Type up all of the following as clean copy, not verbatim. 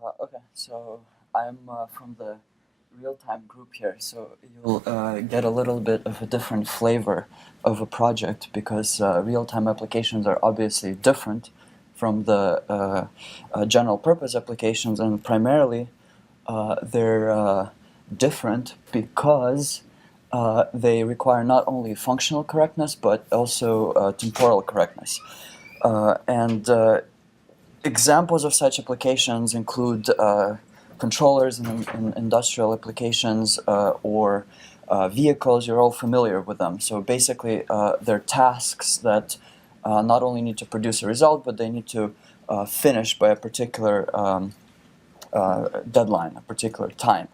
Okay, so I'm from the real-time group here, so you'll get a little bit of a different flavor of a project because real-time applications are obviously different from the general-purpose applications, and primarily they're different because they require not only functional correctness but also temporal correctness. And examples of such applications include controllers in industrial applications or vehicles. You're all familiar with them. So basically, they're tasks that not only need to produce a result, but they need to finish by a particular deadline, a particular time.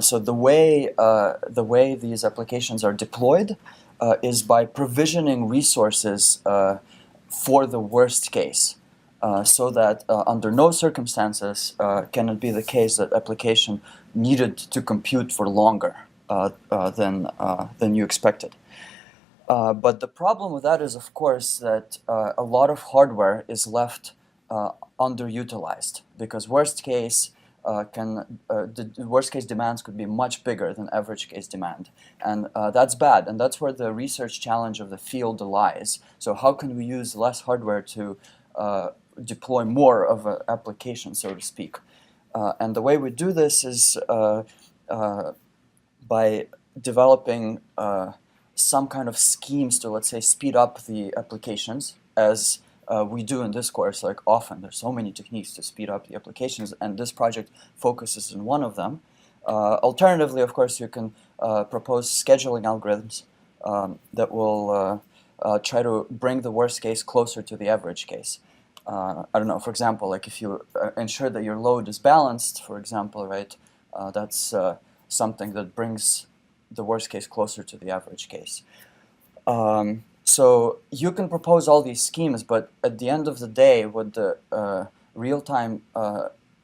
So the way these applications are deployed is by provisioning resources for the worst case. So that under no circumstances can it be the case that application needed to compute for longer than you expected. But the problem with that is, of course, that a lot of hardware is left underutilized because worst case worst case demands could be much bigger than average case demand, and that's bad. And that's where the research challenge of the field lies. So how can we use less hardware to deploy more of an application, so to speak? And the way we do this is by developing some kind of schemes to, let's say, speed up the applications, as we do in this course. Like often, there's so many techniques to speed up the applications, and this project focuses on one of them. Alternatively, of course, you can propose scheduling algorithms that will try to bring the worst case closer to the average case. I don't know, for example, like if you ensure that your load is balanced, for example, right, that's something that brings the worst case closer to the average case. So you can propose all these schemes, but at the end of the day, what the real-time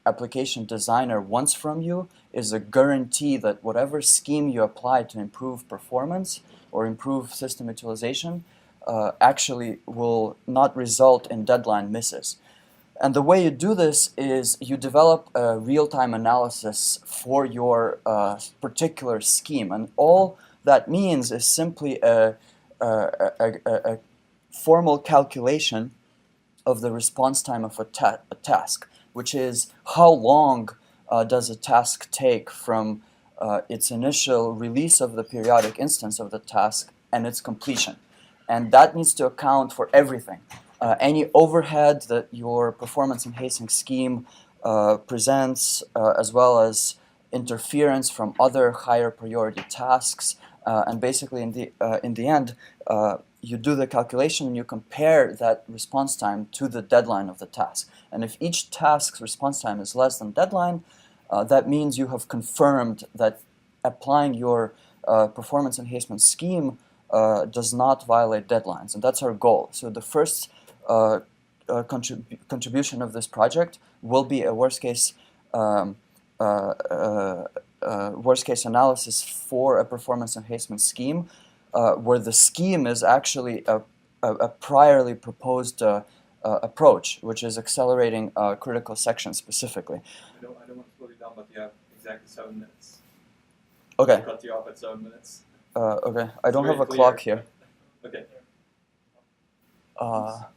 application designer wants from you is a guarantee that whatever scheme you apply to improve performance or improve system utilization actually will not result in deadline misses. And the way you do this is you develop a real-time analysis for your particular scheme. And all that means is simply a formal calculation of the response time of a task, which is how long does a task take from its initial release of the periodic instance of the task and its completion. And that needs to account for everything. Any overhead that your performance-enhancing scheme presents, as well as interference from other higher priority tasks. And basically, in the end, you do the calculation and you compare that response time to the deadline of the task. And if each task's response time is less than deadline, that means you have confirmed that applying your performance enhancement scheme does not violate deadlines, and that's our goal. So the first contribution of this project will be a worst case analysis for a performance enhancement scheme, where the scheme is actually a priorly proposed approach, which is accelerating critical sections specifically. I don't want to slow you down, but you have exactly 7 minutes. Okay. I'll cut you off at 7 minutes. Okay, I don't have a clock here. Okay.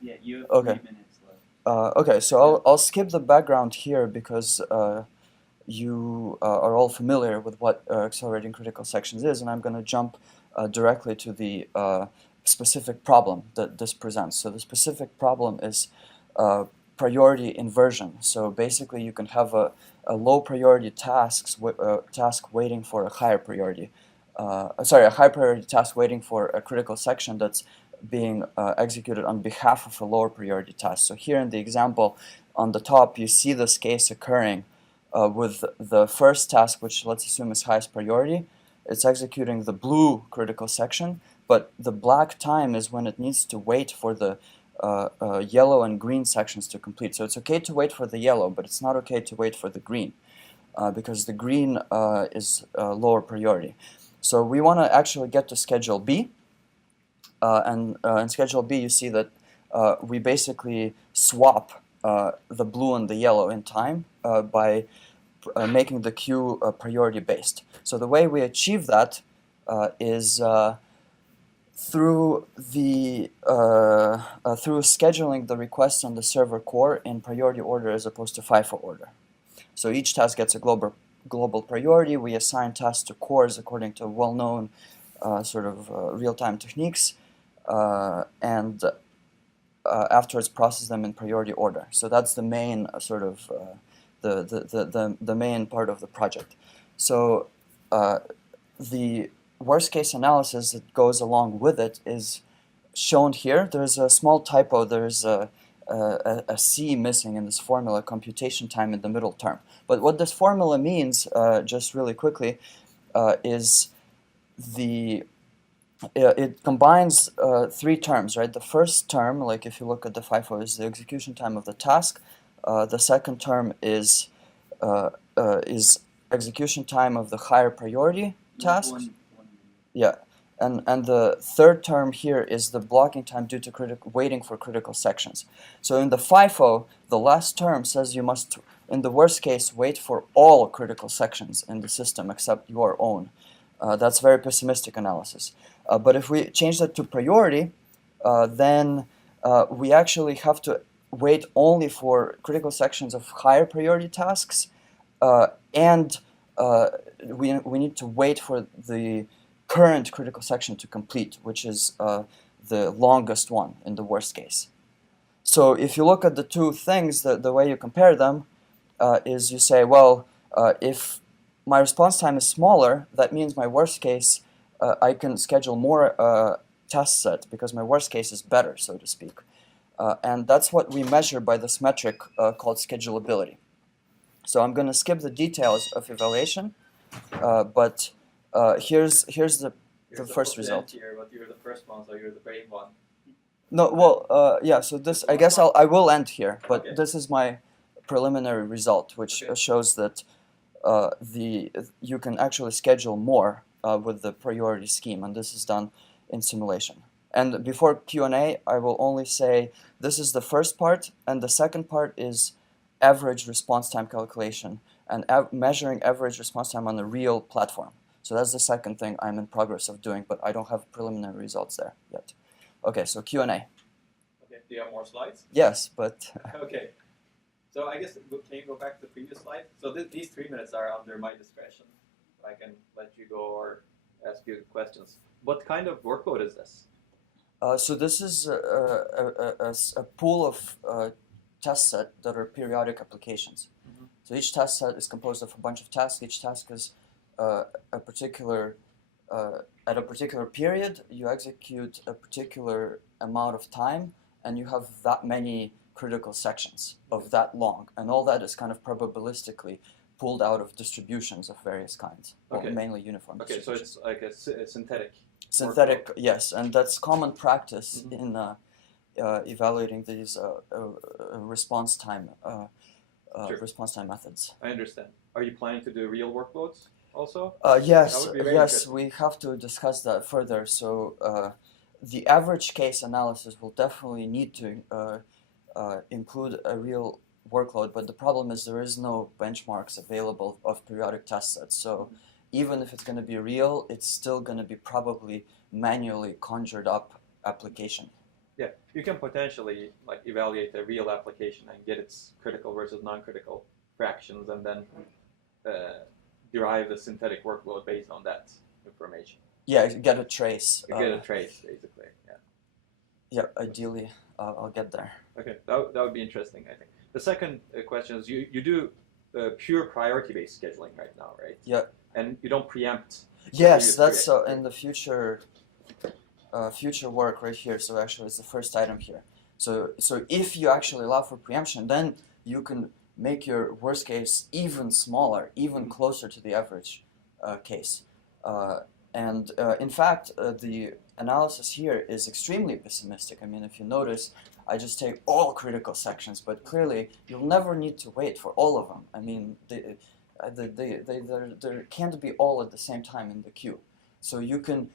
Yeah, you have okay. 3 minutes left. Okay, so I'll skip the background here because you are all familiar with what accelerating critical sections is, and I'm going to jump directly to the specific problem that this presents. So the specific problem is priority inversion. So basically, you can have a low priority task waiting for a higher priority. A high priority task waiting for a critical section that's being executed on behalf of a lower priority task. So here in the example on the top, you see this case occurring with the first task, which let's assume is highest priority. It's executing the blue critical section, but the black time is when it needs to wait for the yellow and green sections to complete. So it's okay to wait for the yellow, but it's not okay to wait for the green because the green is lower priority. So we want to actually get to Schedule B, and in Schedule B you see that we basically swap the blue and the yellow in time by making the queue priority based. So the way we achieve that is through scheduling the requests on the server core in priority order as opposed to FIFO order. So each task gets a global priority. We assign tasks to cores according to well-known real-time techniques, and afterwards process them in priority order. So that's the main the main part of the project. So the worst case analysis that goes along with it is shown here. There's a small typo. There's a C missing in this formula, computation time in the middle term. But what this formula means, just really quickly, is it combines three terms, right? The first term, like if you look at the FIFO, is the execution time of the task. The second term is execution time of the higher priority tasks. Yeah, and the third term here is the blocking time due to waiting for critical sections. So in the FIFO, the last term says you must, in the worst case, wait for all critical sections in the system except your own. That's very pessimistic analysis. But if we change that to priority, then we actually have to wait only for critical sections of higher priority tasks, and we need to wait for the current critical section to complete, which is the longest one in the worst case. So if you look at the two things, the way you compare them is you say, well, if my response time is smaller, that means my worst case, I can schedule more test sets because my worst case is better, so to speak. And that's what we measure by this metric called schedulability. So I'm going to skip the details of evaluation, but here's the first result. Here, but you're the first one, so you're the brave one. No, well, yeah. So this, I guess I will end here, but Okay. this is my preliminary result, which Okay. shows that you can actually schedule more with the priority scheme, and this is done in simulation. And before Q&A, I will only say this is the first part, and the second part is average response time calculation and measuring average response time on a real platform. So that's the second thing I'm in progress of doing, but I don't have preliminary results there yet. Okay, so Q&A. Okay, do you have more slides? Yes, but Okay. So I guess, can you go back to the previous slide? So these 3 minutes are under my discretion. I can let you go or ask you questions. What kind of workload is this? so this is a pool of test set that are periodic applications. Mm-hmm. So each test set is composed of a bunch of tasks. Each task is a particular at a particular period. You execute a particular amount of time, and you have that many critical sections of that long, and all that is kind of probabilistically pulled out of distributions of various kinds, Okay. mainly uniform. Okay, so it's like a synthetic. Synthetic, workload. Yes, and that's common practice Mm-hmm. in evaluating these response time Sure. response time methods. I understand. Are you planning to do real workloads also? Yes, That would be very yes, interesting. we have to discuss that further. So the average case analysis will definitely need to include a real workload, but the problem is there is no benchmarks available of periodic test sets. So even if it's going to be real, it's still going to be probably manually conjured up application. Yeah, you can potentially like evaluate a real application and get its critical versus non-critical fractions, and then derive the synthetic workload based on that information. Yeah, get a trace. You get a trace, basically. Yeah. Yeah, ideally, I'll get there. Okay, that would be interesting, I think. The second question is you do pure priority-based scheduling right now, right? Yeah. And you don't preempt. Yes, that's in the future work right here. So actually, it's the first item here. So if you actually allow for preemption, then you can make your worst case even smaller, even closer to the average case. And in fact, the analysis here is extremely pessimistic. I mean, if you notice, I just take all critical sections, but clearly you'll never need to wait for all of them. I mean, there can't be all at the same time in the queue. So you can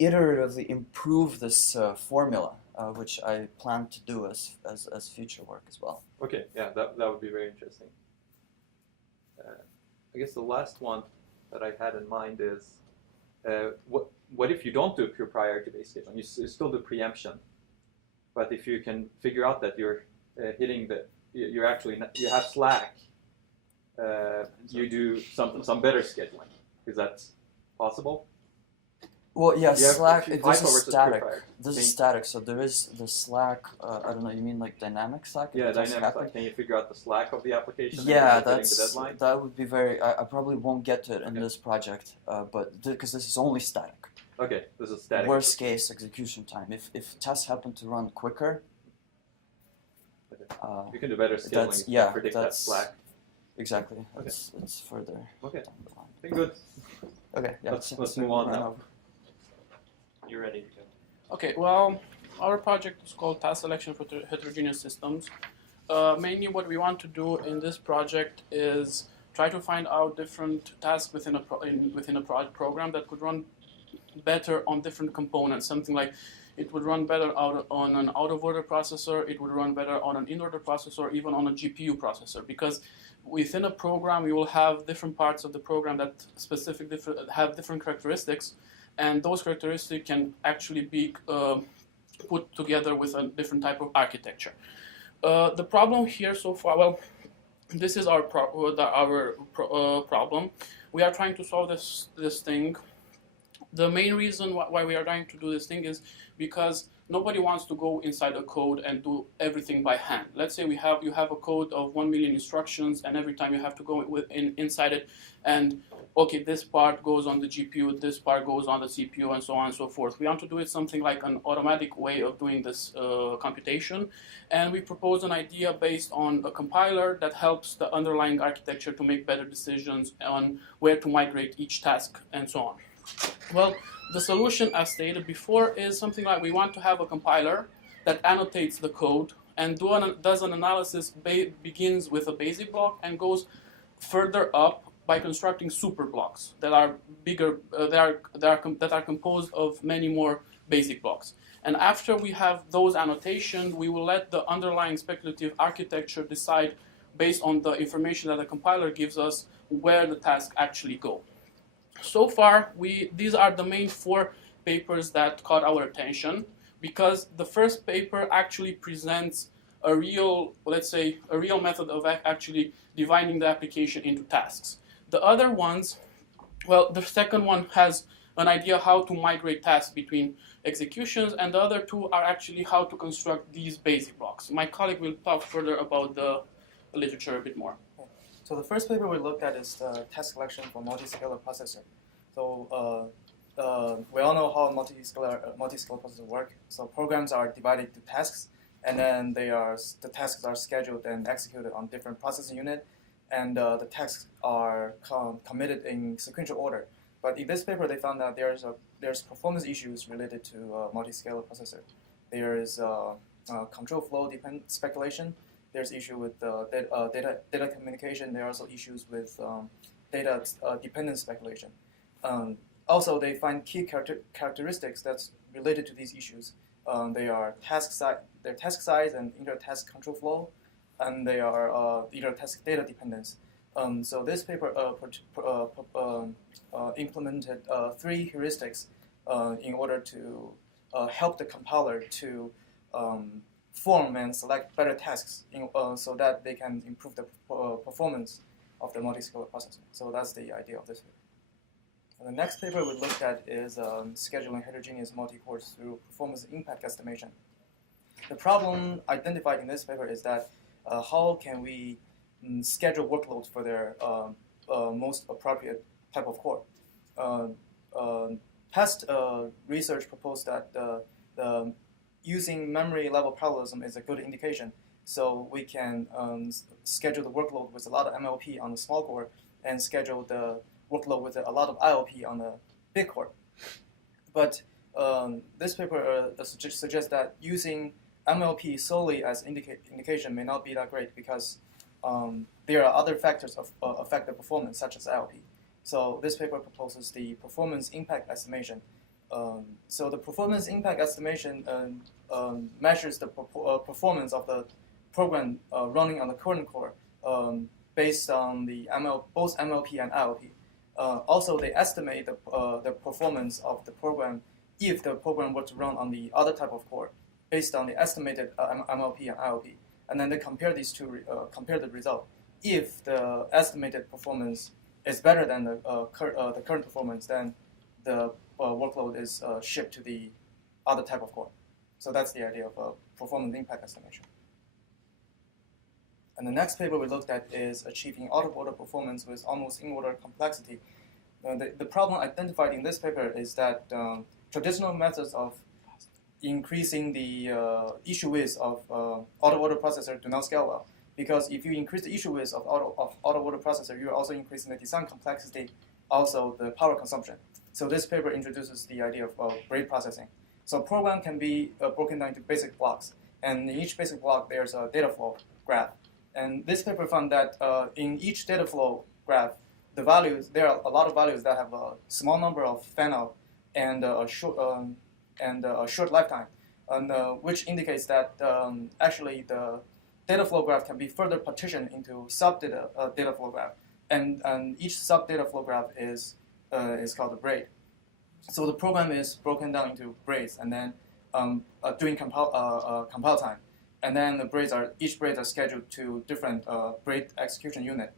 iteratively improve this formula which I plan to do as future work as well. Okay, yeah, that would be very interesting. I guess the last one that I had in mind is what if you don't do pure priority-based scheduling? You still do preemption, but if you can figure out that you're hitting you have slack, you do some better scheduling. Is that possible? Well, yeah, Slack. FIFO This is versus static. pure priority. This is static. So there is the Slack. I don't know. You mean like dynamic Slack? Yeah, If it does dynamic happen? slack. Can you figure out the slack of the application? Yeah, and hitting the deadline? that would be very. I probably won't get to it in Okay. this project, but because this is only static. Okay, this is static. Worst case execution time. If tests happen to run quicker, You can do better scaling to predict that slack. Exactly. Okay. It's further. Okay. down the line. Okay, good. Okay. Yeah. Let's move on now. You're ready to go. Okay, well, our project is called Task Selection for Heterogeneous Systems. Mainly what we want to do in this project is try to find out different tasks within a program that could run better on different components. Something like it would run better on an out-of-order processor, it would run better on an in-order processor, even on a GPU processor. Because within a program, we will have different parts of the program that have different characteristics, and those characteristics can actually be put together with a different type of architecture. The problem here so far, well, this is our problem. We are trying to solve this thing. The main reason why we are trying to do this thing is because nobody wants to go inside a code and do everything by hand. Let's say you have a code of 1 million instructions, and every time you have to go inside it and, okay, this part goes on the GPU, this part goes on the CPU, and so on and so forth. We want to do it something like an automatic way of doing this computation, and we propose an idea based on a compiler that helps the underlying architecture to make better decisions on where to migrate each task and so on. Well, the solution, as stated before, is something like we want to have a compiler that annotates the code and does an analysis, begins with a basic block and goes further up by constructing super blocks that are bigger, that are composed of many more basic blocks. And after we have those annotations, we will let the underlying speculative architecture decide, based on the information that the compiler gives us, where the tasks actually go. So far, these are the main 4 papers that caught our attention, because the first paper actually presents a real method of actually dividing the application into tasks. The other ones, well, the second one has an idea how to migrate tasks between executions, and the other 2 are actually how to construct these basic blocks. My colleague will talk further about the literature a bit more. So the first paper we looked at is the task collection for multiscalar processor. So we all know how multiscalar processors work. So programs are divided into tasks, and then the tasks are scheduled and executed on different processing unit, and the tasks are committed in sequential order. But in this paper, they found that there's performance issues related to multiscalar processor. There is control flow speculation. There's issue with data communication. There are also issues with data dependent speculation. Also, they find key characteristics that's related to these issues. They are task size and inter-task control flow, and they are inter-task data dependence. So this paper implemented 3 heuristics in order to help the compiler to form and select better tasks so that they can improve the performance of the multiscalar processor. So that's the idea of this paper. And the next paper we looked at is scheduling heterogeneous multi-cores through performance impact estimation. The problem identified in this paper is that how can we schedule workloads for their most appropriate type of core. Past research proposed that using memory level parallelism is a good indication. So we can schedule the workload with a lot of MLP on the small core and schedule the workload with a lot of ILP on the big core. But this paper suggests that using MLP solely as indication may not be that great, because there are other factors affect the performance, such as ILP. So this paper proposes the performance impact estimation. So the performance impact estimation measures the performance of the program running on the current core based on the both MLP and ILP. Also, they estimate the performance of the program if the program were to run on the other type of core based on the estimated MLP and ILP. And then they compare these two, compare the result. If the estimated performance is better than the current performance, then the workload is shipped to the other type of core. So that's the idea of performance impact estimation. And the next paper we looked at is achieving out-of-order performance with almost in-order complexity. The problem identified in this paper is that traditional methods of increasing the issue width of out-of-order processor do not scale well. Because if you increase the issue width of out-of-order processor, you are also increasing the design complexity, also the power consumption. So this paper introduces the idea of braid processing. So program can be broken down into basic blocks. And in each basic block, there's a data flow graph. And this paper found that in each data flow graph, the values, there are a lot of values that have a small number of fan-out and a short lifetime, and, which indicates that actually the data flow graph can be further partitioned into sub-data data flow graph. And each sub-data flow graph is called a braid. So the program is broken down into braids, and then during compile time. And then the each braids are scheduled to different braid execution unit.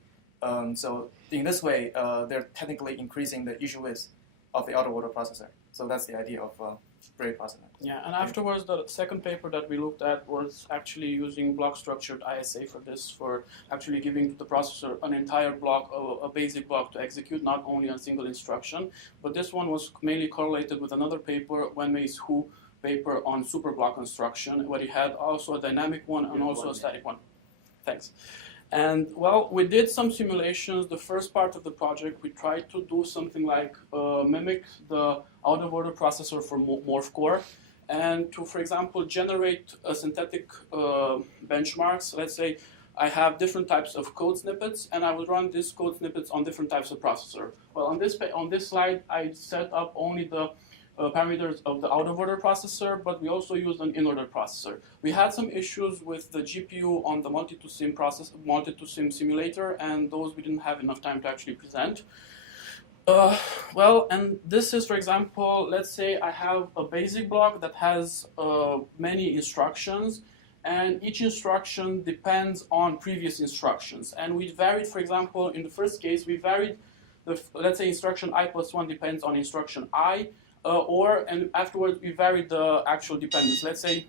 So in this way, they're technically increasing the issue width of the out-of-order processor. So that's the idea of braid processing. Yeah, and afterwards, the second paper that we looked at was actually using block-structured ISA for this, for actually giving the processor an entire block, a basic block to execute, not only a single instruction. But this one was mainly correlated with another paper, Wenmei's Hu paper on superblock construction, where he had also a dynamic one and also a static one. Thanks. And well, we did some simulations. The first part of the project, we tried to do something like mimic the out-of-order processor for Morph core, and to, for example, generate a synthetic benchmarks. Let's say I have different types of code snippets, and I would run these code snippets on different types of processor. Well, on this slide, I set up only the parameters of the out-of-order processor, but we also used an in-order processor. We had some issues with the GPU on the multi-to-sim simulator, and those we didn't have enough time to actually present. Well, and this is, for example, let's say I have a basic block that has many instructions, and each instruction depends on previous instructions. And we varied, for example, in the first case, we varied, let's say instruction I+1 depends on instruction I, and afterwards we vary the actual dependence. Let's say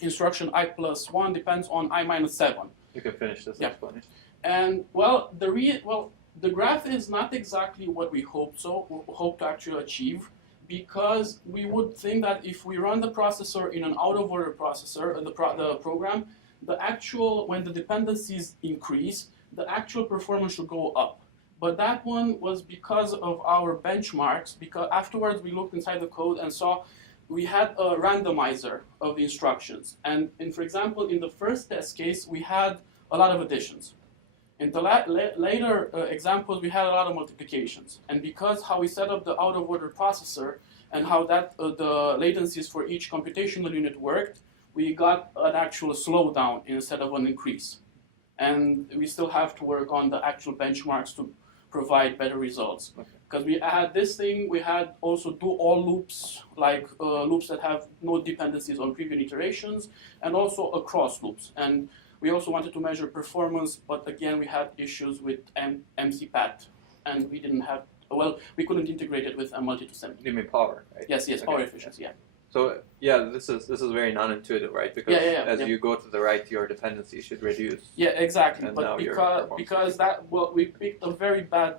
instruction I+1 depends on I-7. You can finish this explanation. And well, the graph is not exactly what we hope to actually achieve, because we would think that if we run the processor in an out-of-order processor, the program, when the dependencies increase, the actual performance should go up. But that one was because of our benchmarks, because afterwards we looked inside the code and saw we had a randomizer of the instructions. And for example, in the first test case, we had a lot of additions. In the later examples, we had a lot of multiplications. And because how we set up the out-of-order processor and how that the latencies for each computational unit worked, we got an actual slowdown instead of an increase. And we still have to work on the actual benchmarks to provide better results. Because we had this thing, we had also do all loops, like loops that have no dependencies on previous iterations, and also across loops. And we also wanted to measure performance, but again, we had issues with MCPAT, and we didn't have, well, we couldn't integrate it with a multi-to-sim. You mean power, right? Yes, power efficiency, yeah. So yeah, this is very non-intuitive, right? Because as you go to the right, your dependency should reduce. Yeah, exactly. And but because we picked a very bad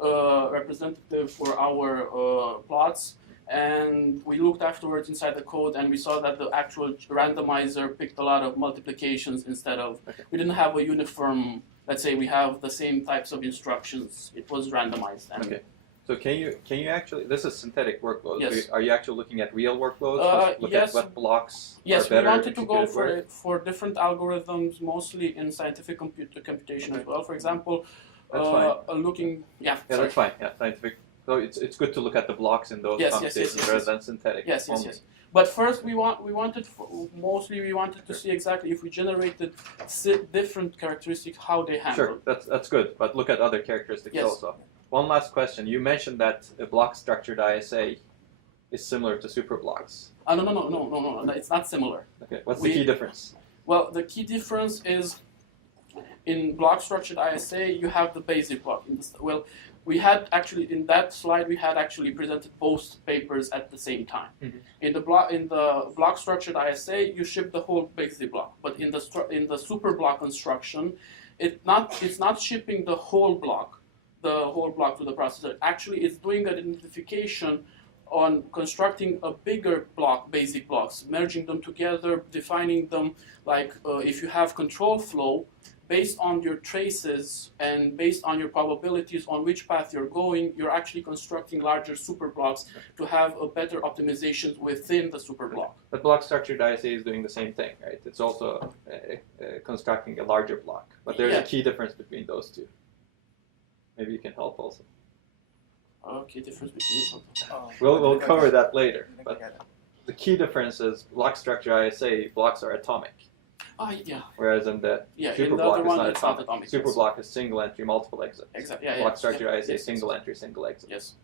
representative for our plots, and we looked afterwards inside the code, and we saw that the actual randomizer picked a lot of multiplications instead of. We didn't have a uniform. Let's say we have the same types of instructions. It was randomized. And So can you actually, this is synthetic workloads. Yes. Are you actually looking at real workloads? Look yes. at what blocks Yes, are better we wanted to go executed for different algorithms, mostly in scientific computation as well. For example, That's fine. looking, Yeah, sorry. that's fine. Yeah, scientific So it's good to look at the blocks in those Yes, yes, computations yes, yes, rather yes. than synthetic. Yes, yes, only. yes. But first, we wanted to see exactly if we generated different characteristics, how they handle. Sure, that's good. But look at other characteristics Yes. also. One last question. You mentioned that a block-structured ISA is similar to superblocks. No. It's not similar. Okay. What's the key difference? Well, the key difference is in block-structured ISA, you have the basic block. We had actually in that slide we had actually presented both papers at the same time. Mm-hmm. In the block structured ISA, you ship the whole basic block, but in the super block construction, it's not shipping the whole block to the processor. Actually, it's doing an identification on constructing a bigger block, basic blocks, merging them together, defining them like if you have control flow. Based on your traces and based on your probabilities on which path you're going, you're actually constructing larger super blocks to have a better optimization within the super block. But block-structured ISA is doing the same thing, right? It's also constructing a larger block. But there's a key difference between those two. Maybe you can help also. Okay, difference between the We'll cover that later. But the key difference is block-structured ISA blocks are atomic. Yeah. Whereas in the in the other superblock one, is it's not not atomic. atomic. Superblock is single entry, multiple exit. Exactly. Yeah. Block structure ISA yes, single entry, single exit. Yes.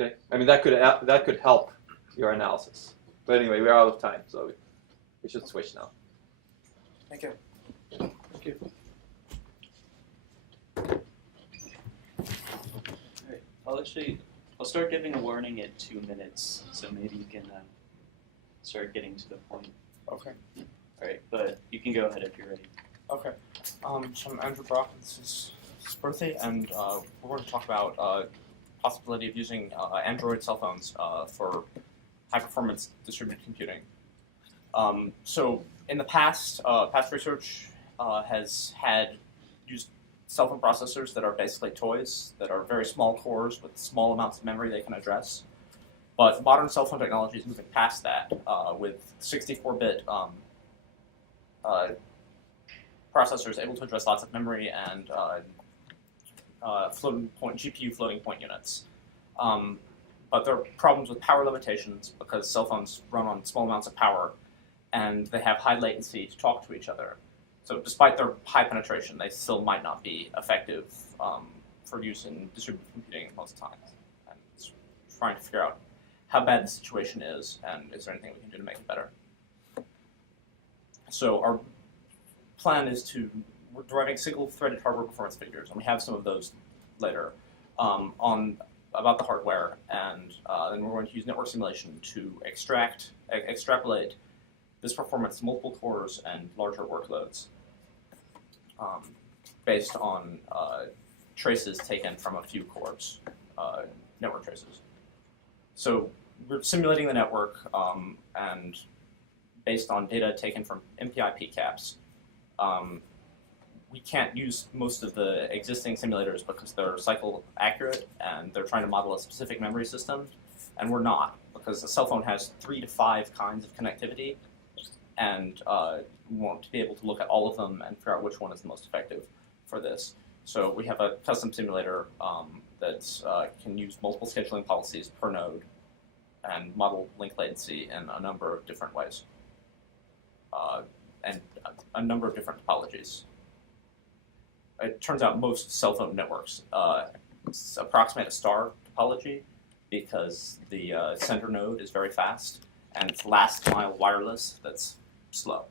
Okay. I mean that could help your analysis. But anyway, we're out of time, so we should switch now. Thank you. Thank you. Alright, I'll start giving a warning at 2 minutes, so maybe you can start getting to the point. Okay. Alright, but you can go ahead if you're ready. Okay. So I'm Andrew Brock, and this is birthday, and we're going to talk about possibility of using Android cell phones for high-performance distributed computing. So in the past, past research has had used cell phone processors that are basically toys, that are very small cores with small amounts of memory they can address. But modern cell phone technology is moving past that with 64-bit processors able to address lots of memory and GPU floating point units. But there are problems with power limitations because cell phones run on small amounts of power and they have high latency to talk to each other. So despite their high penetration, they still might not be effective for use in distributed computing most times. And it's trying to figure out how bad the situation is and is there anything we can do to make it better. So our plan is we're deriving single-threaded hardware performance figures, and we have some of those later, about the hardware, and then we're going to use network simulation to extrapolate this performance to multiple cores and larger workloads based on traces taken from a few cores, network traces. So we're simulating the network, and based on data taken from MPI PCAPs, we can't use most of the existing simulators because they're cycle accurate and they're trying to model a specific memory system, and we're not because a cell phone has 3 to 5 kinds of connectivity, and we want to be able to look at all of them and figure out which one is the most effective for this. So we have a custom simulator that can use multiple scheduling policies per node and model link latency in a number of different ways, and a number of different topologies. It turns out most cell phone networks approximate a star topology because the center node is very fast and it's last mile wireless that's slow.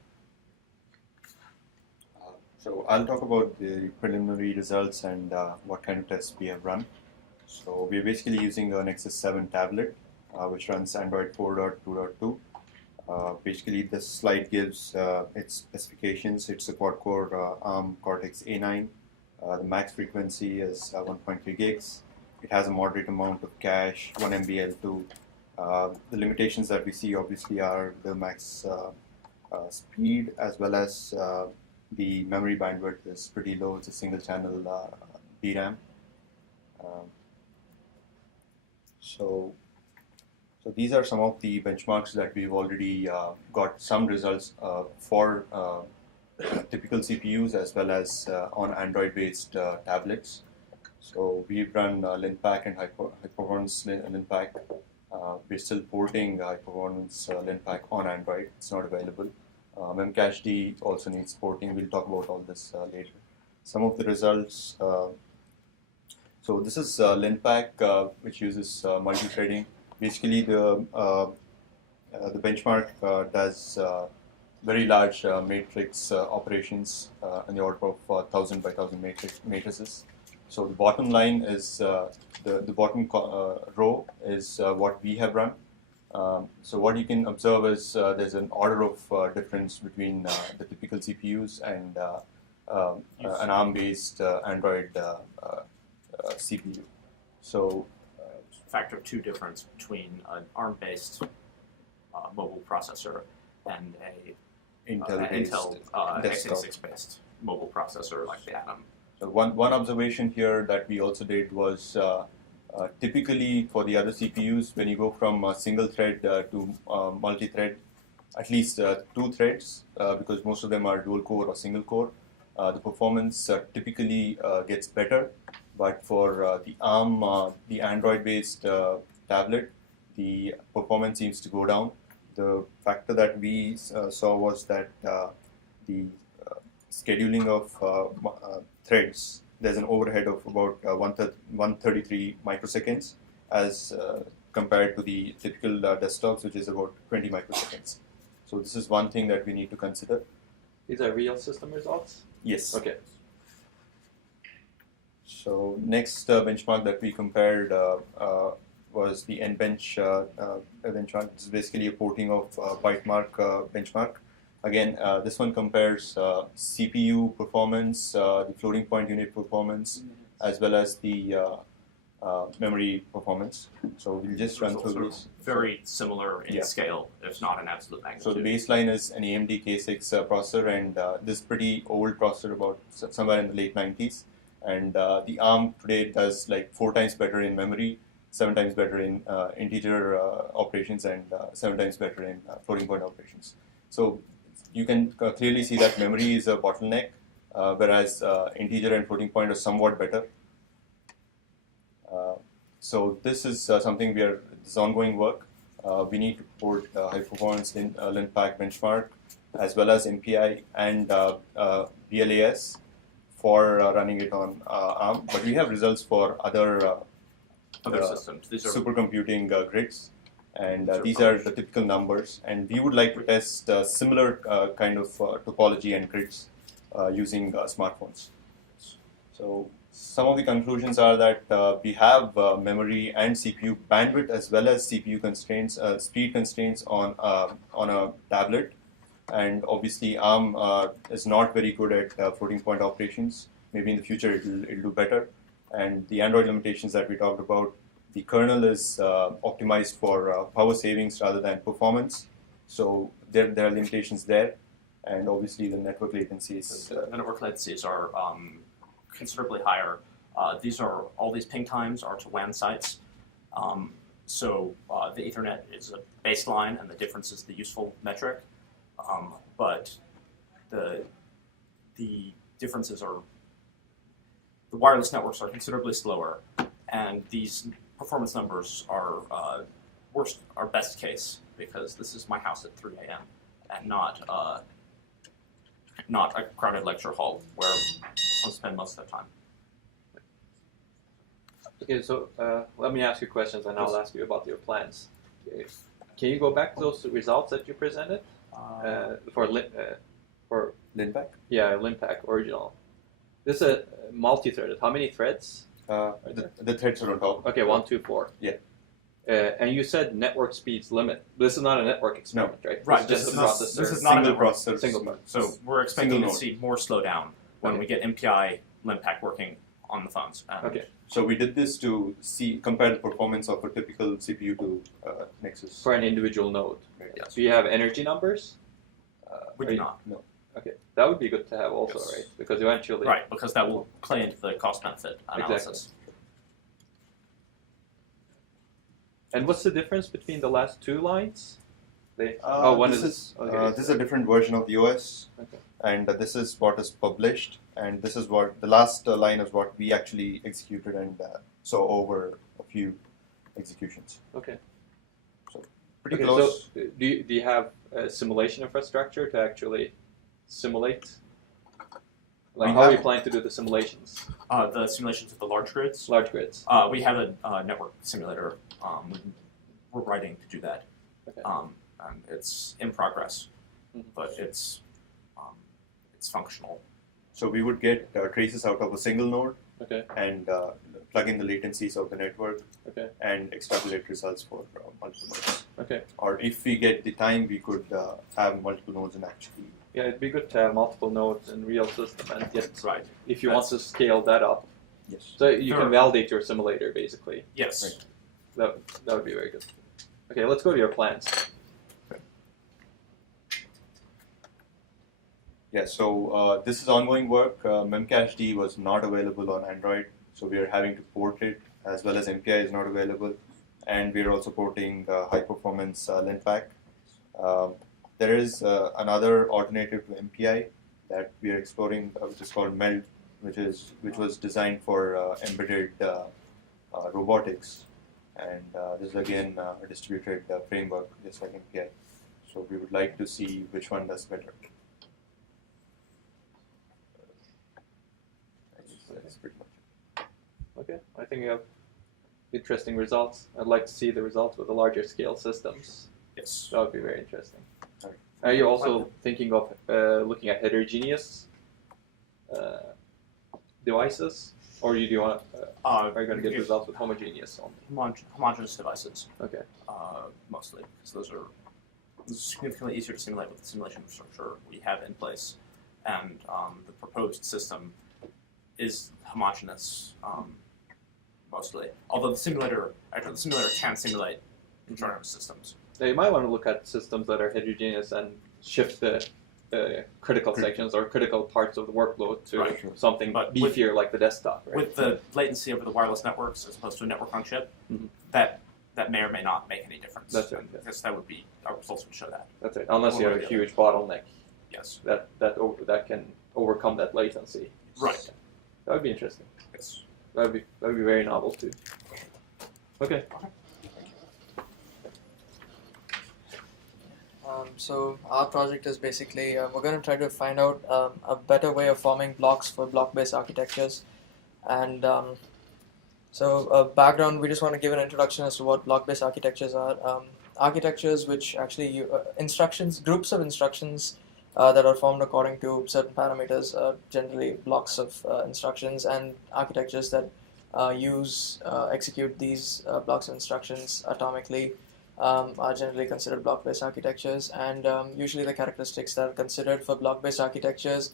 So I'll talk about the preliminary results and what kind of tests we have run. So we're basically using a Nexus 7 tablet, which runs Android 4.2.2. Basically, this slide gives its specifications. It's a quad-core ARM Cortex A9. The max frequency is 1.3 gigs. It has a moderate amount of cache, 1 MB L2. The limitations that we see obviously are the max speed as well as the memory bandwidth is pretty low. It's a single-channel DRAM. So these are some of the benchmarks that we've already got some results for typical CPUs as well as on Android-based tablets. So we've run LinPack and high-performance LinPack. We're still porting high-performance LinPack on Android. It's not available. Memcached also needs porting. We'll talk about all this later. Some of the results. So this is LinPack, which uses multi-threading. Basically, the benchmark does very large matrix operations in the order of 1,000 by 1,000 matrices. So the bottom line is the bottom row is what we have run. So what you can observe is there's an order of difference between the typical CPUs and an ARM-based Android CPU. So factor of 2 difference between an ARM-based mobile processor and a Intel x86-based mobile processor like the Atom. So one observation here that we also did was typically for the other CPUs, when you go from a single thread to multi-thread, at least 2 threads, because most of them are dual core or single core, the performance typically gets better. But for the ARM, the Android-based tablet, the performance seems to go down. The factor that we saw was that the scheduling of threads, there's an overhead of about 133 microseconds as compared to the typical desktops, which is about 20 microseconds. So this is one thing that we need to consider. These are real system results? Yes. Okay. So next benchmark that we compared was the NBench benchmark. This is basically a porting of Bytemark benchmark. Again, this one compares CPU performance, the floating point unit performance, as well as the memory performance. So we'll just run through these. Very similar in scale, if not in absolute magnitude. So the baseline is an AMD K6 processor, and this pretty old processor, about somewhere in the late 90s. And the ARM today does like 4 times better in memory, 7 times better in integer operations, and 7 times better in floating point operations. So you can clearly see that memory is a bottleneck, whereas integer and floating point are somewhat better. So this is something this is ongoing work. We need to port high performance LinPack benchmark as well as MPI and BLAS for running it on ARM. But we have results for other systems. These are supercomputing grids. And these are the typical numbers, and we would like to test similar kind of topology and grids using smartphones. So some of the conclusions are that we have memory and CPU bandwidth as well as CPU constraints, speed constraints on a tablet, and obviously ARM is not very good at floating point operations. Maybe in the future it'll do better. And the Android limitations that we talked about. The kernel is optimized for power savings rather than performance, so there are limitations there, and obviously the network latencies. The network latencies are considerably higher. All these ping times are to WAN sites, so the Ethernet is a baseline, and the difference is the useful metric. But the differences are the wireless networks are considerably slower, and these performance numbers are best case, because this is my house at 3 a.m. and not a crowded lecture hall where I spend most of the time. Okay, so let me ask you questions, and I'll ask you about your plans. Okay. Can you go back to those results that you presented for LinPack? Yeah, LinPack original. This is a multi-threaded. How many threads? The threads are on top. Okay, 1, 2, 4. Yeah. And you said network speeds limit. This is not a network experiment, right? Right. This is just a processor. This is not single a network processor. Single. So we're expecting to node. see more slowdown when we get MPI LinPack working on the phones. Okay. So we did this to compare the performance of a typical CPU to Nexus. For an individual node. Yes. Do you have energy numbers? We do not. No. Okay, that would be good to have also, Yes. right? Because eventually, Right, because that will play into the cost-benefit analysis. And what's the difference between the last 2 lines? This is a different version of the OS, Okay. and this is what is published. and this is what the last line is what we actually executed, and so over a few executions. Okay. So pretty Okay, close. so do you have a simulation infrastructure to actually simulate? Like, We how are you have- planning to do the simulations? The simulations of the large grids. Large grids. We have a network simulator. We're writing to do that. Okay. And it's in progress, Mhm. but it's functional. So we would get traces out of a single node Okay. and plug in the latencies of the network Okay. and extrapolate results for multiple nodes. Okay. Or if we get the time, we could have multiple nodes and actually. Yeah, it'd be good to have multiple nodes in real system, and yet Right. if you want to scale that up, Yes. so you Sure. can validate your simulator basically. Yes. Right. That would be very good. Okay, let's go to your plans. Yeah, so this is ongoing work. Memcached was not available on Android, so we are having to port it, as well as MPI is not available, and we are also porting high performance LintPack. There is another alternative to MPI that we are exploring, which is called MELD, which was designed for embedded robotics, and this is again a distributed framework, just like MPI. So we would like to see which one does better. That's pretty much it. Okay, I think you have interesting results. I'd like to see the results with the larger scale systems. Yes. That would be very interesting. Alright. Are you also thinking of looking at heterogeneous devices, or do you want? Are you going to get results with homogeneous only? Homogeneous devices, Okay. mostly, because those are significantly easier to simulate with the simulation infrastructure we have in place, and the proposed system is homogeneous mostly. Although the simulator can simulate controller systems. Now you might want to look at systems that are heterogeneous and shift the critical sections or critical parts of the workload to Right. something But beefier like the desktop. Right? With the latency over the wireless networks as opposed to a network on chip, Mhm. that may or may not make any difference. That's right, yes. Because that would be our results would show that. That's it. Unless you One have way a or the huge bottleneck Yes. that can overcome that latency. Right. That would be interesting. Yes. That would be very novel too. Okay. So our project is basically we're going to try to find out a better way of forming blocks for block-based architectures, and background. We just want to give an introduction as to what block-based architectures are. Architectures which actually groups of instructions that are formed according to certain parameters, generally blocks of instructions, and architectures that execute these blocks of instructions atomically. Are generally considered block-based architectures, and usually the characteristics that are considered for block-based architectures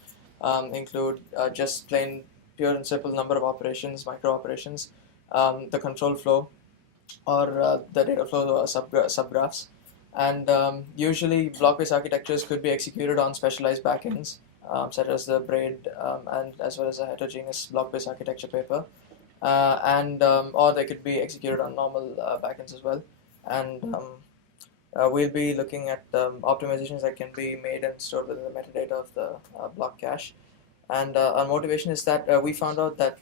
include just plain pure and simple number of operations, micro operations, the control flow, or the data flow subgraphs, and usually block-based architectures could be executed on specialized backends, such as the Braid and as well as a heterogeneous block-based architecture paper, or they could be executed on normal backends as well. And we'll be looking at optimizations that can be made and stored within the metadata of the block cache. And our motivation is that we found out that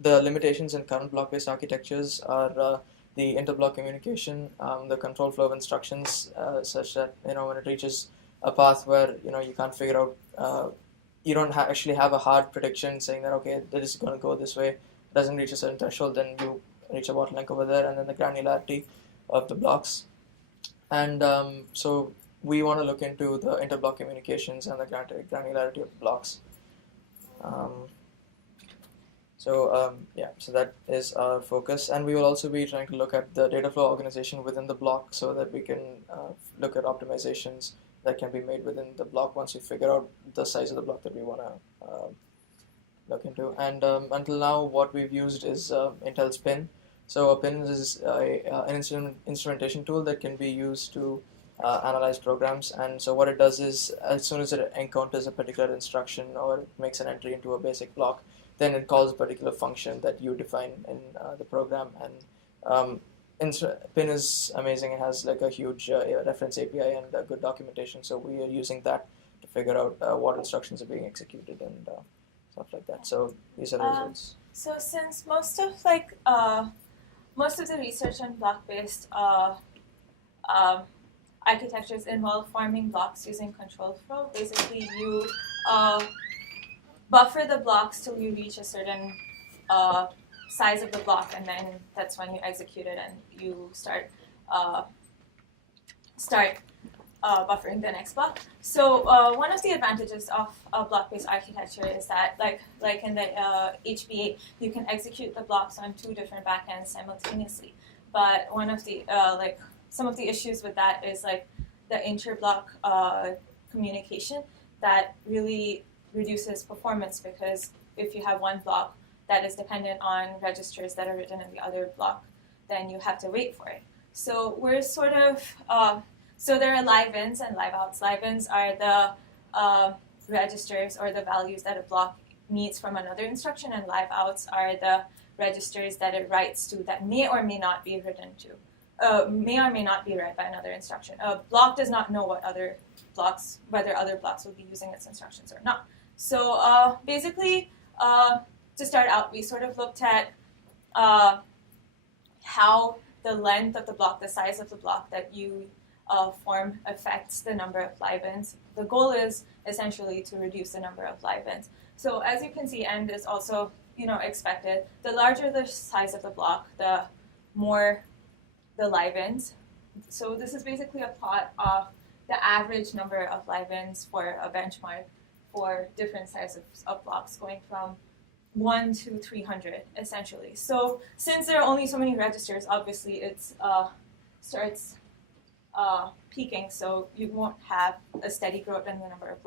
the limitations in current block-based architectures are the interblock communication, the control flow of instructions, such that when it reaches a path where you can't figure out, you don't actually have a hard prediction saying that okay, this is going to go this way. It doesn't reach a certain threshold, then you reach a bottleneck over there, and then the granularity of the blocks. And so we want to look into the interblock communications and the granularity of the blocks. So that is our focus, and we will also be trying to look at the data flow organization within the block so that we can look at optimizations that can be made within the block once we figure out the size of the block that we want to look into. And until now, what we've used is Intel's PIN. So a PIN is an instrumentation tool that can be used to analyze programs, and so what it does is as soon as it encounters a particular instruction or it makes an entry into a basic block, then it calls a particular function that you define in the program. And PIN is amazing. It has like a huge reference API and good documentation, so we are using that to figure out what instructions are being executed. And stuff like that. So these are the results. So since most of the research on block-based architectures involve forming blocks using control flow, basically you buffer the blocks till you reach a certain size of the block, and then that's when you execute it and you start buffering the next block. So one of the advantages of a block-based architecture is that, like in the HBA, you can execute the blocks on 2 different backends simultaneously. But one of the some of the issues with that is like the inter-block communication that really reduces performance, because if you have one block that is dependent on registers that are written in the other block, then you have to wait for it. So we're sort of so there are live-ins and live-outs. Live-ins are the registers or the values that a block needs from another instruction, and live-outs are the registers that it writes to that may or may not be written to, may or may not be read by another instruction. A block does not know whether other blocks will be using its instructions or not. So basically, to start out, we sort of looked at how the length of the block, the size of the block that you form affects the number of live-ins. The goal is essentially to reduce the number of live-ins. So as you can see, and is also expected, the larger the size of the block, the more the live-ins. So this is basically a plot of the average number of live-ins for a benchmark for different sizes of blocks, going from 1 to 300 essentially. So since there are only so many registers, obviously it starts peaking, so you won't have a steady growth in the number of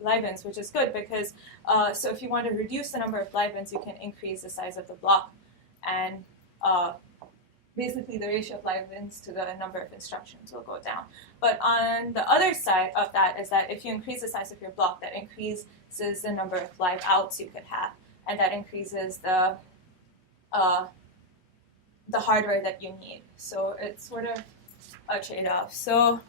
live-ins, which is good because so if you want to reduce the number of live-ins, you can increase the size of the block, and basically the ratio of live-ins to the number of instructions will go down. But on the other side of that is that if you increase the size of your block, that increases the number of live-outs you could have, and that increases the hardware that you need. So it's sort of a trade-off. So,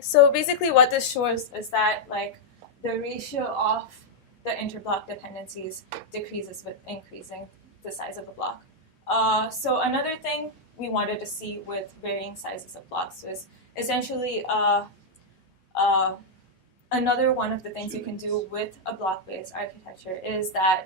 so basically what this shows is that like the ratio of the interblock dependencies decreases with increasing the size of the block. So another thing we wanted to see with varying sizes of blocks was essentially another one of the things you can do with a block-based architecture is that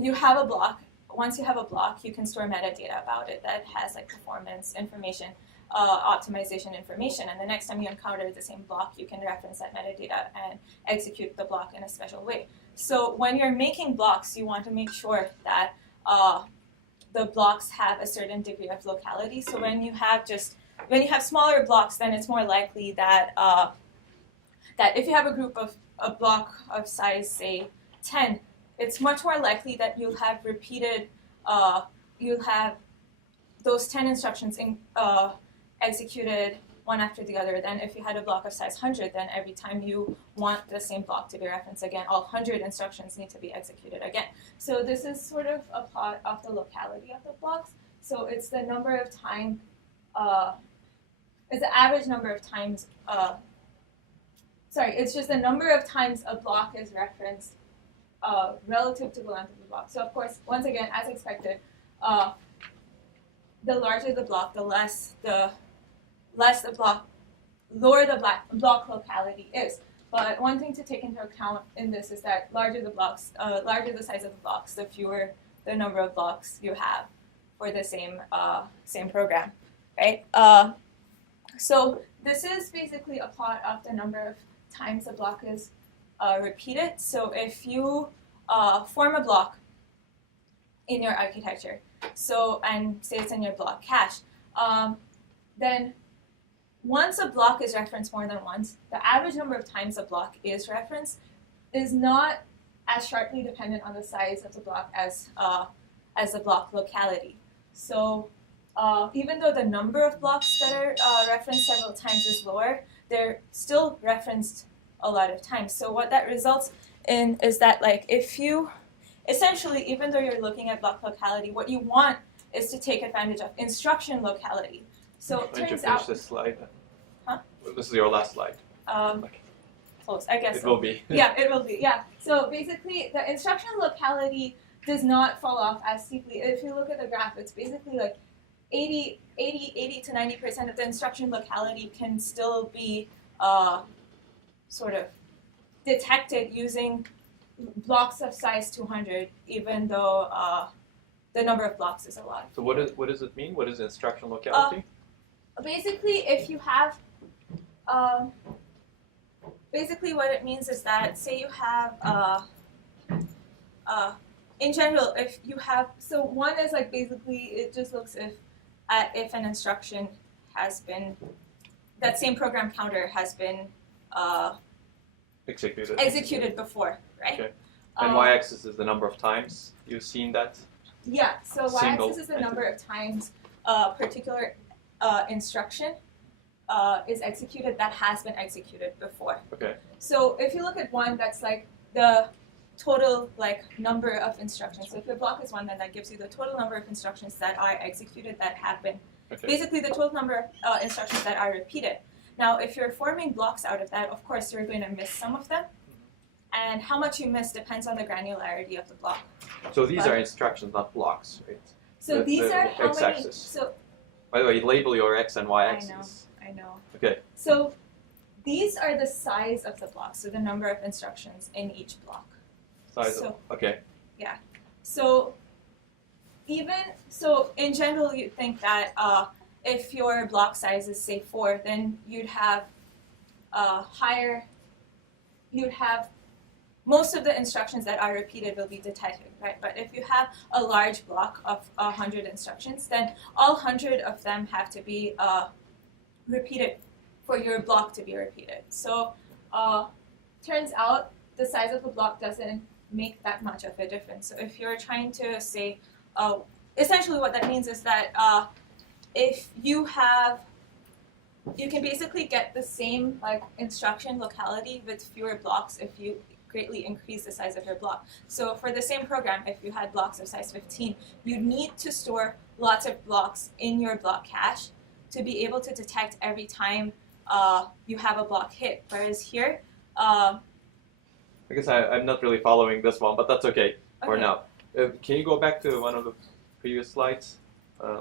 you have a block. Once you have a block, you can store metadata about it that has like performance information, optimization information, and the next time you encounter the same block, you can reference that metadata and execute the block in a special way. So when you're making blocks, you want to make sure that the blocks have a certain degree of locality. So when you have smaller blocks, then it's more likely that that if you have a block of size, say 10, it's much more likely that you'll have those 10 instructions executed one after the other. Then if you had a block of size 100, then every time you want the same block to be referenced again, all 100 instructions need to be executed again. So this is sort of a plot of the locality of the blocks. So it's the number of time, it's the average number of times, it's just the number of times a block is referenced relative to the length of the block. So of course, once again, as expected, the larger the block, the lower the block locality is. But one thing to take into account in this is that larger the size of the blocks, the fewer the number of blocks you have for the same program, right? So this is basically a plot of the number of times a block is repeated. So if you form a block in your architecture, and say it's in your block cache, then once a block is referenced more than once, the average number of times a block is referenced is not as sharply dependent on the size of the block as the block locality. So even though the number of blocks that are referenced several times is lower, they're still referenced a lot of times. So what that results in is that, like, if you essentially, even though you're looking at block locality, what you want is to take advantage of instruction locality. So it Why don't you turns finish out. this slide? Huh? This is your last slide. close, I guess. It will be. Yeah, it will be. Yeah. So basically, the instruction locality does not fall off as steeply. If you look at the graph, it's basically like 80 to 90% of the instruction locality can still be sort of detected using blocks of size 200, even though the number of blocks is a lot. So what does it mean? What is instruction locality? Basically, if you have, basically what it means is that, say you have, in general, if you have, so one is like basically it just looks if an instruction has been, that same program counter has been executed before, right? Okay. And y-axis is the number of times you've seen that? Yeah, so Single y-axis is the number of times a particular instruction is executed that has been executed before. Okay. So if you look at one, that's like the total like number of instructions. So if your block is one, then that gives you the total number of instructions that are executed that have been, basically the total number of instructions that are repeated. Now, if you're forming blocks out of that, of course, you're going to miss some of them. And how much you miss depends on the granularity of the block. So these are instructions, not blocks, right? So these are how many. X-axis. So by the way, label your x and y axis. I know. Okay. So these are the size of the block, so the number of instructions in each block. Okay. Yeah. So in general, you'd think that if your block size is say 4, then you'd have most of the instructions that are repeated will be detected, right? But if you have a large block of 100 instructions, then all 100 of them have to be repeated for your block to be repeated. So turns out the size of the block doesn't make that much of a difference. So if you're trying to say, essentially what that means is that if you can basically get the same like instruction locality with fewer blocks if you greatly increase the size of your block. So for the same program, if you had blocks of size 15, you need to store lots of blocks in your block cache to be able to detect every time you have a block hit. Whereas here, I guess I'm not really following this one, but that's okay for now. Can you go back to one of the previous slides?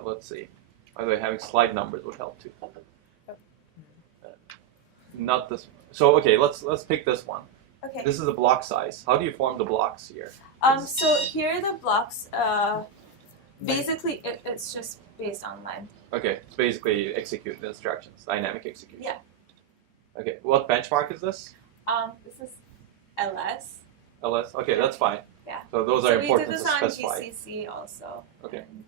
Let's see. By the way, having slide numbers would help too. Not this. So okay, let's pick this one. Okay. This is the block size. How do you form the blocks here? So here the blocks, basically it's just based on length. Okay, it's basically executed instructions, dynamic execution. Yeah. Okay, what benchmark is this? This is LS. LS. Okay, that's fine. Yeah. So those are important to we did this on specify. GCC also. Okay. And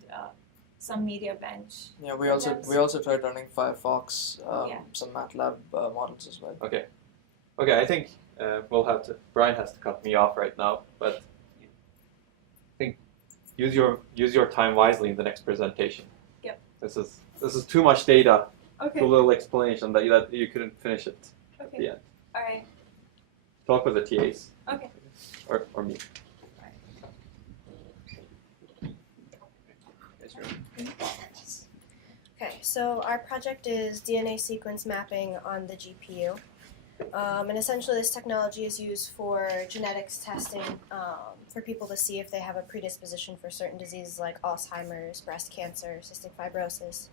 some media bench. Yeah, we also tried running Firefox, Yeah. some MATLAB models as well. Okay. Okay, I think we'll have to. Brian has to cut me off right now, but I think use your time wisely in the next presentation. Yep. This is too much data. Okay. Too little explanation that you couldn't finish it at Okay. the end. All right. Talk with the TAs. Okay. Or me. Okay, so our project is DNA sequence mapping on the GPU. And essentially this technology is used for genetics testing for people to see if they have a predisposition for certain diseases like Alzheimer's, breast cancer, cystic fibrosis.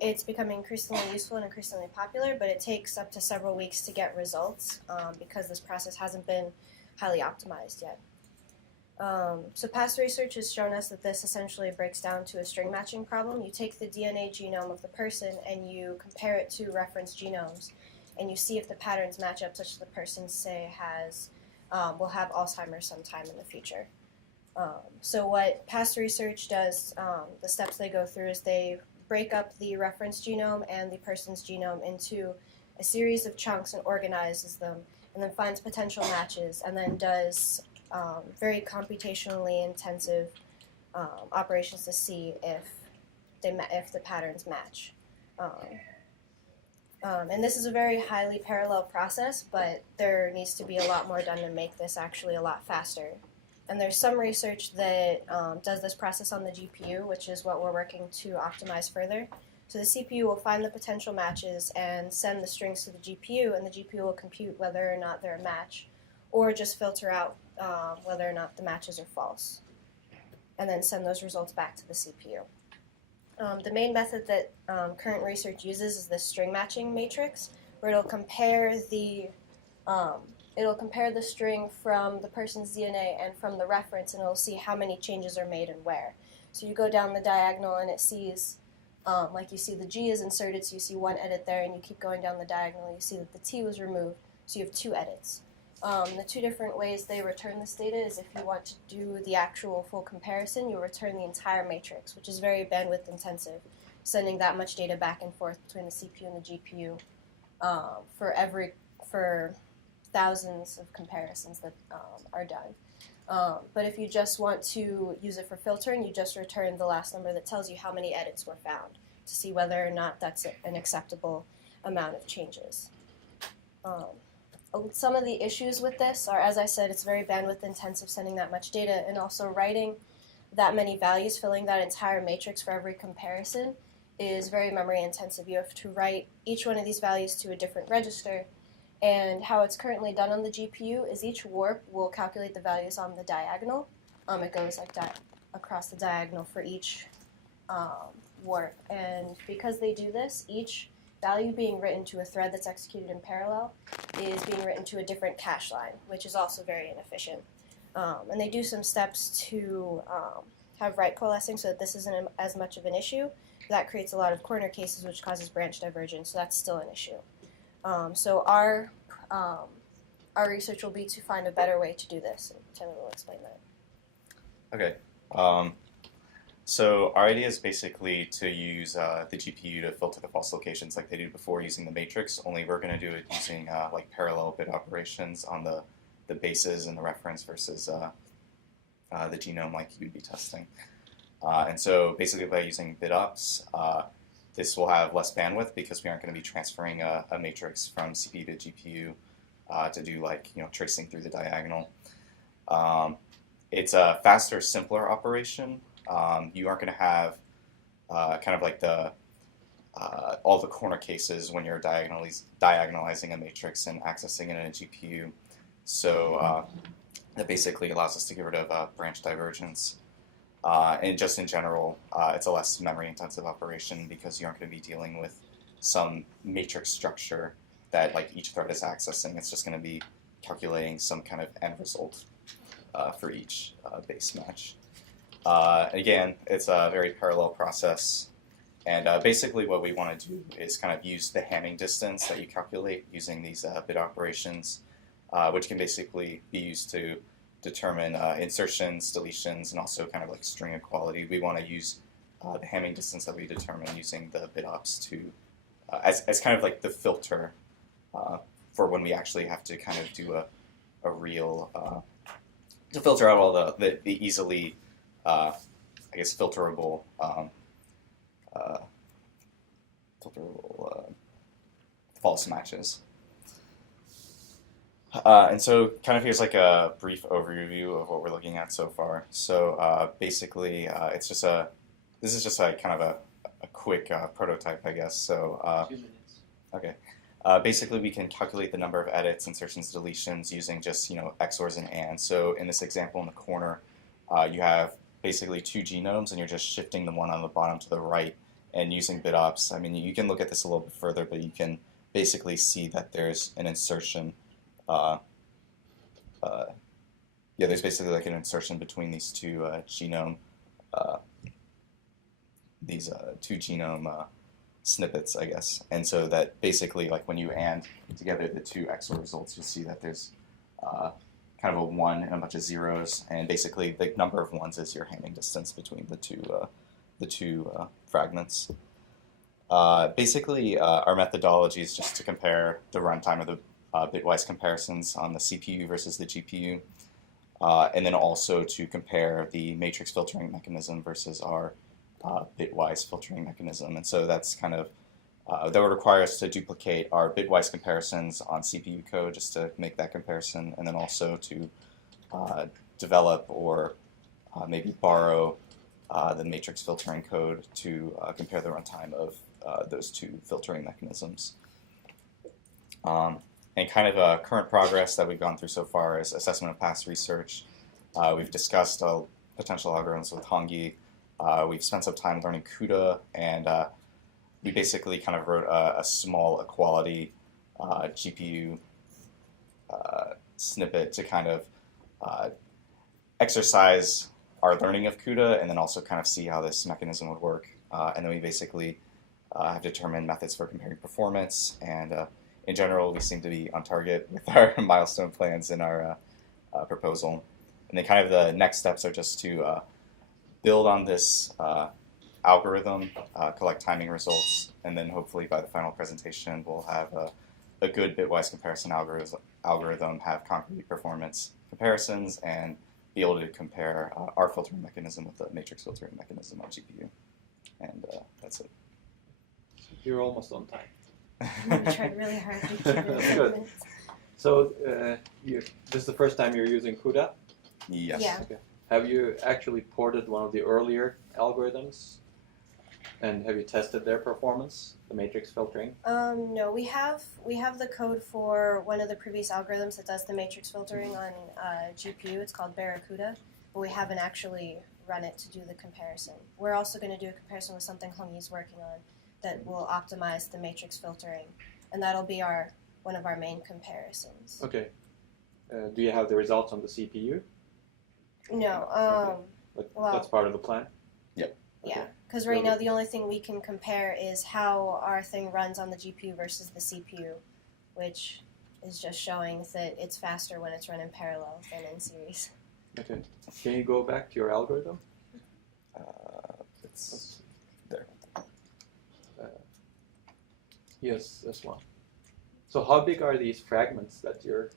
It's becoming increasingly useful and increasingly popular, but it takes up to several weeks to get results because this process hasn't been highly optimized yet. So past research has shown us that this essentially breaks down to a string matching problem. You take the DNA genome of the person and you compare it to reference genomes, and you see if the patterns match up such that the person, say, will have Alzheimer's sometime in the future. So what past research does, the steps they go through is they break up the reference genome and the person's genome into a series of chunks and organizes them, and then finds potential matches, and then does very computationally intensive operations to see if the patterns match. And this is a very highly parallel process, but there needs to be a lot more done to make this actually a lot faster. And there's some research that does this process on the GPU, which is what we're working to optimize further. So the CPU will find the potential matches and send the strings to the GPU, and the GPU will compute whether or not they're a match, or just filter out whether or not the matches are false, and then send those results back to the CPU. The main method that current research uses is the string matching matrix, where it'll compare the string from the person's DNA and from the reference, and it'll see how many changes are made and where. So you go down the diagonal, and it sees, like you see the G is inserted, so you see one edit there, and you keep going down the diagonal, you see that the T was removed, so you have 2 edits. The 2 different ways they return this data is if you want to do the actual full comparison, you'll return the entire matrix, which is very bandwidth intensive, sending that much data back and forth between the CPU and the GPU for thousands of comparisons that are done. But if you just want to use it for filtering, you just return the last number that tells you how many edits were found to see whether or not that's an acceptable amount of changes. Some of the issues with this are, as I said, it's very bandwidth intensive sending that much data, and also writing that many values, filling that entire matrix for every comparison is very memory intensive. You have to write each one of these values to a different register, and how it's currently done on the GPU is each warp will calculate the values on the diagonal. It goes like across the diagonal for each warp, and because they do this, each value being written to a thread that's executed in parallel is being written to a different cache line, which is also very inefficient. And they do some steps to have write coalescing so that this isn't as much of an issue. That creates a lot of corner cases, which causes branch divergence, so that's still an issue. So our research will be to find a better way to do this, and Taylor will explain that. Okay. So our idea is basically to use the GPU to filter the false locations like they did before using the matrix, only we're going to do it using like parallel bit operations on the bases and the reference versus the genome like you'd be testing. And so basically by using bit ops, this will have less bandwidth because we aren't going to be transferring a matrix from CPU to GPU to do like tracing through the diagonal. It's a faster, simpler operation. You aren't going to have kind of like all the corner cases when you're diagonalizing a matrix and accessing it in a GPU. So that basically allows us to get rid of branch divergence. And just in general, it's a less memory-intensive operation because you aren't going to be dealing with some matrix structure that like each thread is accessing. It's just going to be calculating some kind of end result for each base match. Again, it's a very parallel process, and basically what we want to do is kind of use the Hamming distance that you calculate using these bit operations, which can basically be used to determine insertions, deletions, and also kind of like string equality. We want to use the Hamming distance that we determine using the bit ops to as kind of like the filter for when we actually have to kind of do a real to filter out all the easily I guess filterable false matches. And so kind of here's like a brief overview of what we're looking at so far. So basically this is just like kind of a quick prototype, I guess. So 2 minutes. okay. Basically we can calculate the number of edits, insertions, deletions using just XORs and AND. So in this example in the corner, you have basically 2 genomes and you're just shifting the one on the bottom to the right and using bit ops. I mean, you can look at this a little bit further, but you can basically see that there's an insertion. There's basically like an insertion between these two genome snippets, I guess. And so that basically, like when you AND together the 2 XOR results, you'll see that there's kind of a 1 and a bunch of zeros, and basically the number of ones is your Hamming distance between the two fragments. Basically, our methodology is just to compare the runtime of the bitwise comparisons on the CPU versus the GPU, and then also to compare the matrix filtering mechanism versus our bitwise filtering mechanism. And so that's kind of, that would require us to duplicate our bitwise comparisons on CPU code just to make that comparison, and then also to develop or maybe borrow the matrix filtering code to compare the runtime of those two filtering mechanisms. And kind of current progress that we've gone through so far is assessment of past research. We've discussed potential algorithms with Hongi. We've spent some time learning CUDA, and we basically kind of wrote a small equality GPU snippet to kind of exercise our learning of CUDA and then also kind of see how this mechanism would work. And then we basically have determined methods for comparing performance, and in general, we seem to be on target with our milestone plans in our proposal. And then kind of the next steps are just to build on this algorithm, collect timing results, and then hopefully by the final presentation, we'll have a good bitwise comparison algorithm, have concrete performance comparisons, and be able to compare our filtering mechanism with the matrix filtering mechanism on GPU. And that's it. You're almost on time. We tried really hard to keep it in 7 Good. minutes. So this is the first time you're using CUDA? Yes. Yeah. Okay. Have you actually ported one of the earlier algorithms? And have you tested their performance, the matrix filtering? No, we have the code for one of the previous algorithms that does the matrix filtering on GPU. It's called Barracuda, but we haven't actually run it to do the comparison. We're also going to do a comparison with something Hongi's working on that will optimize the matrix filtering, and that'll be one of our main comparisons. Okay. Do you have the results on the CPU? No. But well- that's part of the plan? Yeah, because right now the only thing we can compare is how our thing runs on the GPU versus the CPU, which is just showing that it's faster when it's run in parallel than in series. Okay. Can you go back to your algorithm? It's there. Yes, this one. So how big are these fragments that you're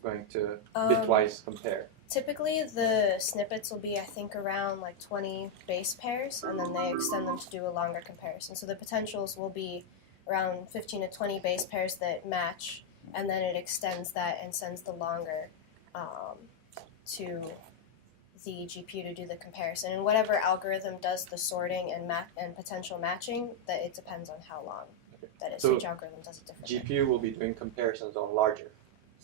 going to bitwise compare? Typically, the snippets will be, I think, around like 20 base pairs, and then they extend them to do a longer comparison. So the potentials will be around 15 to 20 base pairs that match, and then it extends that and sends the longer to the GPU to do the comparison. And whatever algorithm does the sorting and potential matching, that it depends on how long that is. So each algorithm does it differently. GPU will be doing comparisons on larger.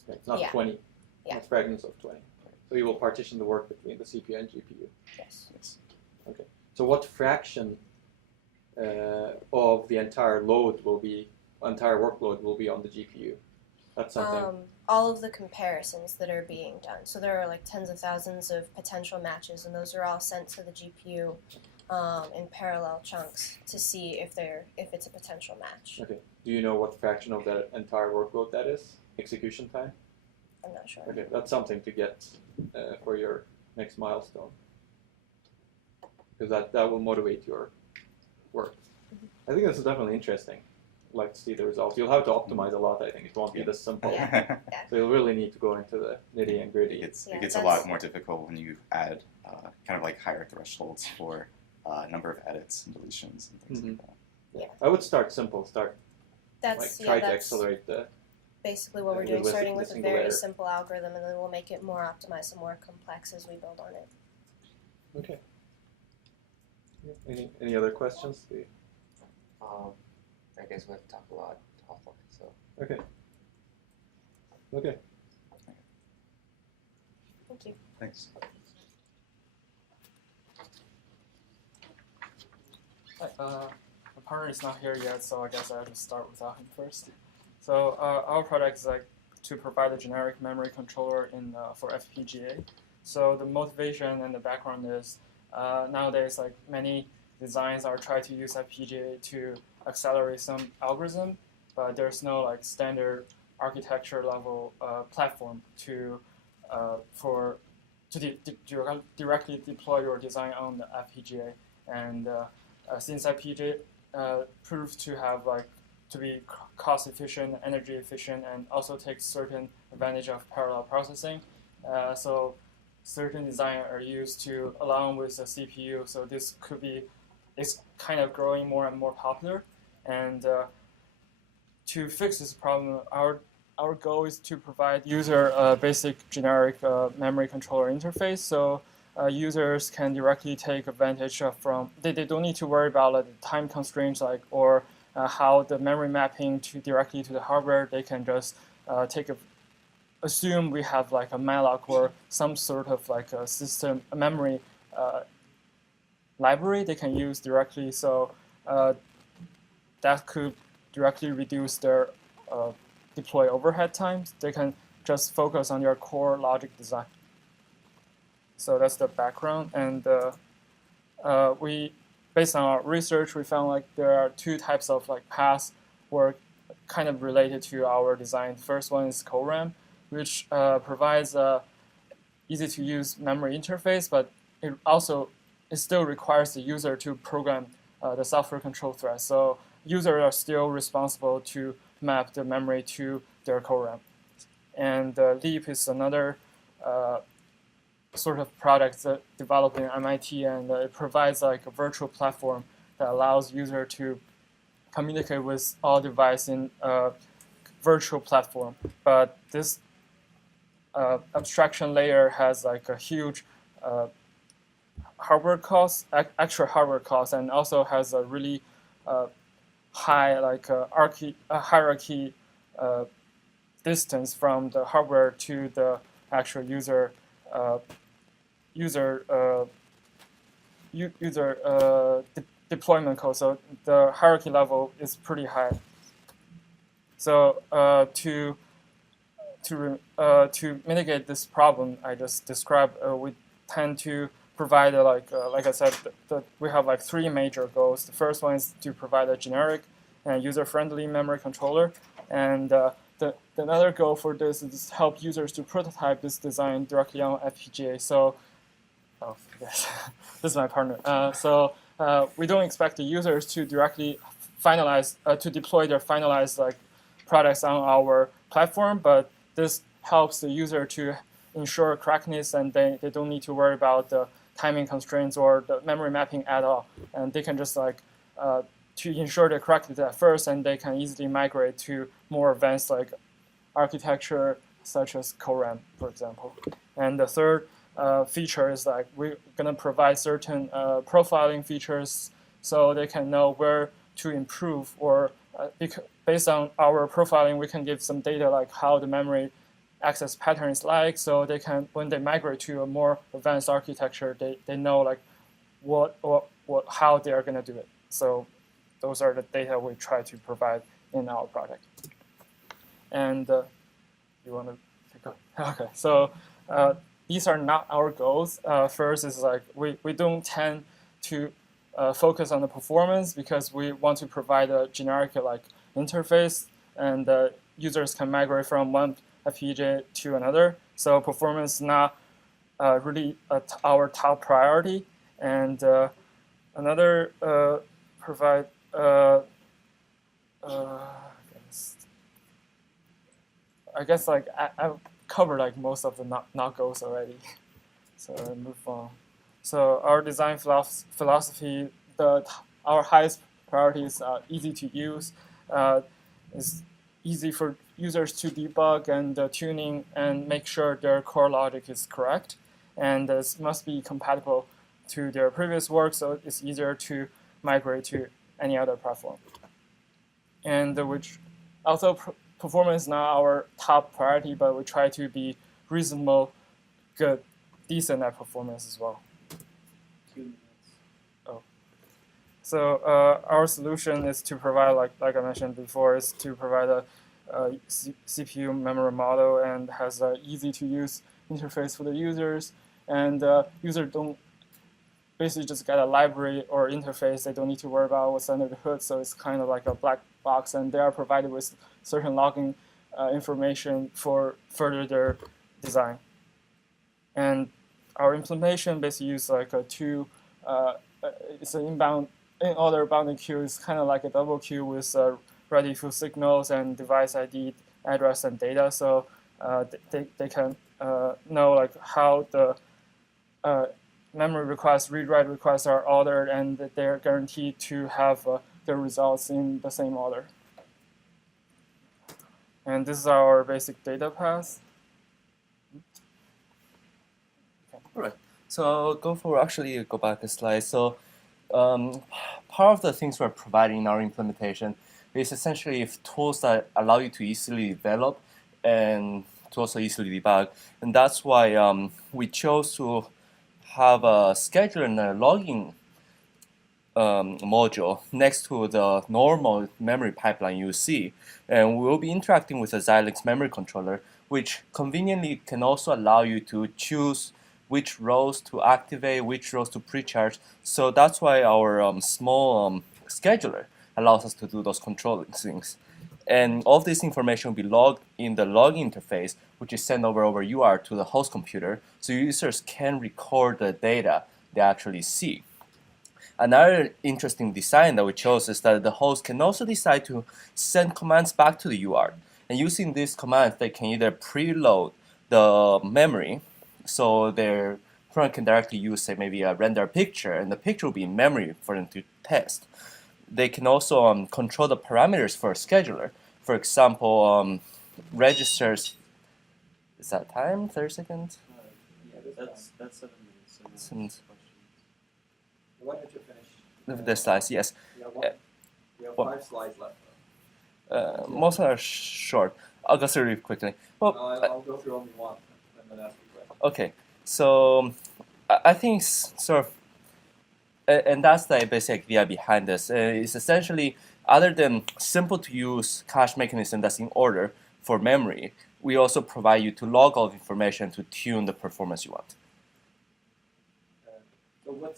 It's not Yeah. 20. Yeah. Not fragments of 20. So you will partition the work between the CPU and GPU. Yes. Okay. So what fraction of the entire workload will be on the GPU? That's something. All of the comparisons that are being done. So there are like tens of thousands of potential matches, and those are all sent to the GPU in parallel chunks to see if it's a potential match. Okay. Do you know what fraction of that entire workload that is? Execution time? I'm not sure. Okay, that's something to get for your next milestone. Because that will motivate your work. I think this is definitely interesting. I'd like to see the results. You'll have to optimize a lot, I think. It won't be this simple. Yeah. So you'll really need to go into the nitty and gritty. It Yeah, gets a lot more difficult when you add kind of like higher thresholds for number of edits and deletions and things like that. Yeah. I would start simple. Try That's to accelerate the. basically what we're the doing, list- starting with a listing the very layer. simple algorithm, and then we'll make it more optimized and more complex as we build on it. Okay. Any other questions? I guess we'll talk a lot offline. So Okay. Okay. Thank you. Thanks. My partner is not here yet, so I guess I have to start without him first. So our product is like to provide a generic memory controller for FPGA. So the motivation and the background is nowadays like many designs are trying to use FPGA to accelerate some algorithm, but there's no like standard architecture level platform to directly deploy your design on the FPGA. And since FPGA proves to have to be cost efficient, energy efficient, and also takes certain advantage of parallel processing, so certain design are used to along with the CPU. So this it's kind of growing more and more popular. And to fix this problem, our goal is to provide user a basic generic memory controller interface. So users can directly take advantage of they don't need to worry about the time constraints or how the memory mapping directly to the hardware, they can just assume we have like a malloc or some sort of like a system a memory library they can use directly. So that could directly reduce their deploy overhead times. They can just focus on your core logic design. So that's the background. And based on our research, we found like there are two types of like paths work kind of related to our design. The first one is CoRAM, which provides a easy-to-use memory interface, but it still requires the user to program the software control thread. So users are still responsible to map the memory to their CoRAM. And Leap is another sort of product that developed in MIT, and it provides like a virtual platform that allows user to communicate with all devices in a virtual platform. But this abstraction layer has like a huge hardware cost, extra hardware cost, and also has a really high like hierarchy distance from the hardware to the actual user deployment code. So the hierarchy level is pretty high. So to mitigate this problem I just described, we tend to provide like I said, we have like three major goals. The first one is to provide a generic and user-friendly memory controller, and the another goal for this is to help users to prototype this design directly on FPGA. So, oh yes, this is my partner. So we don't expect the users to directly to deploy their finalized like products on our platform, but this helps the user to ensure correctness, and they don't need to worry about the timing constraints or the memory mapping at all. And they can just like to ensure they corrected that first, and they can easily migrate to more advanced like architecture such as CoRAM, for example. And the third feature is like we're gonna provide certain profiling features so they can know where to improve, or based on our profiling, we can give some data like how the memory access pattern is like, so they can, when they migrate to a more advanced architecture, they know like how they are gonna do it. So those are the data we try to provide in our project. And you want to take a, okay, so these are not our goals. First is like we don't tend to focus on the performance because we want to provide a generic like interface, and users can migrate from one FPGA to another. So performance is not really our top priority. And another provide I guess like I've covered like most of the not goals already. So I'll move on. So our design philosophy, our highest priority is easy to use. It's easy for users to debug and tuning and make sure their core logic is correct. And this must be compatible to their previous work, so it's easier to migrate to any other platform. And which also performance is not our top priority, but we try to be reasonable, good, decent at performance as well. 2 minutes. Oh. So our solution is to provide, like I mentioned before, is to provide a CPU memory model and has an easy-to-use interface for the users. And users don't basically just get a library or interface. They don't need to worry about what's under the hood. So it's kind of like a black box, and they are provided with certain logging information for further their design. And our implementation basically uses like a it's an in-order bounding queue. It's kind of like a double queue with ready for signals and device ID, address, and data. So they can know like how the memory requests, read-write requests are ordered, and that they're guaranteed to have the results in the same order. And this is our basic data path. All right. So I'll go back a slide. So Part of the things we're providing in our implementation is essentially tools that allow you to easily develop and to also easily debug. And that's why we chose to have a scheduler and a logging module next to the normal memory pipeline you see. And we'll be interacting with a Xilinx memory controller, which conveniently can also allow you to choose which rows to activate, which rows to pre-charge. So that's why our small scheduler allows us to do those controlling things. And all of this information will be logged in the login interface, which is sent over UART to the host computer, so users can record the data they actually see. Another interesting design that we chose is that the host can also decide to send commands back to the UART. And using these commands, they can either preload the memory, so their program can directly use, say, maybe a render picture, and the picture will be in memory for them to test. They can also control the parameters for a scheduler. For example, registers. Is that time? 30 seconds? That's 7 minutes. So Why don't you finish? The slides, yes. We have 5 slides left. Most are short. I'll go through it quickly. Well, I'll go through only one and then ask you a question. Okay, so I think sort of, and that's the basic idea behind this. It's essentially, other than simple to use cache mechanism that's in order for memory, we also provide you to log all the information to tune the performance you want. So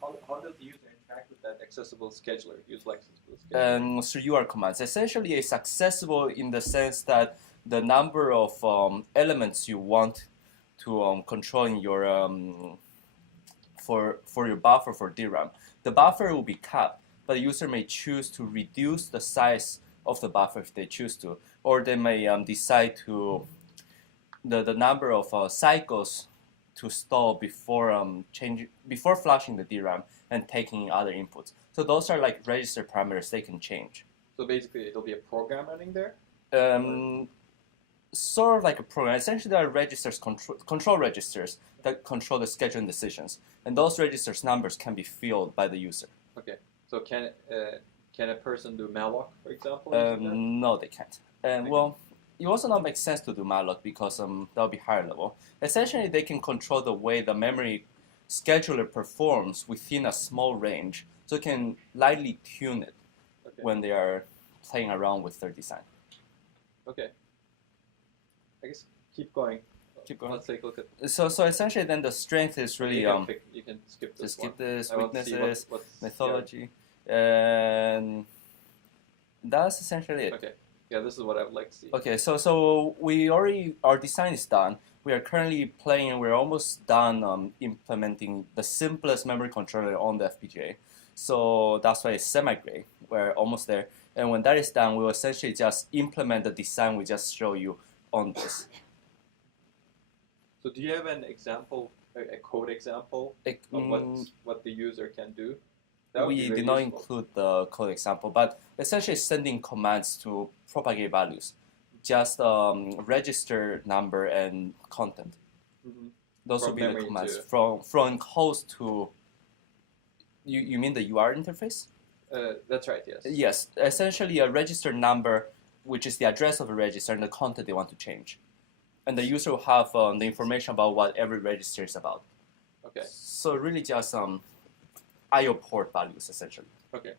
how does the user interact with that accessible scheduler? Use like accessible scheduler? Through UART commands. Essentially, it's accessible in the sense that the number of elements you want to control in your for your buffer for DRAM. The buffer will be capped, but the user may choose to reduce the size of the buffer if they choose to, or they may decide to the number of cycles to stall before flashing the DRAM and taking other inputs. So those are like register parameters they can change. So basically, it'll be a program running there. Sort of like a program. Essentially, there are registers, control registers that control the scheduling decisions, and those registers numbers can be filled by the user. Okay. So can a person do malloc, for example? No, they can't. And well, it also not make sense to do malloc because that'll be higher level. Essentially, they can control the way the memory scheduler performs within a small range, so it can lightly tune it when they are playing around with their design. Okay. I guess keep going. Keep going. Let's take a look at. So essentially, then the strength is really you can skip this. just skip one. this I want to see weaknesses, what's methodology, and that's essentially it. Okay. Yeah, this is what I would like to see. Okay, so our design is done. We are currently playing, and we're almost done implementing the simplest memory controller on the FPGA. So that's why it's semi-gray. We're almost there. And when that is done, we will essentially just implement the design we just showed you on this. So do you have an example, a code example of what the user can do? We did not include the code example, but essentially sending commands to propagate values, just register number and content. Mm-hmm. Those From would be the memory commands to- from host to. You mean the UART interface? That's right. Yes. Yes, essentially a register number, which is the address of a register and the content they want to change, and the user will have the information about what every register is about. Okay. So really just I/O port values essentially. Okay.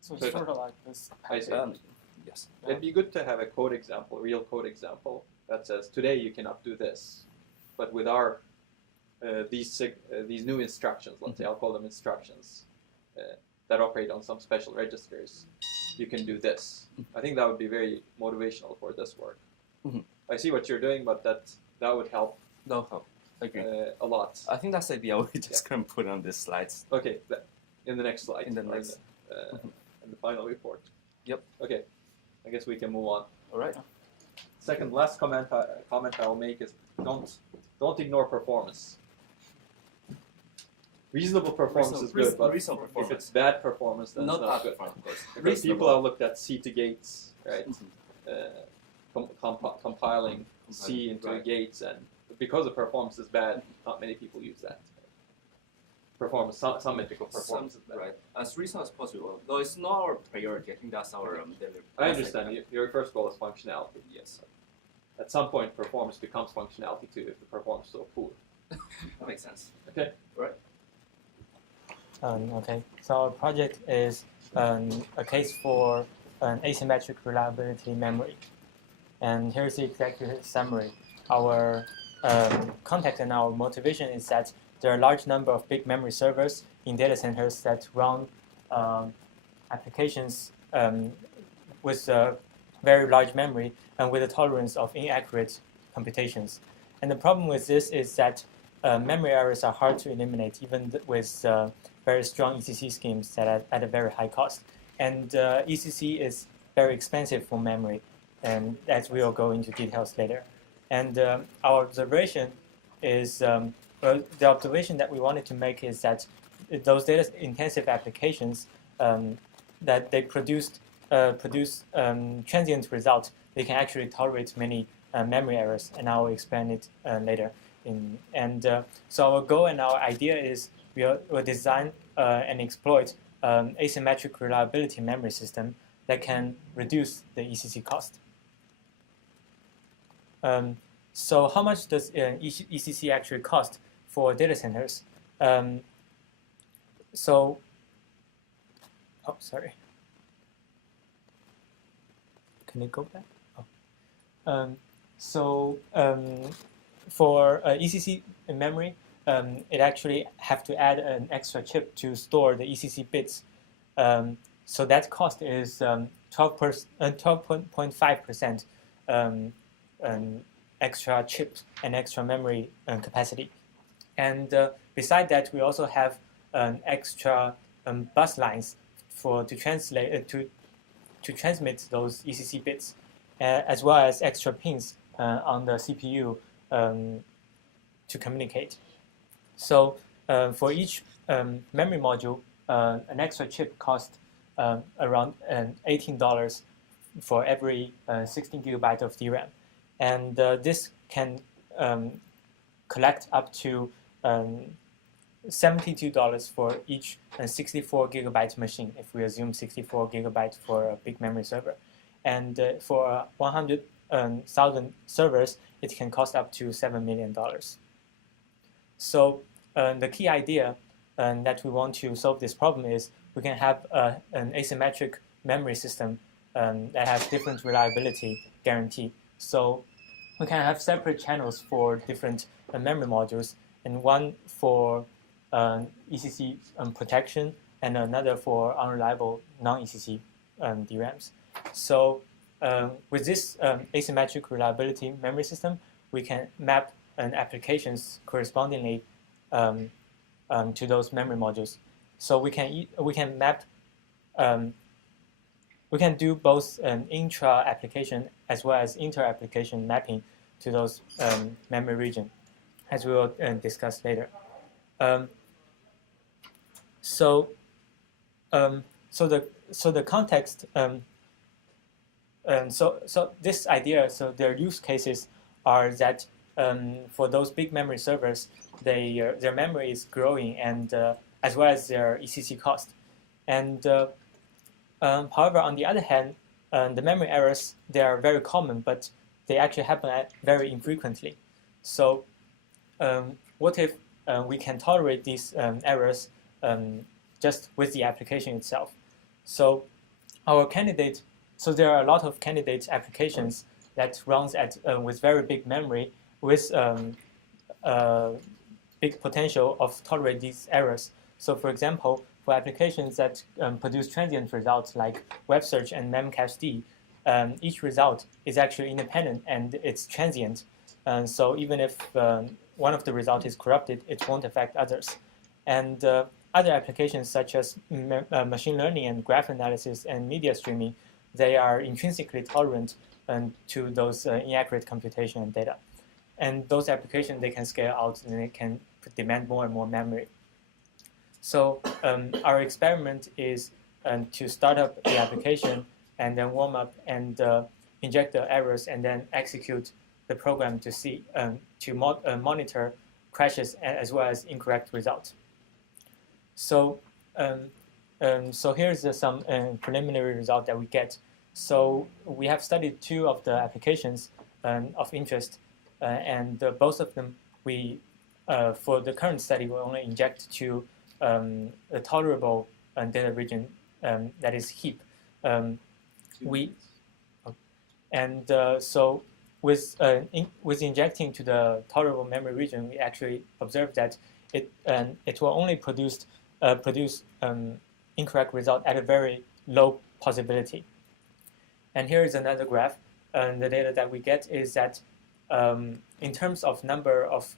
So So- it's sort of like this. I see. Yes. It'd be good to have a code example, real code example that says today you cannot do this, but with our these new instructions, let's say I'll call them instructions, that operate on some special registers, you can do this. I think that would be very motivational for this work. Mm-hmm. I see what you're doing, but that would help No help. Agree. a lot. I think that's the idea. We just couldn't put on these slides. Okay, in the next slide. In the or next. in the final report. Yep. Okay, I guess we can move on. All right. Second, last comment I'll make is don't ignore performance. Reasonable performance is good, but reasonable if performance. it's bad performance, then Not it's not that good. far, of course. Because people Reasonable. have looked at C to gates, right? Compiling C into right. gates, and because the performance is bad, not many people use that. performance, some integral performance. Right. As recent as possible. Though it's not our priority. I think that's our daily. I understand. Your first goal is functionality. Yes. At some point, performance becomes functionality too if the performance is so poor. That makes sense. Okay. Right. Okay. So our project is a case for an asymmetric reliability memory. And here's the executive summary. Our context and our motivation is that there are a large number of big memory servers in data centers that run applications with very large memory and with a tolerance of inaccurate computations. And the problem with this is that memory errors are hard to eliminate, even with very strong ECC schemes that are at a very high cost. And ECC is very expensive for memory, and as we will go into details later. And our observation is, well, the observation that we wanted to make is that those data-intensive applications that they produce transient results, they can actually tolerate many memory errors, and I will explain it later. So our goal and our idea is we'll design and exploit asymmetric reliability memory system that can reduce the ECC cost. So how much does ECC actually cost for data centers? Sorry. Can it go back? For ECC memory, it actually have to add an extra chip to store the ECC bits. So that cost is 12.5% extra chips and extra memory capacity. And beside that, we also have extra bus lines to transmit those ECC bits, as well as extra pins on the CPU to communicate. So for each memory module, an extra chip costs around $18 for every 16 gigabyte of DRAM. And this can collect up to $72 for each 64 gigabyte machine, if we assume 64 gigabytes for a big memory server. And for 100,000 servers, it can cost up to $7 million. So the key idea that we want to solve this problem is we can have an asymmetric memory system that has different reliability guarantee. So we can have separate channels for different memory modules, and one for ECC protection and another for unreliable non-ECC DRAMs. So with this asymmetric reliability memory system, we can map applications correspondingly to those memory modules. So we can map we can do both intra-application as well as inter-application mapping to those memory region, as we will discuss later. So the context. So this idea. So their use cases are that for those big memory servers, their memory is growing, and as well as their ECC cost. And however, on the other hand, the memory errors, they are very common, but they actually happen very infrequently. So what if we can tolerate these errors just with the application itself? So so there are a lot of candidate applications that runs with very big memory with big potential of tolerate these errors. So for example, for applications that produce transient results like web search and memcached, each result is actually independent and it's transient. So even if one of the results is corrupted, it won't affect others. And other applications such as machine learning and graph analysis and media streaming, they are intrinsically tolerant to those inaccurate computation and data. And those applications, they can scale out and they can demand more and more memory. So our experiment is to start up the application and then warm up and inject the errors and then execute the program to see to monitor crashes as well as incorrect results. So so here's some preliminary result that we get. So we have studied two of the applications of interest, and both of them we for the current study we only inject to a tolerable data region that is heap. So with injecting to the tolerable memory region, we actually observed that it will only produce incorrect result at a very low possibility. And here is another graph. The data that we get is that in terms of number of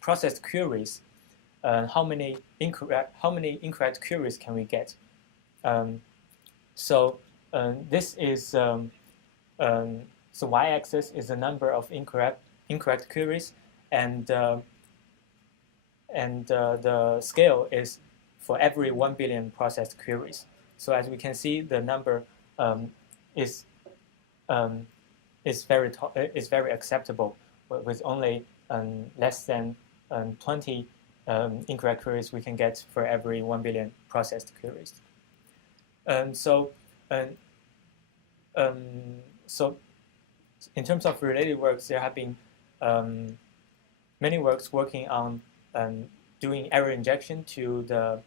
processed queries, how many incorrect queries can we get? This is so y-axis is the number of incorrect queries, and the scale is for every 1 billion processed queries. So as we can see, the number is very acceptable with only less than 20 incorrect queries we can get for every 1 billion processed queries. So in terms of related works, there have been many works working on doing error injection to the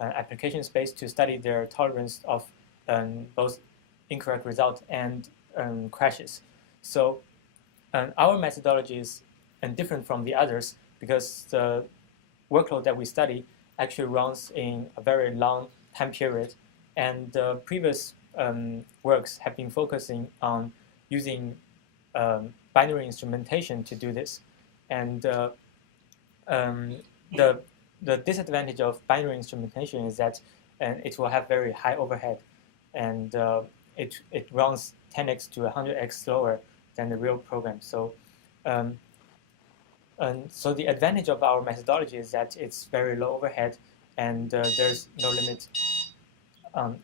application space to study their tolerance of both incorrect results and crashes. So our methodology is different from the others because the workload that we study actually runs in a very long time period, and the previous works have been focusing on using binary instrumentation to do this. And the disadvantage of binary instrumentation is that it will have very high overhead, and it runs 10x to 100x slower than the real program. So so the advantage of our methodology is that it's very low overhead, and there's no limit. Okay,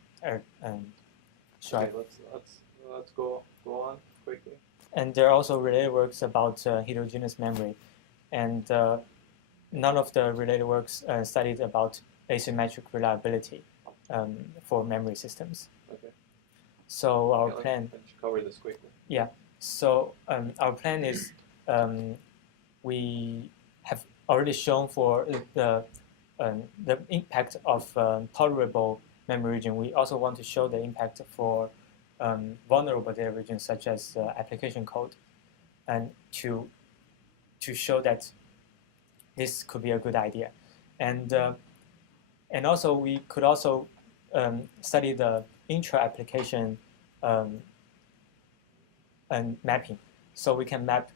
let's go on quickly. And there are also related works about heterogeneous memory, and none of the related works studied about asymmetric reliability for memory systems. Okay. So our plan. Let's cover this quickly. Yeah. So our plan is we have already shown for the impact of tolerable memory region. We also want to show the impact for vulnerable data regions such as application code, and to show that this could be a good idea. And also we could also study the intra-application and mapping, so we can map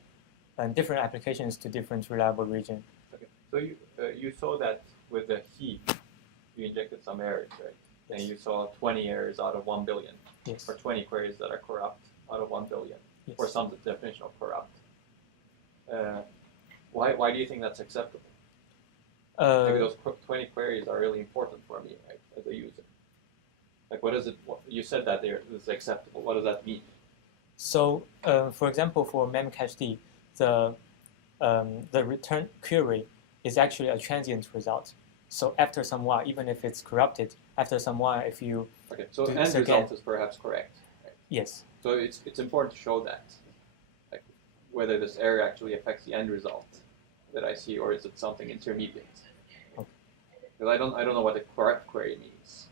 different applications to different reliable region. Okay. So you saw that with the heap, you injected some errors, right? And you saw 20 errors out of 1 billion, yes, or 20 queries that are corrupt out of 1 billion, yes, or some definition of corrupt. Why do you think that's acceptable? Maybe those 20 queries are really important for me, right, as a user. Like, what is it? You said that this is acceptable. What does that mean? So, for example, for memcached, the return query is actually a transient result. So after some while, even if it's corrupted, after some while, if you okay, so end result is perhaps correct. Right? Yes. So it's important to show that, like, whether this error actually affects the end result that I see, or is it something intermediate? Okay. Because I don't know what a correct query means.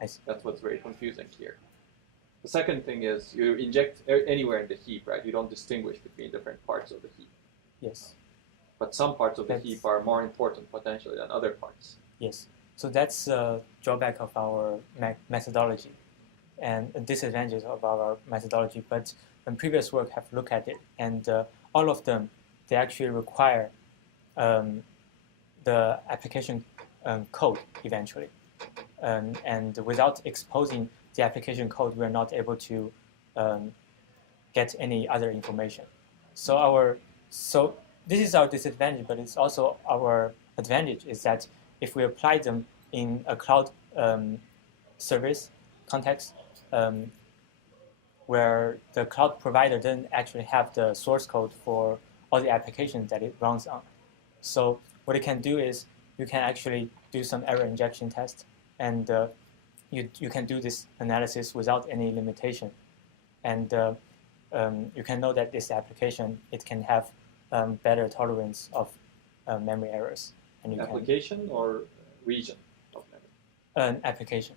I see. That's what's very confusing here. The second thing is you inject anywhere in the heap, right? You don't distinguish between different parts of the heap. Yes. But some parts of the heap are more important potentially than other parts. Yes. So that's a drawback of our methodology and a disadvantage of our methodology. But previous work have looked at it, and all of them, they actually require the application code eventually. And without exposing the application code, we are not able to get any other information. So this is our disadvantage, but it's also our advantage, is that if we apply them in a cloud service context, where the cloud provider doesn't actually have the source code for all the applications that it runs on, So what it can do is you can actually do some error injection test, and you can do this analysis without any limitation, and you can know that this application, it can have better tolerance of memory errors. And you application or region of memory? An application.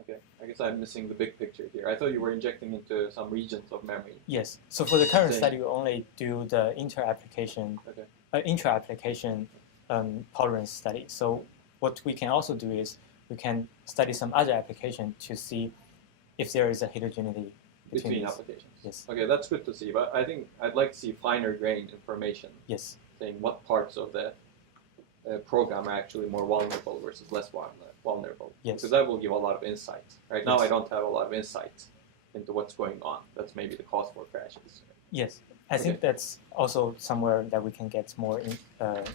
Okay, I guess I'm missing the big picture here. I thought you were injecting into some regions of memory. Yes. So for the current study, we only do the intra-application tolerance study. So what we can also do is we can study some other application to see if there is a heterogeneity between applications. Yes. Okay, that's good to see. But I think I'd like to see finer grained information. Yes. Saying what parts of the program are actually more vulnerable versus less vulnerable. Yes. Because that will give a lot of insight. Right now, Yes. I don't have a lot of insight into what's going on. That's maybe the cause for crashes. Yes. I think that's also somewhere that we can get more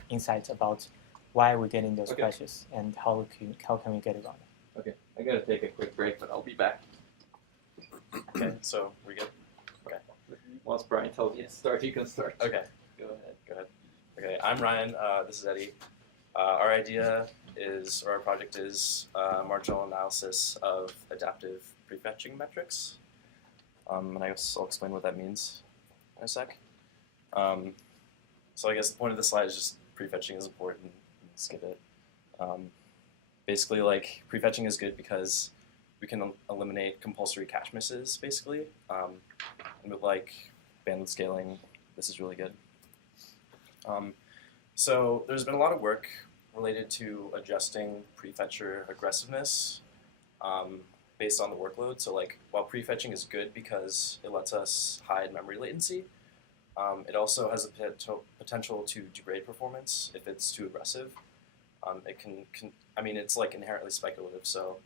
insights about why we're getting those crashes and how can we get around it. Okay, I gotta take a quick break, but I'll be back. Okay, so we good? Okay. Once Brian tells you to start, you can start. Okay, go ahead. Okay, I'm Ryan, this is Eddie. Our idea is, or our project is, marginal analysis of adaptive prefetching metrics. And I guess I'll explain what that means in a sec. So I guess the point of the slide is just prefetching is important. Skip it. Basically, like, prefetching is good because we can eliminate compulsory cache misses, basically. And with, like, bandwidth scaling, this is really good. So there's been a lot of work related to adjusting prefetcher aggressiveness based on the workload. So, like, while prefetching is good because it lets us hide memory latency, it also has a potential to degrade performance if it's too aggressive. It I mean, it's like inherently speculative. So,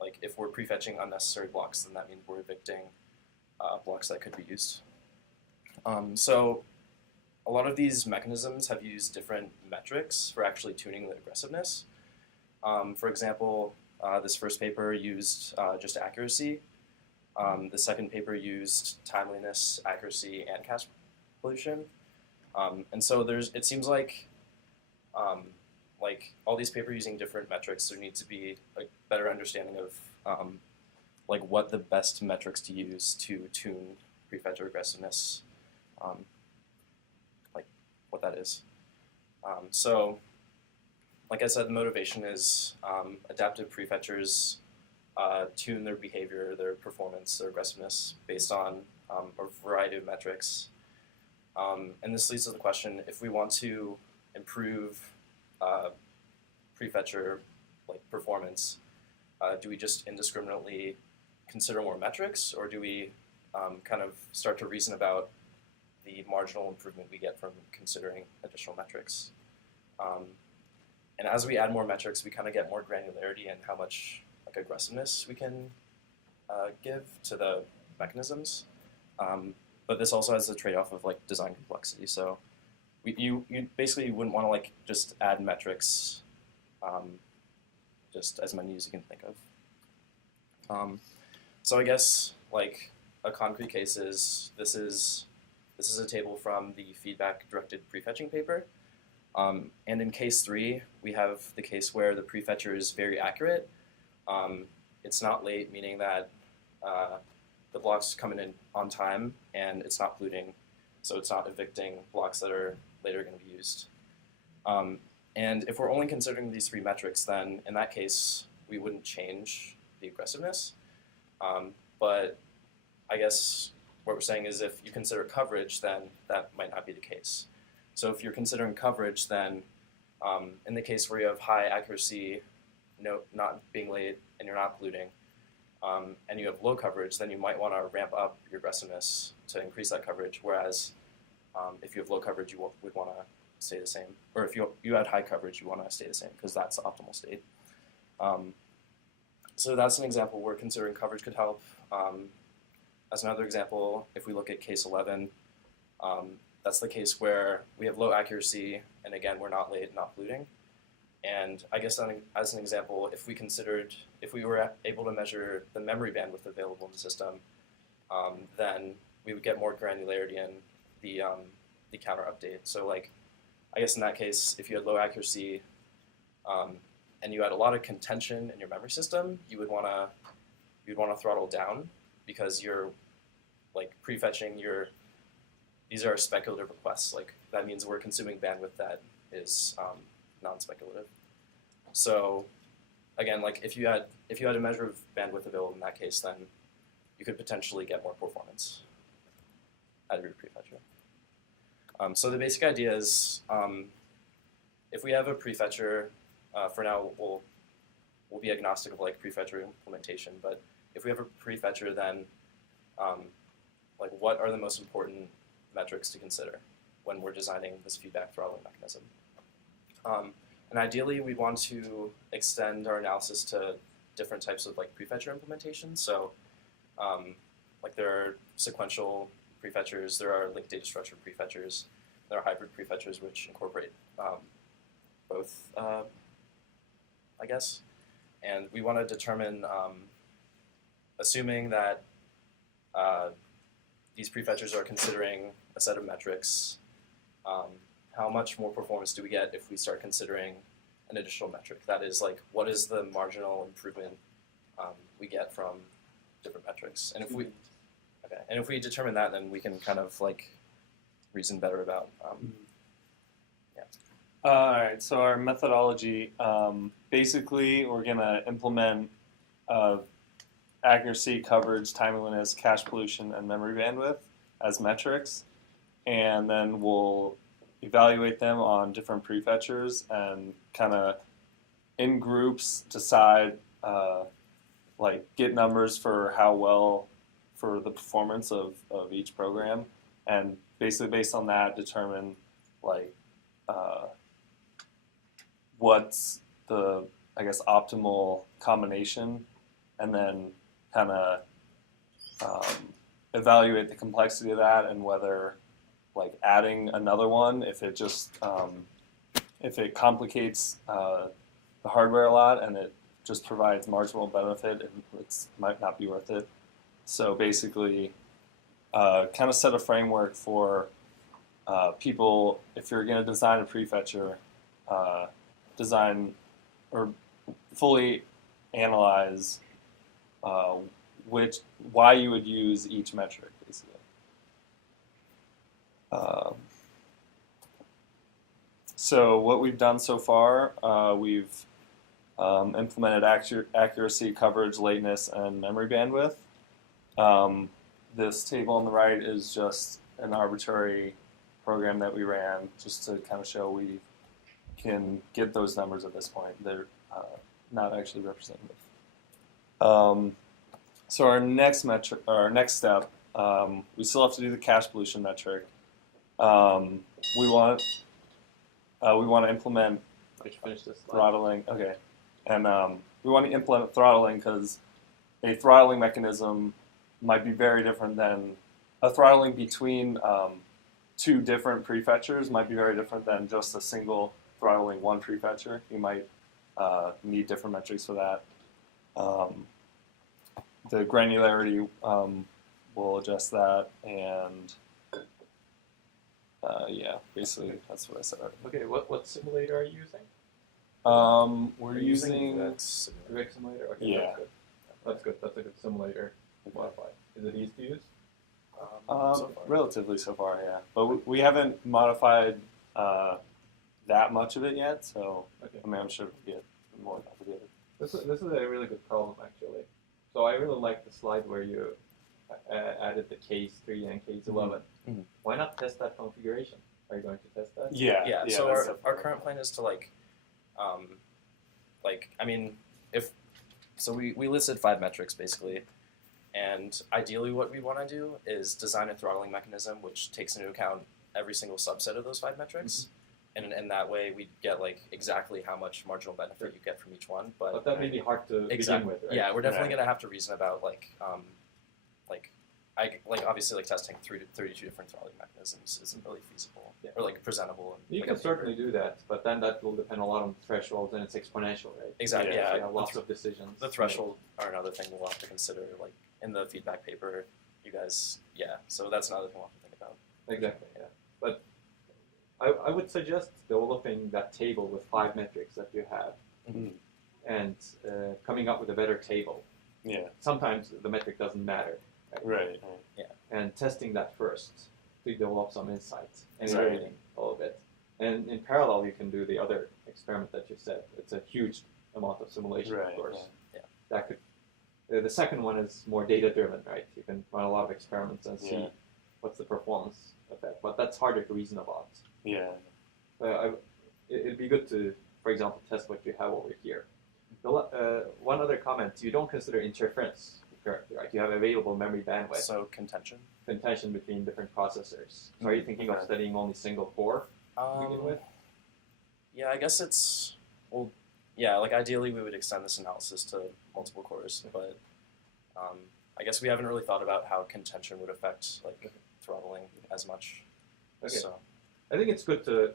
like, if we're prefetching unnecessary blocks, then that means we're evicting blocks that could be used. So, a lot of these mechanisms have used different metrics for actually tuning the aggressiveness. For example, this first paper used just accuracy. The second paper used timeliness, accuracy, and cache pollution. And so it seems like all these papers using different metrics, there needs to be a better understanding of like what the best metrics to use to tune prefetcher aggressiveness, like what that is. So, like I said, the motivation is adaptive prefetchers tune their behavior, their performance, their aggressiveness based on a variety of metrics. And this leads to the question, if we want to improve prefetcher performance, do we just indiscriminately consider more metrics, or do we kind of start to reason about the marginal improvement we get from considering additional metrics? And as we add more metrics, we kind of get more granularity in how much aggressiveness we can give to the mechanisms. But this also has the trade-off of design complexity. So you basically wouldn't want to just add metrics just as many as you can think of. So I guess a concrete case is this is a table from the feedback-directed prefetching paper. And in case 3, we have the case where the prefetcher is very accurate. It's not late, meaning that the blocks coming in on time, and it's not polluting, so it's not evicting blocks that are later going to be used. And if we're only considering these 3 metrics, then in that case, we wouldn't change the aggressiveness. But I guess what we're saying is if you consider coverage, then that might not be the case. So if you're considering coverage, then in the case where you have high accuracy, not being late, and you're not polluting, and you have low coverage, then you might want to ramp up your aggressiveness to increase that coverage, whereas if you have low coverage, you would want to stay the same. Or if you had high coverage, you want to stay the same, because that's the optimal state. So that's an example where considering coverage could help. As another example, if we look at case 11, that's the case where we have low accuracy, and again, we're not late, not polluting. And I guess as an example, if we were able to measure the memory bandwidth available in the system, then we would get more granularity in the counter update. So I guess in that case, if you had low accuracy and you had a lot of contention in your memory system, you'd want to throttle down because you're like prefetching these are speculative requests. Like that means we're consuming bandwidth that is non-speculative. So again, like if you had a measure of bandwidth available in that case, then you could potentially get more performance out of your prefetcher. So the basic idea is if we have a prefetcher, for now we'll be agnostic of like prefetcher implementation, but if we have a prefetcher, then like what are the most important metrics to consider when we're designing this feedback throttling mechanism? And ideally, we want to extend our analysis to different types of like prefetcher implementations. So like there are sequential prefetchers, there are linked data structure prefetchers, there are hybrid prefetchers which incorporate both, I guess. And we want to determine, assuming that these prefetchers are considering a set of metrics, how much more performance do we get if we start considering an additional metric? That is, like, what is the marginal improvement we get from different metrics? And if we determine that, then we can kind of like reason better about. All right. So our methodology, basically, we're gonna implement accuracy, coverage, timeliness, cache pollution, and memory bandwidth as metrics, and then we'll evaluate them on different prefetchers and kind of in groups decide like get numbers for how well for the performance of each program, and basically based on that determine like what's the, I guess, optimal combination, and then kind of evaluate the complexity of that and whether like adding another one, if it just if it complicates the hardware a lot and it just provides marginal benefit, it might not be worth it. So basically, kind of set a framework for people, if you're going to design a prefetcher, design or fully analyze why you would use each metric, basically. So what we've done so far, we've implemented accuracy, coverage, lateness, and memory bandwidth. This table on the right is just an arbitrary program that we ran just to kind of show we can get those numbers at this point. They're not actually representative. So our next metric, our next step, we still have to do the cache pollution metric. We want to implement throttling. Okay, and we want to implement throttling because a throttling mechanism might be very different than a throttling between two different prefetchers might be very different than just a single throttling one prefetcher. You might need different metrics for that. The granularity will adjust that, and yeah, basically that's what I said. Okay, what simulator are you using? We're using Rick simulator. Okay, yeah, that's good. That's a good simulator to modify. Is it easy to use? So relatively so far, yeah. But we haven't modified that much of it yet, so okay. I mean, I'm sure we'll get more complicated. This is a really good problem, actually. So I really like the slide where you added the case 3 and case 11. Mm-hmm. Why not test that configuration? Are you going to test that? Yeah. So our current plan is to I mean, we listed 5 metrics basically, and ideally what we want to do is design a throttling mechanism which takes into account every single subset of those 5 metrics, and in that way we get like exactly how much marginal benefit you get from each one. But that may be hard to begin with, right? Yeah, we're definitely going to have to reason about obviously testing 32 different throttling mechanisms isn't really feasible or like presentable. You can certainly do that, but then that will depend a lot on thresholds, and it's exponential, right? Exactly. Yeah. So you have lots of decisions. The threshold are another thing we'll have to consider, like in the feedback paper. You guys, so that's another thing we'll have to think about. Exactly. Yeah, but I I would suggest developing that table with 5 metrics that you have, and coming up with a better table. Yeah. Sometimes the metric doesn't matter. Right. Yeah. And testing that first to develop some insights and Right. iterating a little bit. And in parallel, you can do the other experiment that you said. It's a huge amount of simulation, Right, of course. yeah. That could. The second one is more data-driven, right? You can run a lot of experiments and see Yeah. what's the performance effect. But that's harder to reason about. Yeah. It'd be good to, for example, test what you have over here. One other comment: you don't consider interference currently, right? You have available memory bandwidth. So contention. Contention between different processors. So are you thinking of studying only single core to begin with? Yeah, I guess it's, well, yeah, like ideally we would extend this analysis to multiple cores, but I guess we haven't really thought about how contention would affect like throttling as much. Okay. So, I think it's good to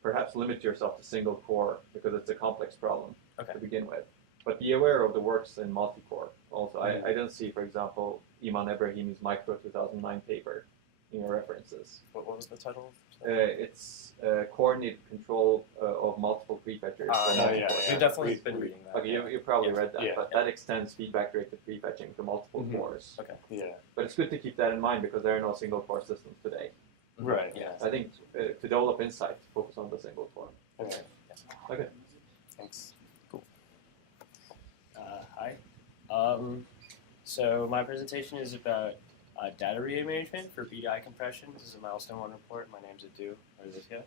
perhaps limit yourself to single core because it's a complex problem to begin with. But be aware of the works in multi-core also. I don't see, for example, Iman Ebrahimi's Micro 2009 paper in your references. what was the title? It's coordinated control of multiple prefetchers. We've definitely been reading that. Okay, you probably read that, Yeah. but that extends feedback-directed prefetching to multiple cores. Okay. Yeah. But it's good to keep that in mind because there are no single-core systems today. Right. Yeah. I think to develop insight, focus on the single core. Okay. Okay. Thanks. Hi. So my presentation is about data rearrangement for BDI compression. This is a Milestone 1 report. My name's Adu, or this guy.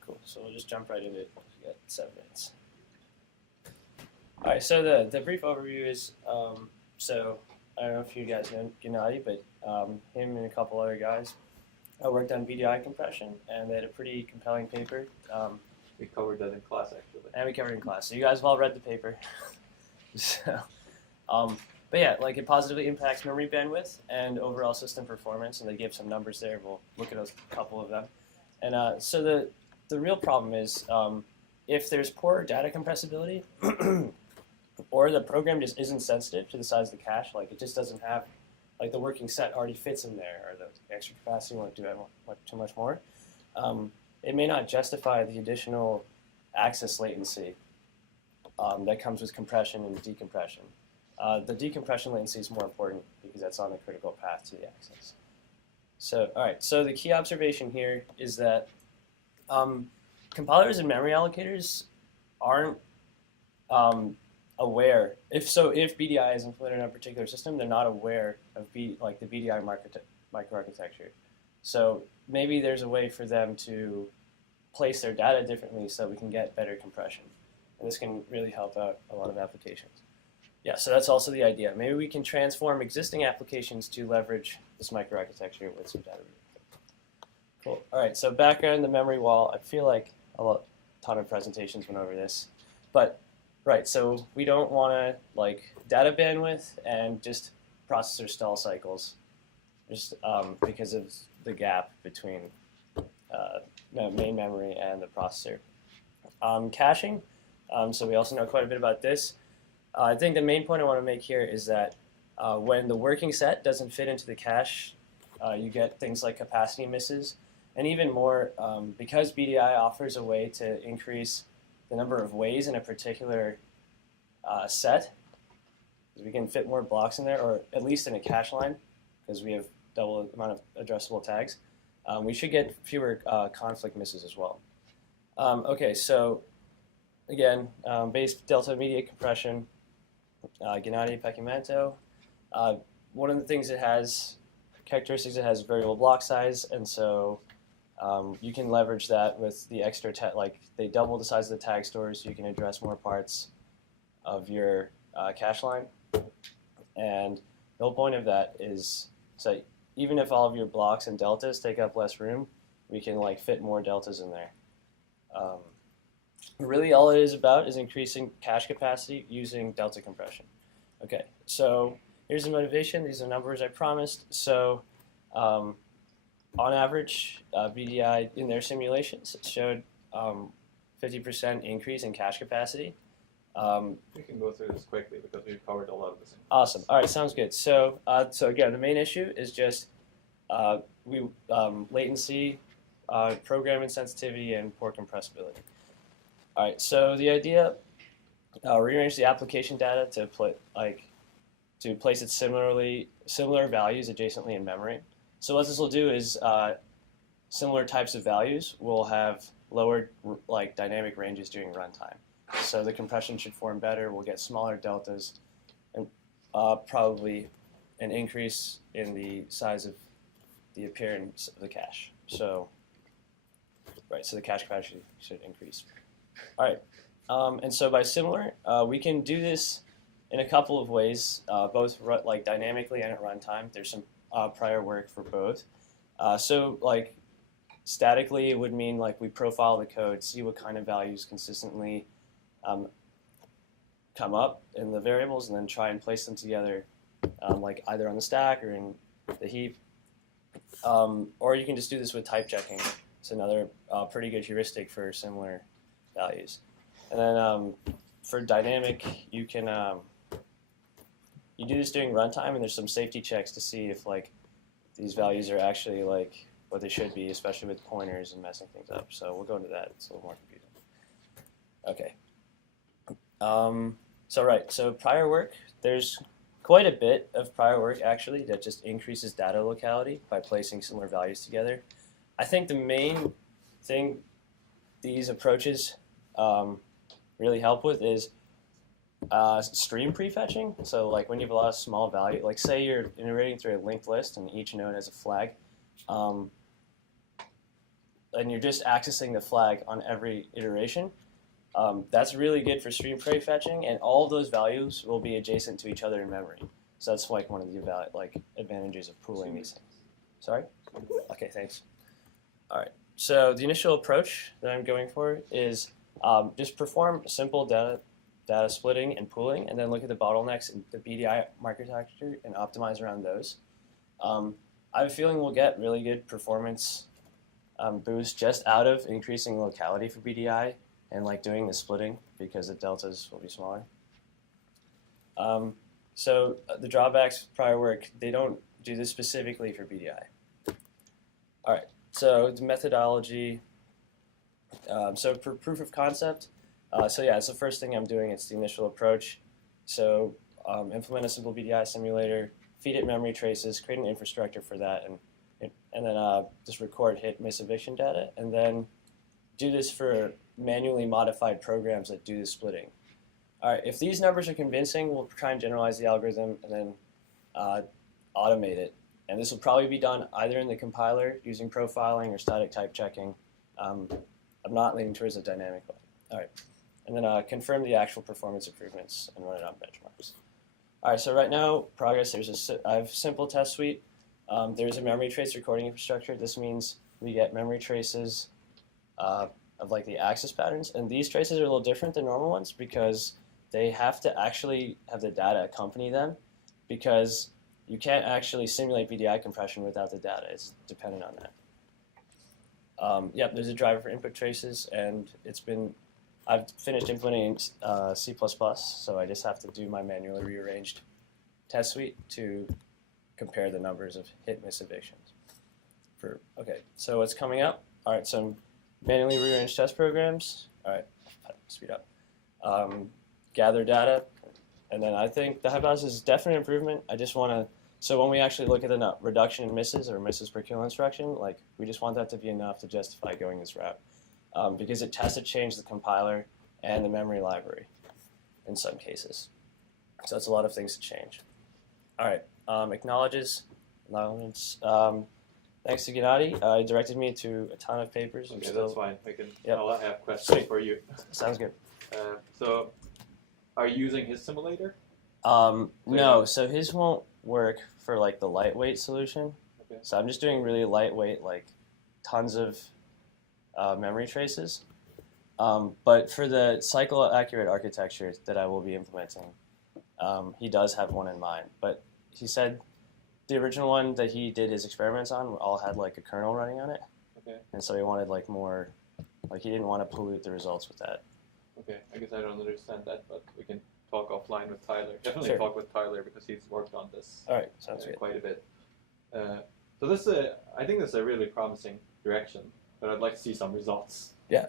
Cool. So we'll just jump right into it. We got 7 minutes. All right. So the brief overview is so I don't know if you guys know Gennady, but him and a couple other guys worked on BDI compression, and they had a pretty compelling paper. We covered that in class, actually. And we covered it in class. So you guys have all read the paper. So, but yeah, like it positively impacts memory bandwidth and overall system performance, and they give some numbers there. We'll look at a couple of them. And so the real problem is if there's poor data compressibility or the program just isn't sensitive to the size of the cache, like it just doesn't have, like the working set already fits in there, or the extra capacity won't do too much more, it may not justify the additional access latency that comes with compression and decompression. The decompression latency is more important because that's on the critical path to the access. So, all right, so the key observation here is that compilers and memory allocators aren't aware. If BDI is implemented on a particular system, they're not aware of the BDI microarchitecture. So maybe there's a way for them to place their data differently so we can get better compression. And this can really help out a lot of applications. Yeah, so that's also the idea. Maybe we can transform existing applications to leverage this microarchitecture with some data. Cool. All right, so background, the memory wall. I feel like a ton of presentations went over this. But, right, so we don't want to, like, data bandwidth and just processor stall cycles, just because of the gap between main memory and the processor. Caching, so we also know quite a bit about this. I think the main point I want to make here is that when the working set doesn't fit into the cache, you get things like capacity misses, and even more, because BDI offers a way to increase the number of ways in a particular set, we can fit more blocks in there, or at least in a cache line, because we have double the amount of addressable tags. We should get fewer conflict misses as well. Okay, so again, base delta mediate compression, Gennady Pecchiamento. One of the things it has, characteristics, it has variable block size, and so you can leverage that with the extra like they double the size of the tag stores, so you can address more parts of your cache line. And the whole point of that is, so even if all of your blocks and deltas take up less room, we can like fit more deltas in there. Really all it is about is increasing cache capacity using delta compression. Okay, so here's the motivation. These are numbers I promised. So on average, BDI in their simulations showed 50% increase in cache capacity. We can go through this quickly because we've covered a lot of this. Awesome. All right, sounds good. So, so again, the main issue is just latency program insensitivity, and poor compressibility. All right, so the idea, rearrange the application data to place it similar values adjacently in memory. So what this will do is similar types of values will have lower dynamic ranges during runtime. So the compression should form better. We'll get smaller deltas, and probably an increase in the size of the appearance of the cache. So, so the cache capacity should increase. All right, and so by similar, we can do this in a couple of ways, both dynamically and at runtime. There's some prior work for both. Statically, it would mean we profile the code, see what kind of values consistently come up in the variables, and then try and place them together, either on the stack or in the heap. Or you can just do this with type checking. It's another pretty good heuristic for similar values. And then for dynamic, you can you do this during runtime, and there's some safety checks to see if these values are actually what they should be, especially with pointers and messing things up. So we'll go into that. It's a little more confusing. Okay. So prior work, there's quite a bit of prior work actually that just increases data locality by placing similar values together. I think the main thing these approaches really help with is stream prefetching. So when you have a lot of small value, say you're iterating through a linked list and each node has a flag, and you're just accessing the flag on every iteration, that's really good for stream prefetching, and all of those values will be adjacent to each other in memory. So that's one of the advantages of pooling these things. Sorry? Okay, thanks. All right. So the initial approach that I'm going for is just perform simple data splitting and pooling, and then look at the bottlenecks in the BDI architecture and optimize around those. I have a feeling we'll get really good performance boost just out of increasing locality for BDI and doing the splitting, because the deltas will be smaller. So the drawbacks prior work, they don't do this specifically for BDI. All right, so the methodology. So for proof of concept, it's the first thing I'm doing. It's the initial approach. So implement a simple BDI simulator, feed it memory traces, create an infrastructure for that, and then just record hit miss eviction data, and then do this for manually modified programs that do the splitting. All right, if these numbers are convincing, we'll try and generalize the algorithm and then automate it. And this will probably be done either in the compiler using profiling or static type checking. I'm not leaning towards a dynamic one. All right, and then confirm the actual performance improvements and run it on benchmarks. All right, so right now, progress, I have simple test suite. There's a memory trace recording infrastructure. This means we get memory traces of the access patterns, and these traces are a little different than normal ones because they have to actually have the data accompany them, because you can't actually simulate BDI compression without the data. It's dependent on that. There's a driver for input traces, and I've finished implementing C++, so I just have to do my manually rearranged test suite to compare the numbers of hit miss evictions. Okay, so what's coming up? All right, some manually rearranged test programs. All right, speed up. Gather data, and then I think the hypothesis is definite improvement. I just want to, so when we actually look at the reduction in misses or misses per kill instruction, we just want that to be enough to justify going this route, because it has to change the compiler and the memory library in some cases. So that's a lot of things to change. All right, acknowledges, allowance. Thanks to Gennady, he directed me to a ton of papers. Okay, that's fine. I'll have questions Sweet. for you. Sounds good. So, are you using his simulator? No, so his won't work for the lightweight solution. Okay. So I'm just doing really lightweight, tons of memory traces. But for the cycle accurate architecture that I will be implementing, he does have one in mind. But he said the original one that he did his experiments on all had a kernel running on it. Okay. And so he wanted more, he didn't want to pollute the results with that. Okay, I guess I don't understand that, but we can talk offline with Tyler. Definitely Sure. talk with Tyler because he's worked on this. All right, sounds good. Quite a bit. So this, I think this is a really promising direction. but I'd like to see some results. Yeah.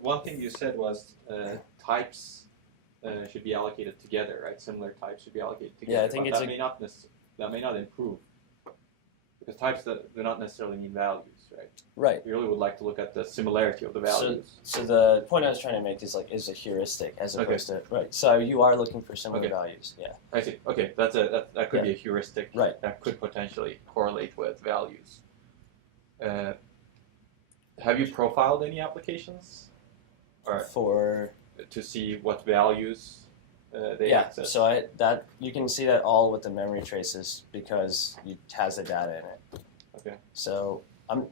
One thing you said was types should be allocated together, right? Similar types should be allocated together. Yeah, I think but that may not improve because types that do not necessarily mean values, right? Right. You really would like to look at the similarity of the values. So the point I was trying to make is a heuristic as opposed to right. So you are looking for similar values. Yeah. I see. Okay, that could be a heuristic. Right. That could potentially correlate with values. Have you profiled any applications, or to see what values they access? So that you can see that all with the memory traces because it has the data in it. Okay. So I'm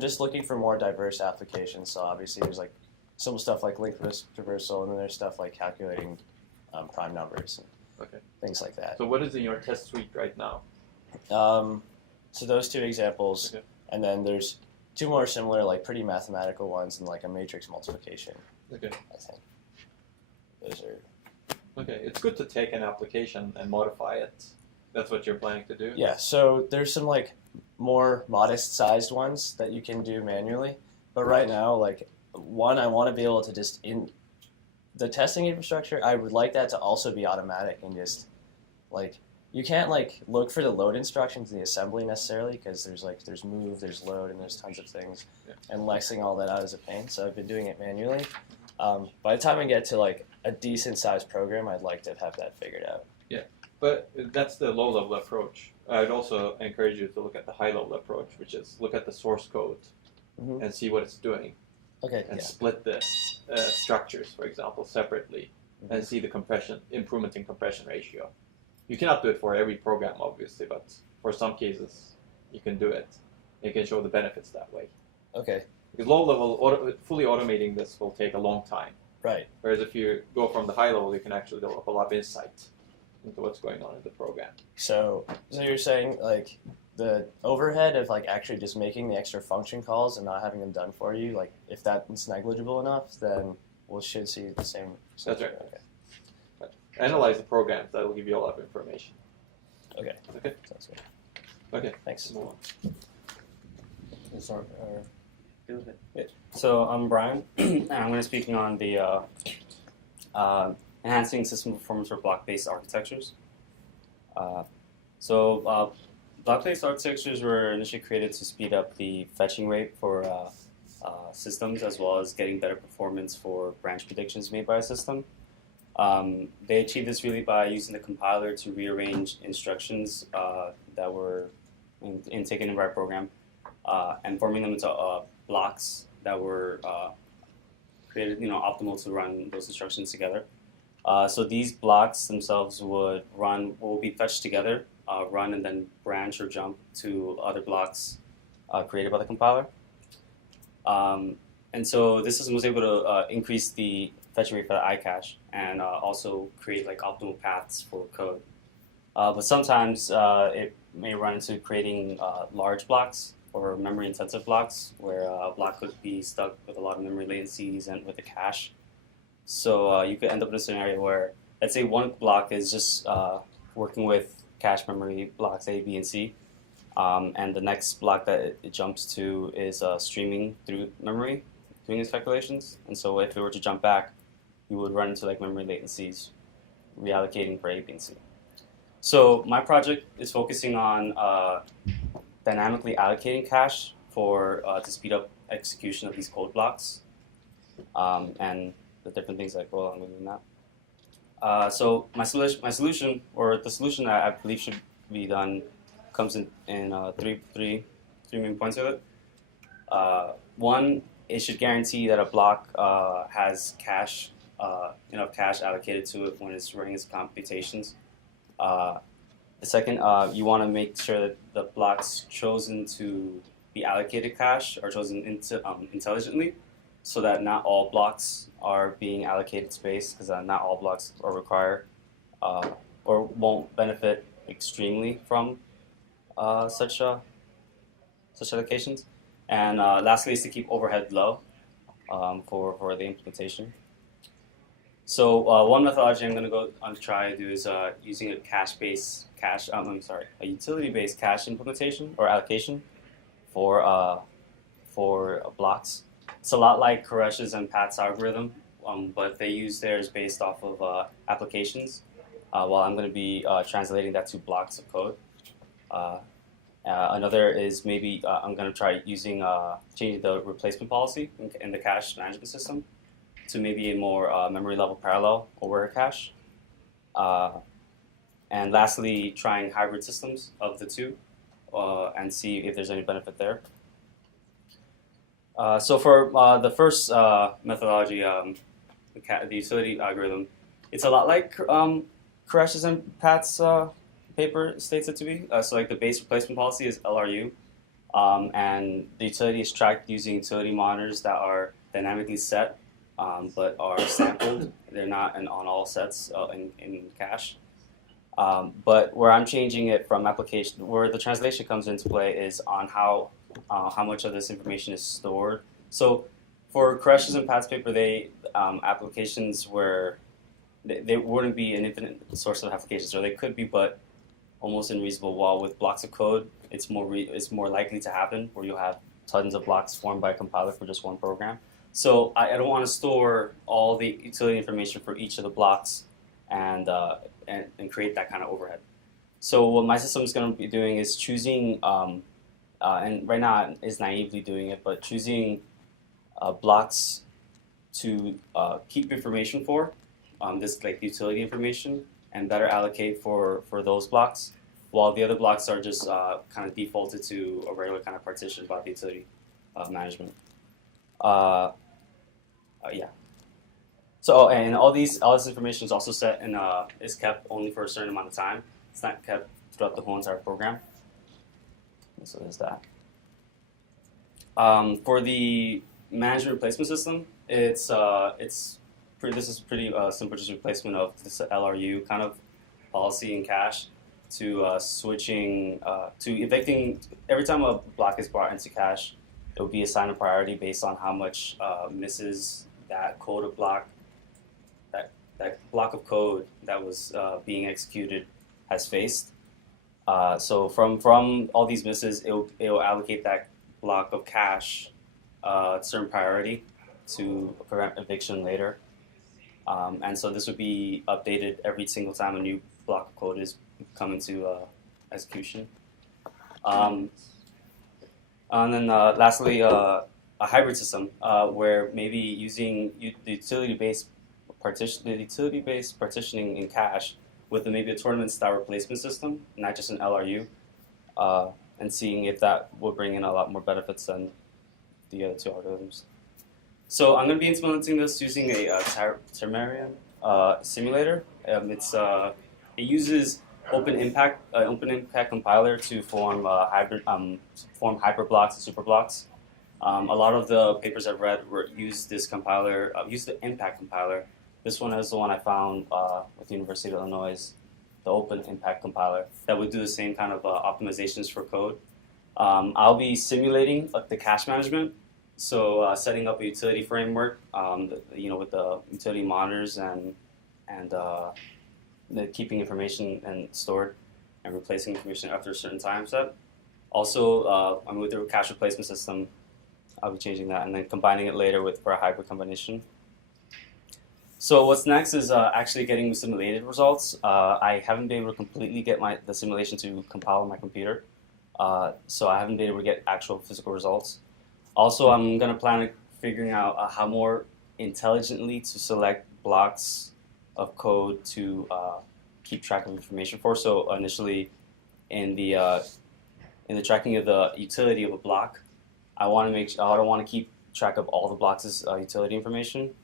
just looking for more diverse applications. So obviously there's like some stuff like linked traversal, and then there's stuff like calculating prime numbers and things like that. So what is in your test suite right now? So those two examples, and then there's two more similar, like pretty mathematical ones, and like a matrix multiplication. Okay. I think those are. Okay, it's good to take an application and modify it. That's what you're planning to do? Yeah, so there's some like more modest sized ones that you can do manually. But right now, like one, I want to be able to just in the testing infrastructure, I would like that to also be automatic and just like you can't like look for the load instructions in the assembly necessarily because there's move, there's load, and there's tons of things, and lexing all that out is a pain. So I've been doing it manually. By the time I get to like a decent sized program, I'd like to have that figured out. Yeah, but that's the low level approach. I'd also encourage you to look at the high level approach, which is look at the source code and see what it's doing. Okay. And split the structures, for example, separately, and see the improvement in compression ratio. You cannot do it for every program, obviously, but for some cases, you can do it. You can show the benefits that way. Okay. Because low level, fully automating this will take a long time. Right. Whereas if you go from the high level, you can actually develop a lot of insight into what's going on in the program. So you're saying like the overhead of like actually just making the extra function calls and not having them done for you, like if that's negligible enough, then we should see the same. That's right. Okay. Analyze the programs. That will give you a lot of information. Okay. Okay. Sounds good. Okay. Thanks. Move on. Sorry. So I'm Brian, and I'm going to be speaking on the enhancing system performance for block-based architectures. Block-based architectures were initially created to speed up the fetching rate for systems, as well as getting better performance for branch predictions made by a system. They achieved this really by using the compiler to rearrange instructions that were taken in by a program and forming them into blocks that were created, optimal to run those instructions together. So these blocks themselves will be fetched together, run and then branch or jump to other blocks created by the compiler. And so this system was able to increase the fetching rate for the iCache and also create like optimal paths for code. But sometimes it may run into creating large blocks or memory-intensive blocks where a block could be stuck with a lot of memory latencies and with a cache. So you could end up in a scenario where, let's say one block is just working with cache memory blocks A, B, and C, and the next block that it jumps to is streaming through memory, doing its calculations. And so if it were to jump back, you would run into like memory latencies, reallocating for A, B, and C. So my project is focusing on dynamically allocating cache to speed up execution of these code blocks, and the different things that go along with that. So my solution, or the solution that I believe should be done, comes in three main points of it. One, it should guarantee that a block has cache, enough cache allocated to it when it's running its computations. The second, you want to make sure that the blocks chosen to be allocated cache are chosen intelligently, so that not all blocks are being allocated space, because not all blocks are required or won't benefit extremely from such allocations. And lastly is to keep overhead low for the implementation. So one methodology I'm going to try to do is using a utility-based cache implementation or allocation for blocks. It's a lot like Koresh's and Pat's algorithm, but they use theirs based off of applications, while I'm going to be translating that to blocks of code. Another is maybe I'm going to try using changing the replacement policy in the cache management system to maybe a more memory level parallel aware cache. And lastly, trying hybrid systems of the two and see if there's any benefit there. So for the first methodology, the utility algorithm, it's a lot like Koresh's and Pat's paper states it to be. So like the base replacement policy is LRU, and the utility is tracked using utility monitors that are dynamically set, but are sampled. They're not on all sets in cache. But where I'm changing it from application, where the translation comes into play is on how much of this information is stored. So for Koresh's and Pat's paper, they applications where they wouldn't be an infinite source of applications, or they could be, but almost unreasonable. While with blocks of code, it's more likely to happen, where you'll have tons of blocks formed by a compiler for just one program. So I don't want to store all the utility information for each of the blocks and create that kind of overhead. So what my system is going to be doing is choosing, and right now is naively doing it, but choosing blocks to keep information for, this like utility information, and better allocate for those blocks, while the other blocks are just kind of defaulted to a regular kind of partition about the utility management. Yeah. So and all this information is also set and is kept only for a certain amount of time. It's not kept throughout the whole entire program. So there's that. For the management replacement system, this is pretty simple, just replacement of this LRU kind of policy in cache to switching to evicting. Every time a block is brought into cache, it will be assigned a priority based on how much misses that code of block, that block of code that was being executed has faced. So from all these misses, it will allocate that block of cache a certain priority to prevent eviction later. And so this would be updated every single time a new block of code is come into execution. And then lastly, a hybrid system where maybe using the utility-based partitioning in cache with maybe a tournament-style replacement system, not just an LRU, and seeing if that will bring in a lot more benefits than the other two algorithms. So I'm going to be implementing this using a Termarian simulator. It uses Open Impact compiler to form hyperblocks and superblocks. A lot of the papers I've read use this compiler, use the Impact compiler. This one is the one I found with the University of Illinois, the Open Impact compiler, that would do the same kind of optimizations for code. I'll be simulating the cache management, so setting up a utility framework, with the utility monitors and the keeping information and stored and replacing information after a certain time set. Also, with the cache replacement system, I'll be changing that and then combining it later for a hybrid combination. So what's next is actually getting simulated results. I haven't been able to completely get the simulation to compile on my computer, so I haven't been able to get actual physical results. Also, I'm going to plan on figuring out how more intelligently to select blocks of code to keep track of information for. So initially, in the tracking of the utility of a block, I want to make sure I don't want to keep track of all the blocks' utility information.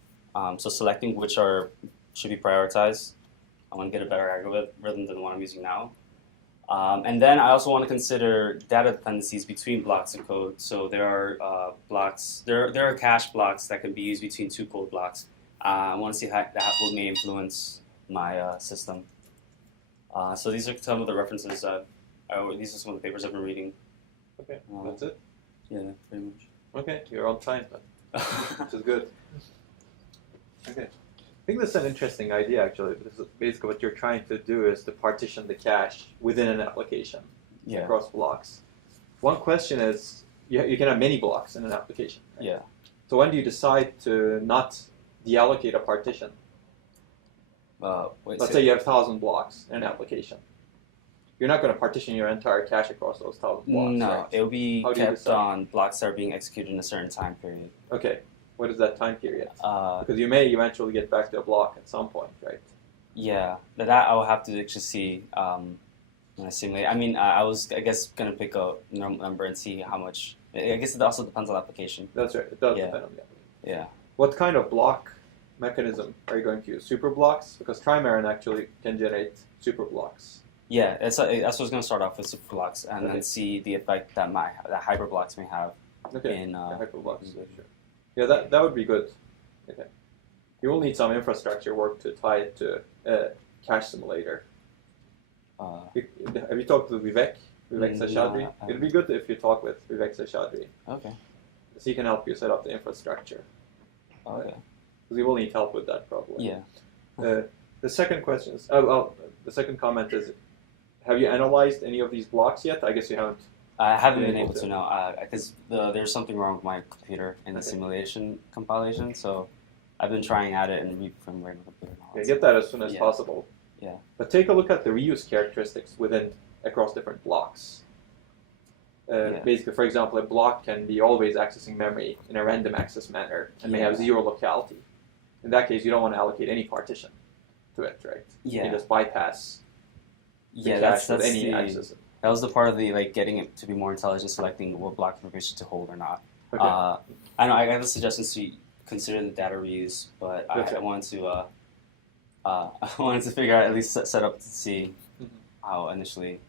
So selecting which should be prioritized. I want to get a better algorithm than the one I'm using now. And then I also want to consider data dependencies between blocks of code. So there are blocks, there are cache blocks that can be used between two code blocks. I want to see how that may influence my system. So these are some of the references. These are some of the papers I've been reading. Okay, that's it? Yeah, pretty much. Okay, you're on time then, which is good. Okay. I think this is an interesting idea, actually. This is basically what you're trying to do is to partition the cache within an application across blocks. One question is, you can have many blocks in an application. Right? Yeah. So when do you decide to not deallocate a partition? Let's say you have 1,000 blocks in an application. You're not going to partition your entire cache across those 1,000 blocks. No, right? it will be How do you kept decide? on blocks that are being executed in a certain time period. Okay. What is that time period? Because you may eventually get back to a block at some point, right? Yeah, that I'll have to actually see when I simulate. I mean, I was, I guess, going to pick a number and see how much. I guess it also depends on the application. That's right. It does Yeah. depend on the application. Yeah. What kind of block mechanism are you going to use? Super blocks? Because trimaran actually can generate super blocks. Yeah, that's what I was going to start off with super blocks and Okay. then see the effect that that hyperblocks may have Okay. in hyperblocks. Sure. Yeah, that would be good. Okay. You will need some infrastructure work to tie it to a cache simulator. Have you talked to Vivek Seshadri? No, It'd be good if you talk with Vivek Seshadri. Okay. So he can help you set up the infrastructure. Okay. Because you will need help with that probably. Yeah. The second question is, the second comment is, have you analyzed any of these blocks yet? I guess you haven't. I haven't been able to know because there's something wrong with my computer in the Okay. simulation compilation. So I've been trying at it and reframed my computer. and all Yeah, that get stuff. that as soon as Yeah. possible. Yeah. But take a look at the reuse characteristics across different blocks. Yeah. Basically, for example, a block can be always accessing memory in a random access manner and may have Yeah. zero locality. In that case, you don't want to allocate any partition to it, right? You Yeah. can just bypass the Yeah, cache that's with any the access. that was the part of the getting it to be more intelligent, selecting what block information to hold or not. Okay. I know I got the suggestions to consider the data reuse, but Okay. I wanted to I wanted to figure out at least set up to see how initially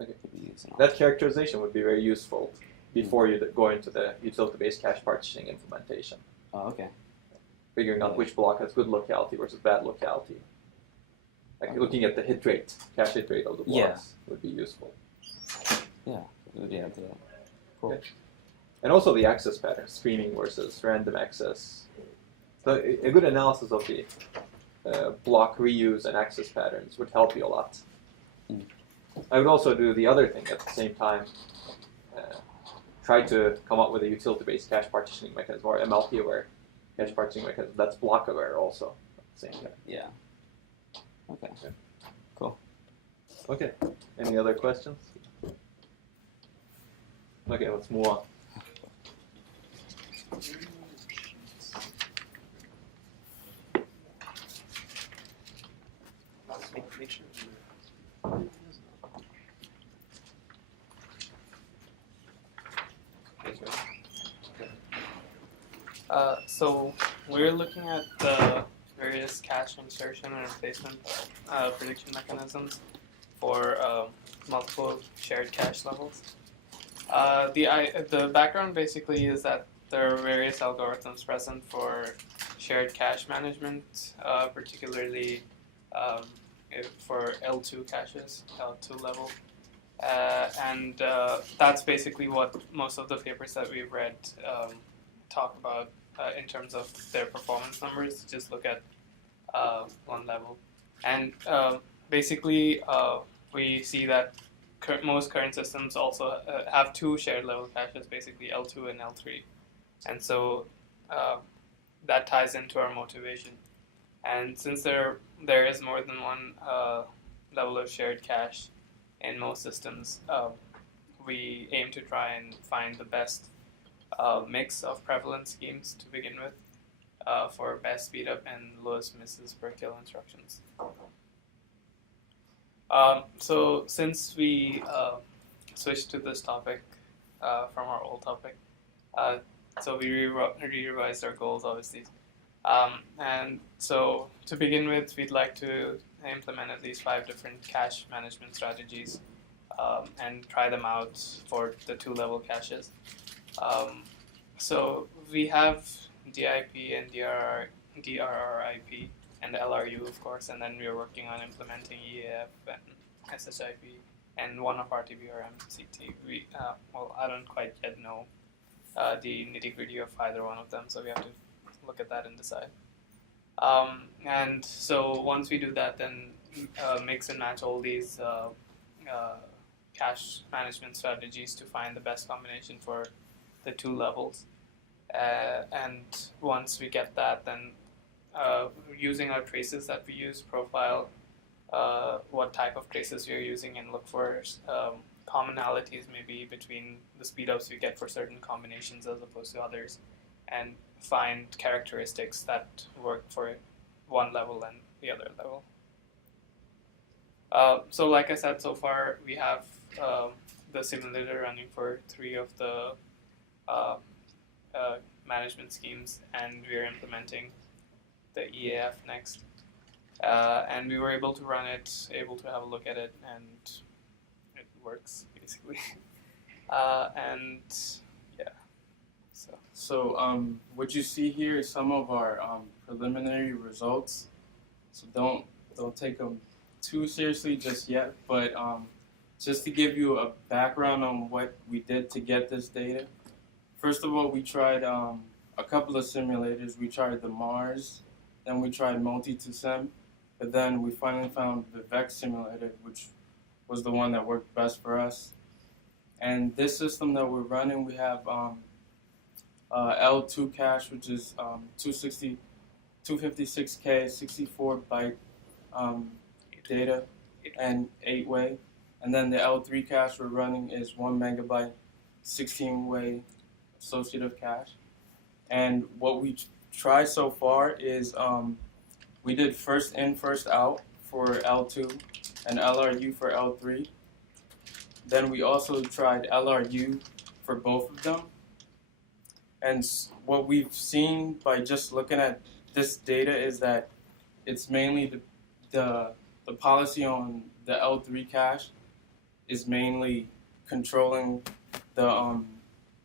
Okay. it could be used. And all. That characterization would be very useful before you go into the utility-based cache partitioning implementation. Oh, okay. Figuring out which block has good locality versus bad locality. Like looking at the hit rate, cache hit rate of the blocks would be useful. Yeah, do that. Cool. Okay. And also the access pattern, streaming versus random access. So a good analysis of the block reuse and access patterns would help you a lot. Mm. I would also do the other thing at the same time. Try to come up with a utility-based cache partitioning mechanism or MLP-aware cache partitioning mechanism that's block-aware also at the same time. Yeah. Okay. Cool. Okay. Any other questions? Okay, let's move on. Make sure. So we're looking at the various cache insertion and replacement prediction mechanisms for multiple shared cache levels. The background basically is that there are various algorithms present for shared cache management, particularly for L2 caches, L2 level. And that's basically what most of the papers that we've read talk about in terms of their performance numbers. Just look at one level. And basically, we see that most current systems also have two shared level caches, basically L2 and L3. And so that ties into our motivation. And since there is more than one level of shared cache in most systems, we aim to try and find the best mix of prevalence schemes to begin with for best speed up and lowest misses per kill instructions. So since we switched to this topic from our old topic, so we re-revised our goals, obviously. And so to begin with, we'd like to implement at least 5 different cache management strategies and try them out for the 2-level caches. So we have DIP and DRRIP and LRU, of course, and then we are working on implementing EAF and SHIP and one of RTBRM CT. I don't quite yet know the nitty-gritty of either one of them, so we have to look at that and decide. And so once we do that, then mix and match all these cache management strategies to find the best combination for the two levels. And once we get that, then using our traces that we use, profile what type of traces you're using and look for commonalities maybe between the speedups you get for certain combinations as opposed to others, and find characteristics that work for one level and the other level. So like I said, so far we have the simulator running for 3 of the management schemes, and we're implementing the EAF next. And we were able to run it, able to have a look at it, and it works basically. And yeah, so what you see here is some of our preliminary results. So don't take them too seriously just yet, but just to give you a background on what we did to get this data. First of all, we tried a couple of simulators. We tried the Mars, then we tried Multi2Sim, but then we finally found the VEX simulator, which was the one that worked best for us. And this system that we're running, we have L2 cache, which is 256K, 64 byte data, and 8-way. And then the L3 cache we're running is 1 megabyte, 16-way associative cache. And what we tried so far is we did first in, first out for L2 and LRU for L3. Then we also tried LRU for both of them. And what we've seen by just looking at this data is that it's mainly the policy on the L3 cache is mainly controlling the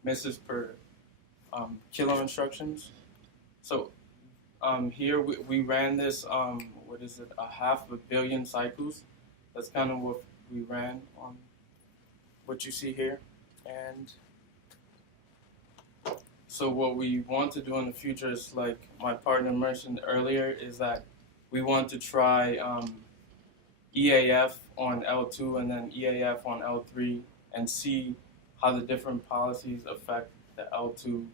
misses per kilo instructions. So here we ran this, what is it, 500 million cycles. That's kind of what we ran on what you see here. And so what we want to do in the future is, like my partner mentioned earlier, is that we want to try EAF on L2 and then EAF on L3 and see how the different policies affect the L2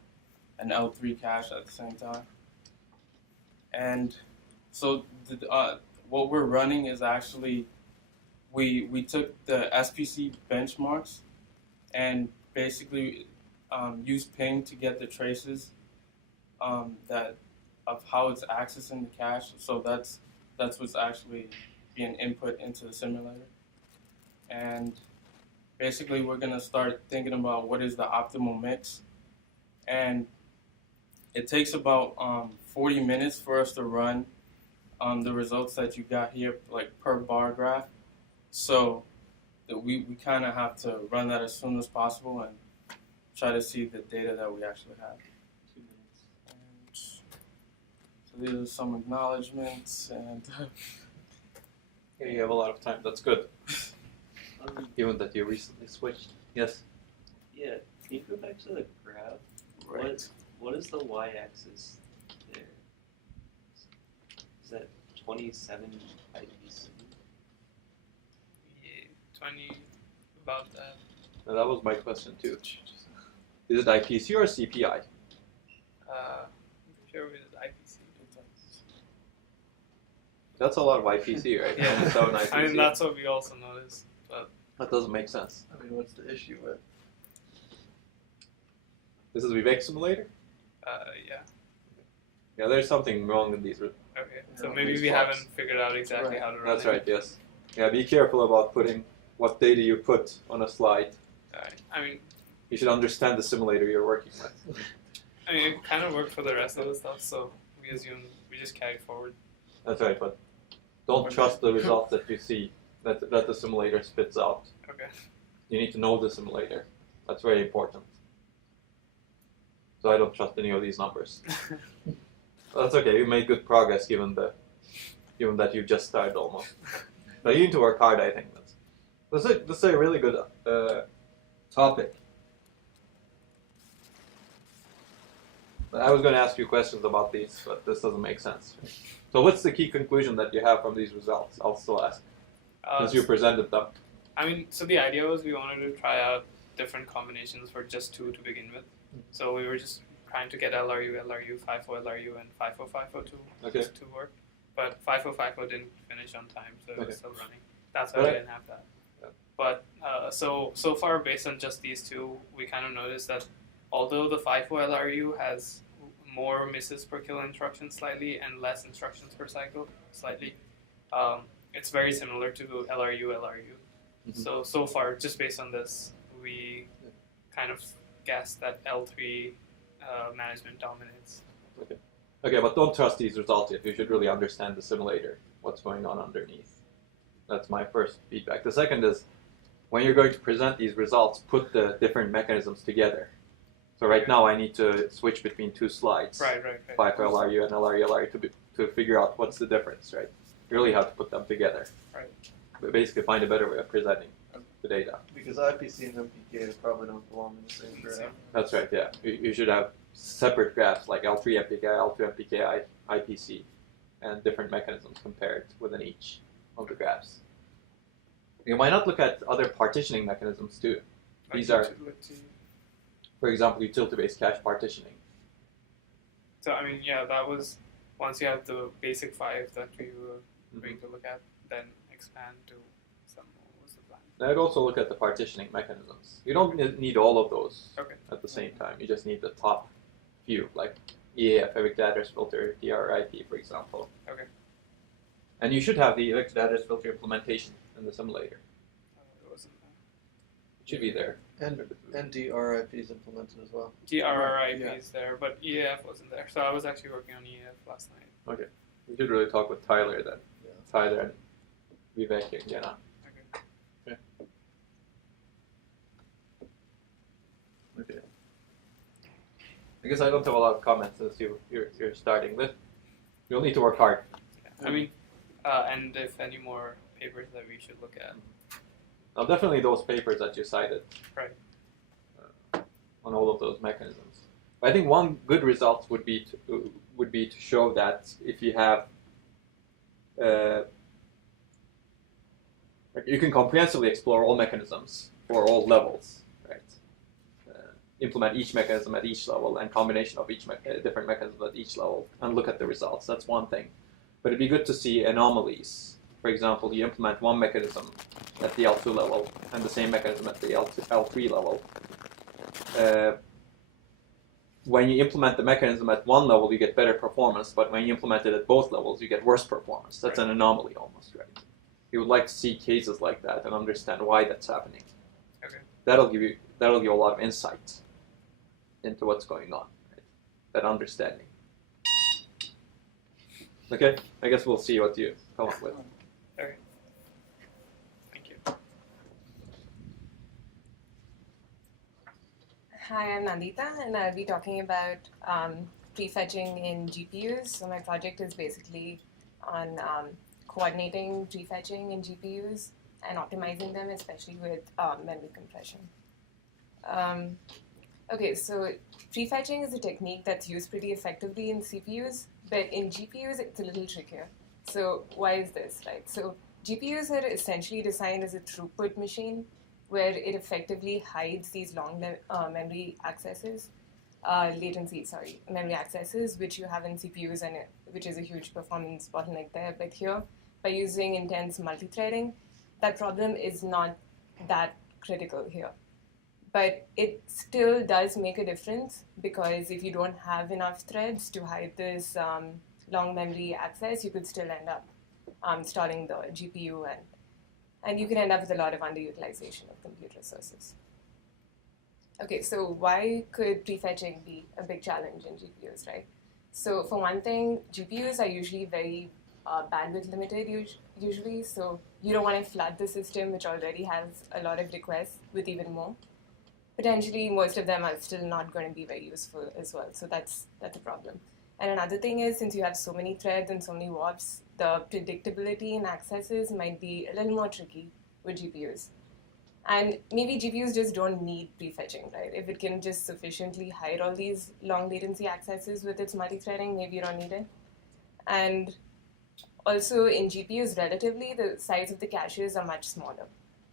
and L3 cache at the same time. And so what we're running is actually, we took the SPC benchmarks and basically used ping to get the traces of how it's accessing the cache. So that's what's actually being input into the simulator. And basically we're gonna start thinking about what is the optimal mix. And it takes about 40 minutes for us to run the results that you got here, like per bar graph. So we kind of have to run that as soon as possible and try to see the data that we actually have. 2 minutes. And so these are some acknowledgements and. Yeah, you have a lot of time. That's good. Given that you recently switched. Yes. Yeah. Can you go back to the graph? Right. What is the y-axis there? Is that 27 IPC? Yeah, 20, about that. No, that was my question too. Is it IPC or CPI? I'm sure it is IPC. That's a lot of IPC, right? Yeah. 27 IPC. I mean, that's what we also noticed. But that doesn't make sense. I mean, what's the issue with? This is VEX simulator? Yeah. Yeah, there's something wrong in these. Okay, so maybe we haven't figured out exactly how to run That's it. right, yes. Yeah, be careful about putting what data you put on a slide. I mean, you should understand the simulator you're working with. I mean, it kind of worked for the rest of the stuff, so we just carried forward. That's right, but don't trust the results that you see, that the simulator spits out. Okay. You need to know the simulator. That's very important. So I don't trust any of these numbers. That's okay. You made good progress given that you just started almost. But you need to work hard, I think. This is a really good topic. I was going to ask you questions about these, but this doesn't make sense. So what's the key conclusion that you have from these results? I'll still ask, since you presented them. I mean, so the idea was we wanted to try out different combinations for just 2 to begin with. So we were just trying to get LRU, FIFO LRU, and FIFO FIFO to work. But FIFO FIFO didn't finish on time, so it was still running. That's why we didn't have that. But so far, based on just these two, we kind of noticed that although the FIFO LRU has more misses per kilo instructions slightly and less instructions per cycle slightly, it's very similar to LRU. Mm-hmm. So far, just based on this, we kind of guessed that L3 management dominates. Okay, but don't trust these results yet. You should really understand the simulator, what's going on underneath. That's my first feedback. The second is, when you're going to present these results, put the different mechanisms together. So right now I need to switch between 2 slides, right. FIFO LRU and LRU to figure out what's the difference, right? You really have to put them together. Right. But basically find a better way of presenting the data. Because IPC and MPK probably don't belong in the same graph. That's right, yeah. You should have separate graphs like L3 MPK, L2 MPK, IPC, and different mechanisms compared within each of the graphs. You might not look at other partitioning mechanisms too. These are, for example, utility-based cache partitioning. So I mean, yeah, that was, once you have the basic 5 that we were going to look at, then expand to some more. What's the plan? Now I'd also look at the partitioning mechanisms. You don't need all of those at the same time. You just need the top few, like EAF, evict address filter, DRIP, for example. Okay. And you should have the evict address filter implementation in the simulator. It wasn't there. It should be there. And DRIP is implemented as well. DRIP is there, but EAF wasn't there. So I was actually working on EAF last night. Okay. We should really talk with Tyler then. Yeah. Tyler and Vivek and Jenna. Okay. I guess I don't have a lot of comments since you're starting this. You'll need to work hard. Yeah. I mean, and if any more papers that we should look at. Now, definitely those papers that you cited. Right. On all of those mechanisms. But I think one good result would be to show that if you have you can comprehensively explore all mechanisms for all levels, right? Implement each mechanism at each level and combination of each different mechanisms at each level and look at the results. That's one thing. But it'd be good to see anomalies. For example, you implement one mechanism at the L2 level and the same mechanism at the L3 level. When you implement the mechanism at one level, you get better performance, but when you implement it at both levels, you get worse performance. That's an anomaly almost, right? You would like to see cases like that and understand why that's happening. Okay. That'll give you a lot of insight into what's going on, right? That understanding. Okay, I guess we'll see what you come up with. Okay. Thank you. Hi, I'm Nandita, and I'll be talking about prefetching in GPUs. So my project is basically on coordinating prefetching in GPUs and optimizing them, especially with memory compression. Okay, so prefetching is a technique that's used pretty effectively in CPUs, but in GPUs it's a little trickier. So why is this, right? So GPUs are essentially designed as a throughput machine where it effectively hides these long memory accesses, memory accesses, which you have in CPUs, and which is a huge performance bottleneck there. But here, by using intense multi-threading, that problem is not that critical here. But it still does make a difference, because if you don't have enough threads to hide this long memory access, you could still end up stalling the GPU, and you can end up with a lot of underutilization of compute resources. Okay, so why could prefetching be a big challenge in GPUs, right? So for one thing, GPUs are usually very bandwidth limited usually, so you don't want to flood the system, which already has a lot of requests, with even more. Potentially, most of them are still not going to be very useful as well, so that's a problem. And another thing is, since you have so many threads and so many warps, the predictability in accesses might be a little more tricky with GPUs. And maybe GPUs just don't need prefetching, right? If it can just sufficiently hide all these long latency accesses with its multi-threading, maybe you don't need it. And also in GPUs, relatively, the size of the caches are much smaller.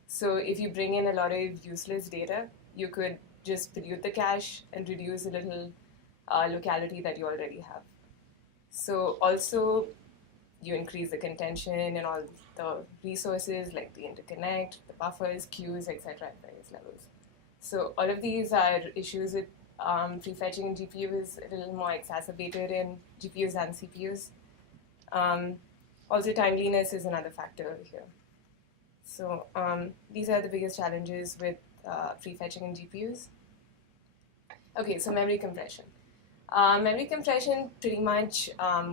So if you bring in a lot of useless data, you could just pollute the cache and reduce a little locality that you already have. So also you increase the contention and all the resources like the interconnect, the buffers, queues, etc. at various levels. So all of these are issues with prefetching in GPUs, a little more exacerbated in GPUs and CPUs. Also timeliness is another factor here. So these are the biggest challenges with prefetching in GPUs. Okay, so memory compression. Memory compression pretty much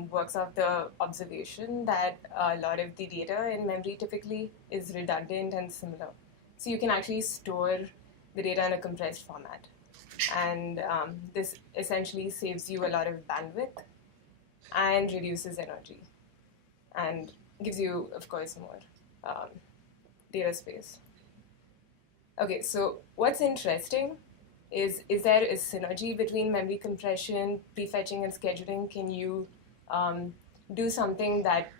works off the observation that a lot of the data in memory typically is redundant and similar. So you can actually store the data in a compressed format. And this essentially saves you a lot of bandwidth and reduces energy and gives you, of course, more data space. Okay, so what's interesting is there a synergy between memory compression, prefetching, and scheduling? Can you do something that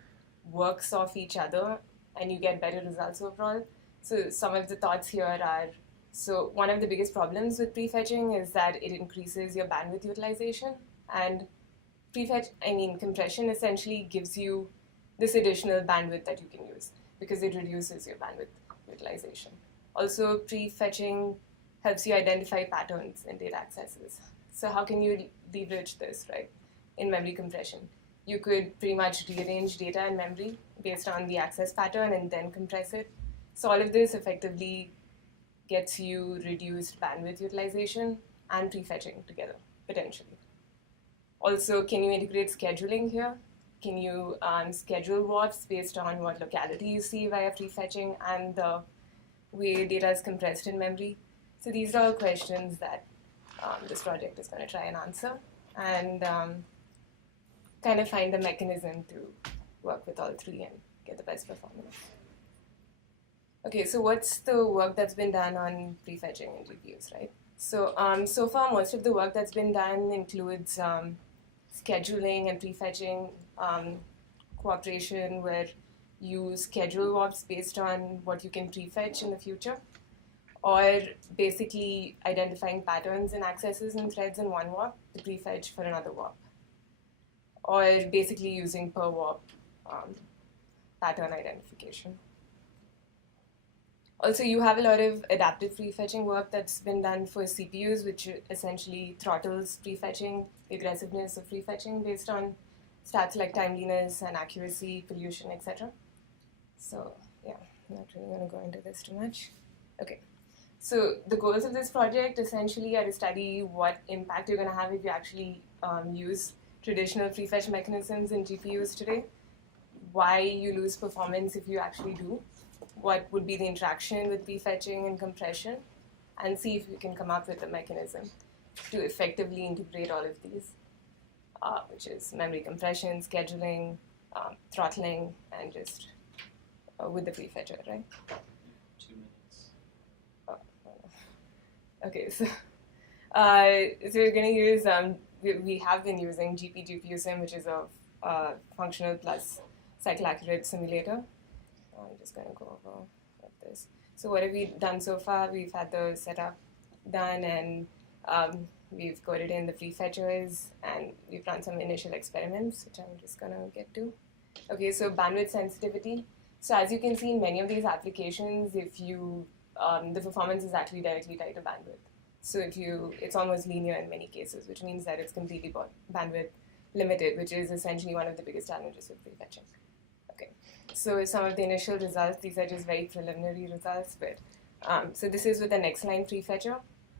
works off each other and you get better results overall? So some of the thoughts here are, so one of the biggest problems with prefetching is that it increases your bandwidth utilization, and compression essentially gives you this additional bandwidth that you can use because it reduces your bandwidth utilization. Also, prefetching helps you identify patterns in data accesses. So how can you leverage this, right, in memory compression? You could pretty much rearrange data in memory based on the access pattern and then compress it. So all of this effectively gets you reduced bandwidth utilization and prefetching together, potentially. Also, can you integrate scheduling here? Can you schedule warps based on what locality you see via prefetching and the way data is compressed in memory? So these are all questions that this project is going to try and answer and kind of find the mechanism to work with all three and get the best performance. Okay, so what's the work that's been done on prefetching in GPUs, right? So so far, most of the work that's been done includes scheduling and prefetching cooperation where you schedule warps based on what you can prefetch in the future, or basically identifying patterns in accesses and threads in one warp to prefetch for another warp, or basically using per warp pattern identification. Also, you have a lot of adaptive prefetching work that's been done for CPUs, which essentially throttles prefetching, the aggressiveness of prefetching based on stats like timeliness and accuracy, pollution, etc. So yeah, I'm not really going to go into this too much. Okay. So the goals of this project essentially are to study what impact you're going to have if you actually use traditional prefetch mechanisms in GPUs today, why you lose performance if you actually do, what would be the interaction with prefetching and compression, and see if we can come up with a mechanism to effectively integrate all of these, which is memory compression, scheduling, throttling, and just with the prefetcher, right? 2 minutes. Okay, so we're going to use, we have been using GPU-Sim, which is a functional plus cycle accurate simulator. I'm just going to go over this. So what have we done so far? We've had the setup done, and we've coded in the prefetchers, and we've run some initial experiments, which I'm just going to get to. Okay, so bandwidth sensitivity. So as you can see in many of these applications, if you the performance is actually directly tied to bandwidth. So it's almost linear in many cases, which means that it's completely bandwidth limited, which is essentially one of the biggest challenges with prefetching. Okay, so some of the initial results, these are just very preliminary results, but so this is with an X-line prefetcher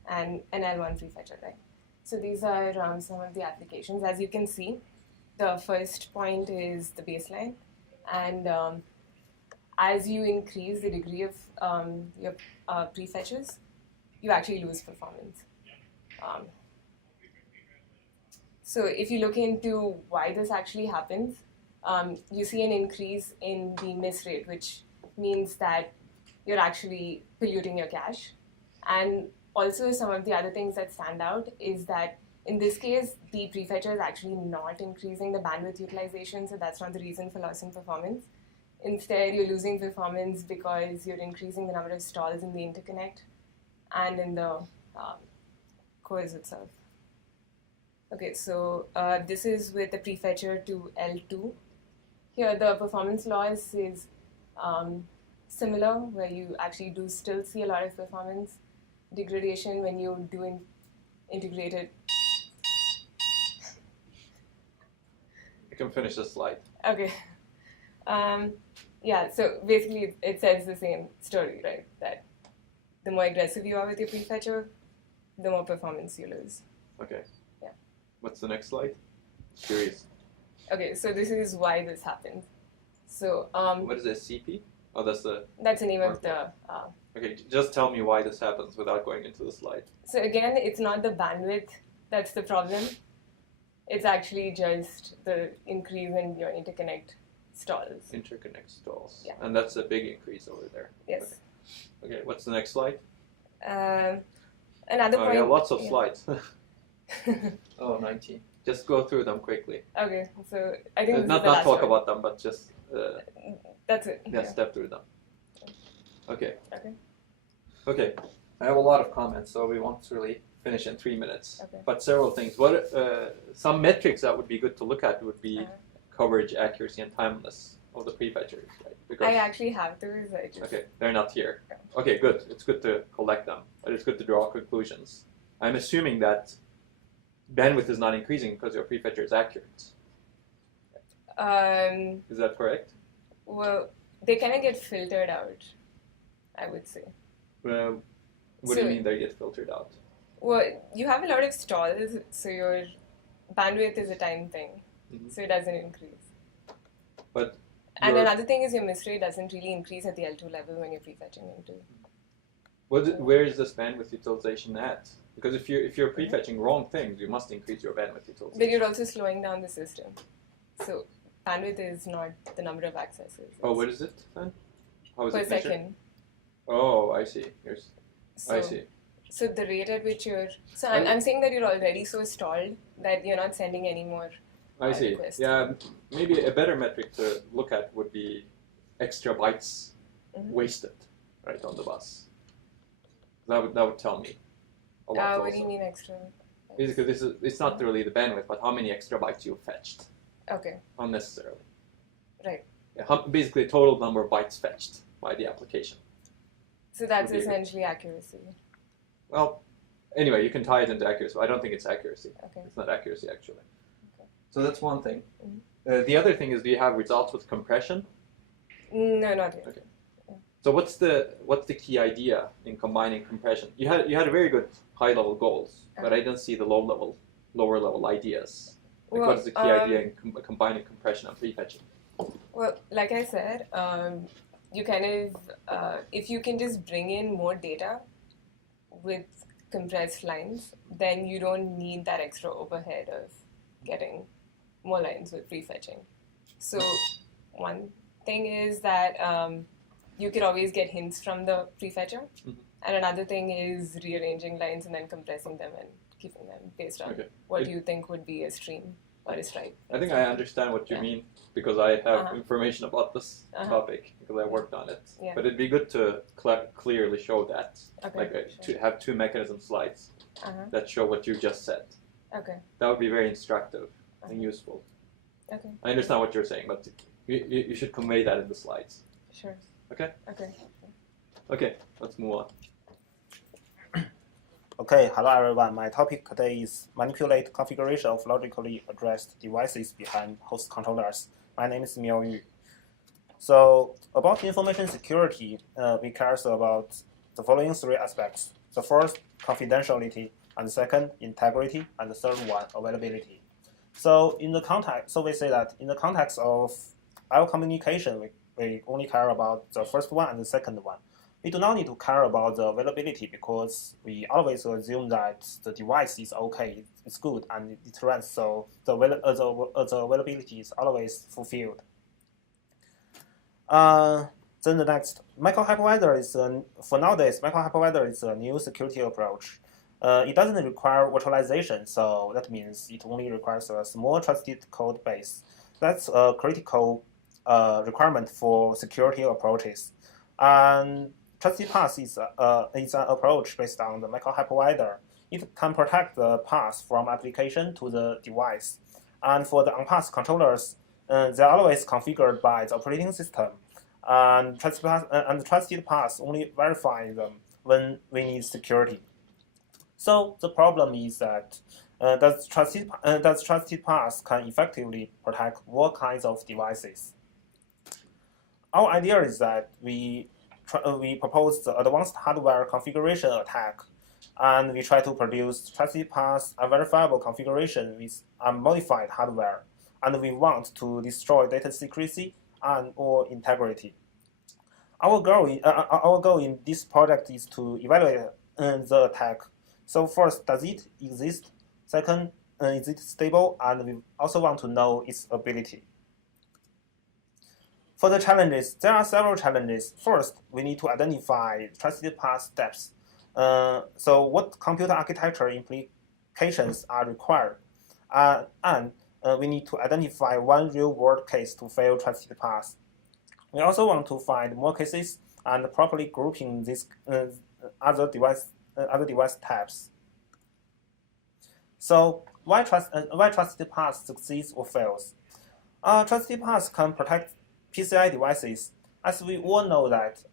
and an L1 prefetcher, right? So these are some of the applications. As you can see, the first point is the baseline, and as you increase the degree of your prefetches, you actually lose performance. So if you look into why this actually happens, you see an increase in the miss rate, which means that you're actually polluting your cache. And also some of the other things that stand out is that in this case, the prefetcher is actually not increasing the bandwidth utilization, so that's not the reason for loss in performance. Instead, you're losing performance because you're increasing the number of stalls in the interconnect and in the cores itself. Okay, so this is with the prefetcher to L2. Here, the performance loss is similar, where you actually do still see a lot of performance degradation when you do integrated. You can finish the slide. Okay. Yeah, so basically it says the same story, right? That the more aggressive you are with your prefetcher, the more performance you lose. Okay. Yeah. What's the next slide? Curious. Okay, so this is why this happens. So what is this, CP? Oh, that's the... That's the name of the... Okay, just tell me why this happens without going into the slide. So again, it's not the bandwidth that's the problem. It's actually just the increase in your interconnect stalls. Interconnect stalls. Yeah. And that's a big increase over there. Yes. Okay, what's the next slide? Another point. Yeah, lots of slides. Oh, 19. Just go through them quickly. Okay, so I think this not is the last talk one. about them, but just that's it. Yeah, step through them. Okay. Okay. Okay. I have a lot of comments, so we won't really finish in 3 minutes. Okay. But several things. What some metrics that would be good to look at would be coverage, accuracy, and timeliness of the prefetchers, right? Because I actually have those. I just... okay, they're not here. Okay, good. It's good to collect them, but it's good to draw conclusions. I'm assuming that bandwidth is not increasing because your prefetcher is accurate. Is that correct? Well, they kind of get filtered out, I would say. What do you mean they get filtered out? Well, you have a lot of stalls, so your bandwidth is a time thing, so it doesn't increase. But and another thing is your miss rate doesn't really increase at the L2 level when you're prefetching into. Where is this bandwidth utilization at? Because if you're prefetching wrong things, you must increase your bandwidth utilization. But you're also slowing down the system. So bandwidth is not the number of accesses. Oh, what is it then? How is per it measured? second. Oh, I see. I So- see. So the rate at which you're... So I'm saying that you're already so stalled that you're not sending any more I see. requests. Yeah, maybe a better metric to look at would be extra bytes wasted, right, on the bus. That would tell me a lot. What do you also. mean extra? Basically, it's not really the bandwidth, but how many extra bytes you fetched Okay, unnecessarily. right. Yeah, basically, total number of bytes fetched by the application. So that's Would be- essentially accuracy. Well, anyway, you can tie it into accuracy. I don't think it's accuracy. Okay. It's not accuracy, actually. Okay. So that's one thing. The other thing is, do you have results with compression? No, not yet. Okay. So what's the key idea in combining compression? You had very good high level goals, but I don't see the lower level ideas. Like Well, what is the key idea in combining compression and prefetching? Well, like I said, you kind of, if you can just bring in more data with compressed lines, then you don't need that extra overhead of getting more lines with prefetching. So one thing is that you could always get hints from the prefetcher, and another thing is rearranging lines and then compressing them and keeping them based on what you think would be a stream or a stripe. I think I understand what you mean because I have information about this topic because I worked on it. Yeah. But it'd be good to clearly show that, Okay, like to have two mechanism slides that show what you just said. Okay. That would be very instructive and useful. Okay. I understand what you're saying, but you should convey that in the slides. Sure. Okay? Okay. Okay, let's move on. Okay, hello everyone. My topic today is manipulate configuration of logically addressed devices behind host controllers. My name is Miao Yu. So about information security, we care about the following three aspects. The first, confidentiality, and the second, integrity, and the third one, availability. So we say that in the context of our communication, we only care about the first one and the second one. We do not need to care about the availability because we always assume that the device is okay, it's good, and it runs, so the availability is always fulfilled. Then the next, microhypervisor is for nowadays, microhypervisor is a new security approach. It doesn't require virtualization, so that means it only requires a small trusted code base. That's a critical requirement for security approaches. And trusted path is an approach based on the micro-hypervisor. It can protect the path from application to the device. And for the on-path controllers, they're always configured by the operating system. And trusted paths only verify them when we need security. So the problem is that does trusted paths can effectively protect all kinds of devices? Our idea is that we propose the advanced hardware configuration attack, and we try to produce trusted paths unverifiable configuration with unmodified hardware, and we want to destroy data secrecy and/or integrity. Our goal in this project is to evaluate the attack. So first, does it exist? Second, is it stable? And we also want to know its ability. For the challenges, there are several challenges. First, we need to identify trusted path steps. So what computer architecture implications are required? And we need to identify one real-world case to fail trusted path. We also want to find more cases and properly grouping these other device types. So why trusted path succeeds or fails? Trusted paths can protect PCI devices. As we all know that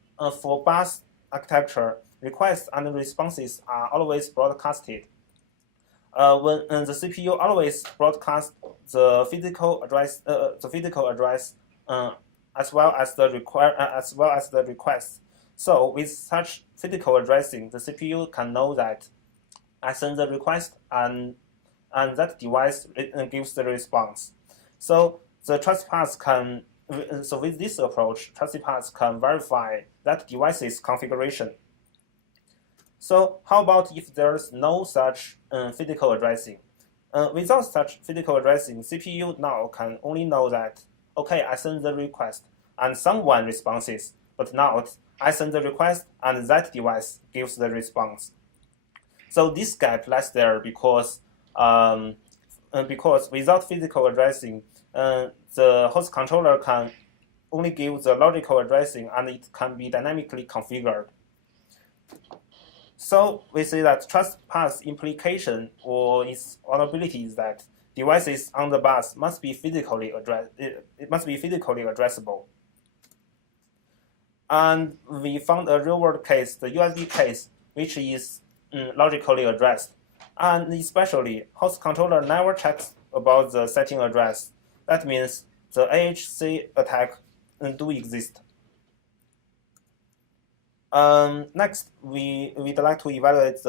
for bus architecture, requests and responses are always broadcasted. When the CPU always broadcasts the physical address, as well as the request. So with such physical addressing, the CPU can know that I send the request and that device gives the response. So the trusted paths can. So with this approach, trusted paths can verify that device's configuration. So how about if there's no such physical addressing? Without such physical addressing, CPU now can only know that, okay, I send the request and someone responds, but not I send the request and that device gives the response. So this gap lies there because without physical addressing, the host controller can only give the logical addressing and it can be dynamically configured. So we say that trust path implication or its vulnerability is that devices on the bus must be physically addressable. And we found a real-world case, the USB case, which is logically addressed. And especially, host controller never checks about the setting address. That means the AHC attack do exist. Next, we'd like to evaluate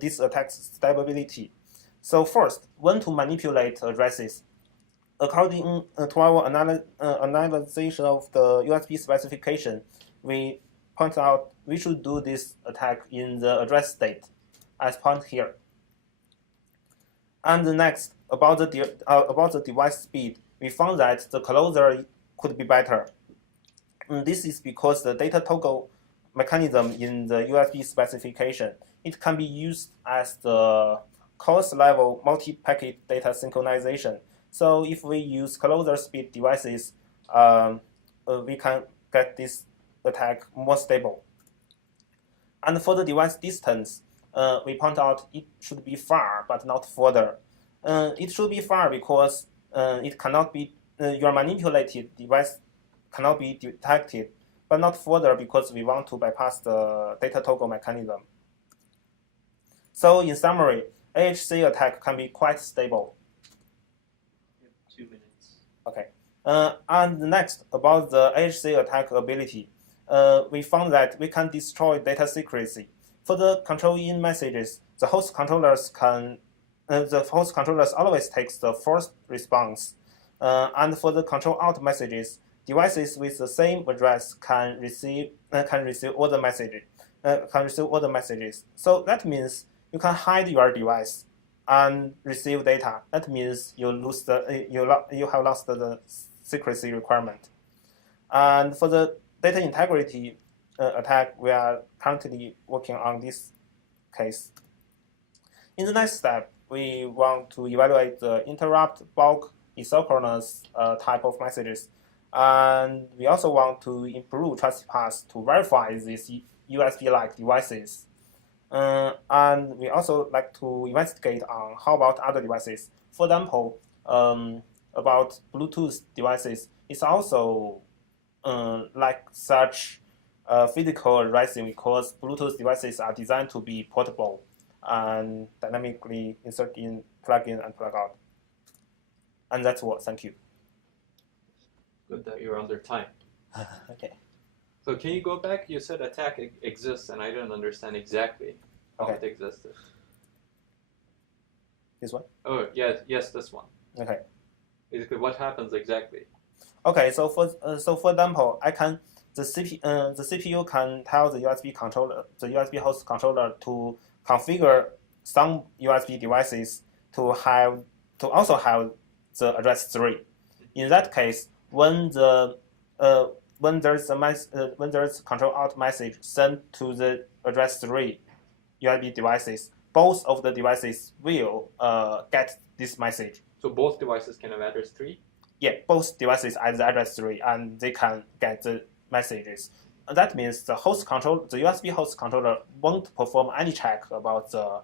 this attack's stability. So first, when to manipulate addresses. According to our analysis of the USB specification, we point out we should do this attack in the address state, as point here. And next, about the device speed, we found that the closer could be better. And this is because the data toggle mechanism in the USB specification, it can be used as the coarse level multi-packet data synchronization. So if we use closer speed devices, we can get this attack more stable. And for the device distance, we point out it should be far, but not further. It should be far because it cannot be your manipulated device cannot be detected, but not further because we want to bypass the data toggle mechanism. So in summary, AHC attack can be quite stable. 2 minutes. Okay. And next, about the AHC attack ability, we found that we can destroy data secrecy. For the control-in messages, the host controllers always takes the first response. And for the control-out messages, devices with the same address can receive all the messages. So that means you can hide your device and receive data. That means you have lost the secrecy requirement. And for the data integrity attack, we are currently working on this case. In the next step, we want to evaluate the interrupt bulk asynchronous type of messages. And we also want to improve trusted paths to verify these USB-like devices. And we also like to investigate on how about other devices. For example, about Bluetooth devices, it's also like such physical addressing because Bluetooth devices are designed to be portable and dynamically insert in, plug in, and plug out. And that's what. Thank you. Good that you're under time. Okay. So can you go back? You said attack exists, and I didn't understand exactly how it existed. This one? Oh, yes, this one. Okay. Basically, what happens exactly? Okay, so for example, the CPU can tell the USB controller, the USB host controller to configure some USB devices to also have the address 3. In that case, when there's a control out message sent to the address 3 USB devices, both of the devices will get this message. So both devices can have address 3? Yeah, both devices have the address 3, and they can get the messages. And that means the USB host controller won't perform any check about the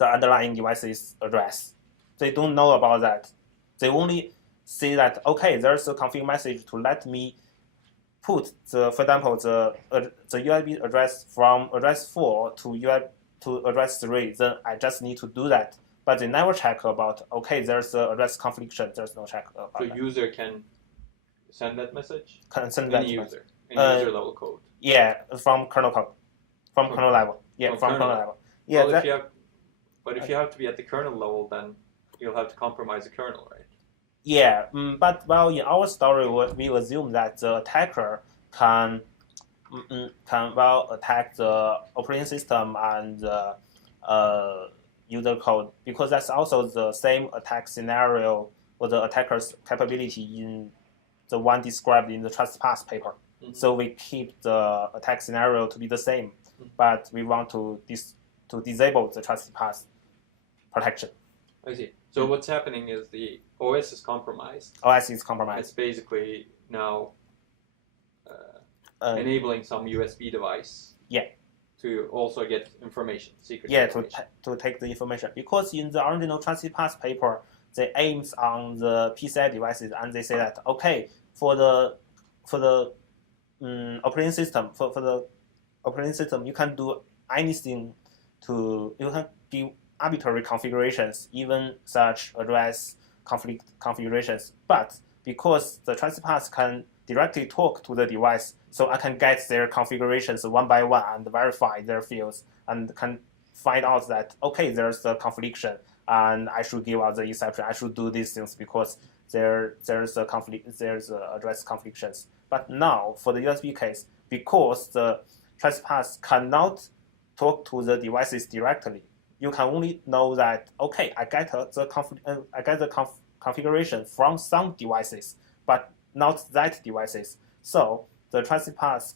underlying device's address. They don't know about that. They only see that, okay, there's a config message to let me put for example, the USB address from address 4 to address 3. Then I just need to do that. But they never check about, okay, there's an address confliction. There's no check about So that. user can send that message? Can send any that user? Any user level code? Yeah, from kernel code. From kernel level. Yeah, from kernel level. Yeah, well, if you have to be at the kernel level, then you'll have to compromise the kernel, right? Yeah, but well, in our story, we assume that the attacker can attack the operating system and the user code, because that's also the same attack scenario or the attacker's capability in the one described in the trust path paper. Mm-hmm. So we keep the attack scenario to be the same, but we want to disable the trust path protection. I see. So what's happening is the OS is compromised. OS is compromised. It's basically now enabling some USB device. Yeah. To also get information, secret information. To take the information. Because in the original transit path paper, they aims on the PCI devices, and they say that, okay, for the operating system, for the operating system, you can do anything you can give arbitrary configurations, even such address configurations. But because the transit path can directly talk to the device, so I can get their configurations one by one and verify their fields, and can find out that, okay, there's a confliction and I should give out the exception. I should do these things because there's a conflict, there's address conflictions. But now for the USB case, because the transit path cannot talk to the devices directly, you can only know that, okay, I get the configuration from some devices, but not that devices. So the transit path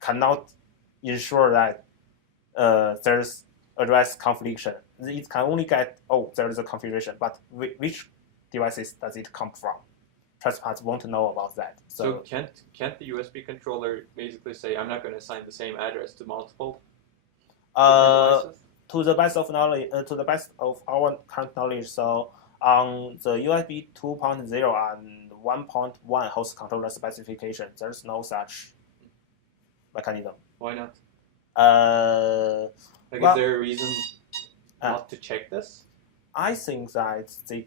cannot ensure that there's address confliction. It can only get, oh, there is a configuration, but which devices does it come from? Transit path won't know about that. So can't the USB controller basically say, I'm not going to assign the same address to multiple devices? To the best of knowledge, to the best of our current knowledge, so on the USB 2.0 and 1.1 host controller specification, there's no such mechanism. Why not? Is there a reason not to check this? I think that they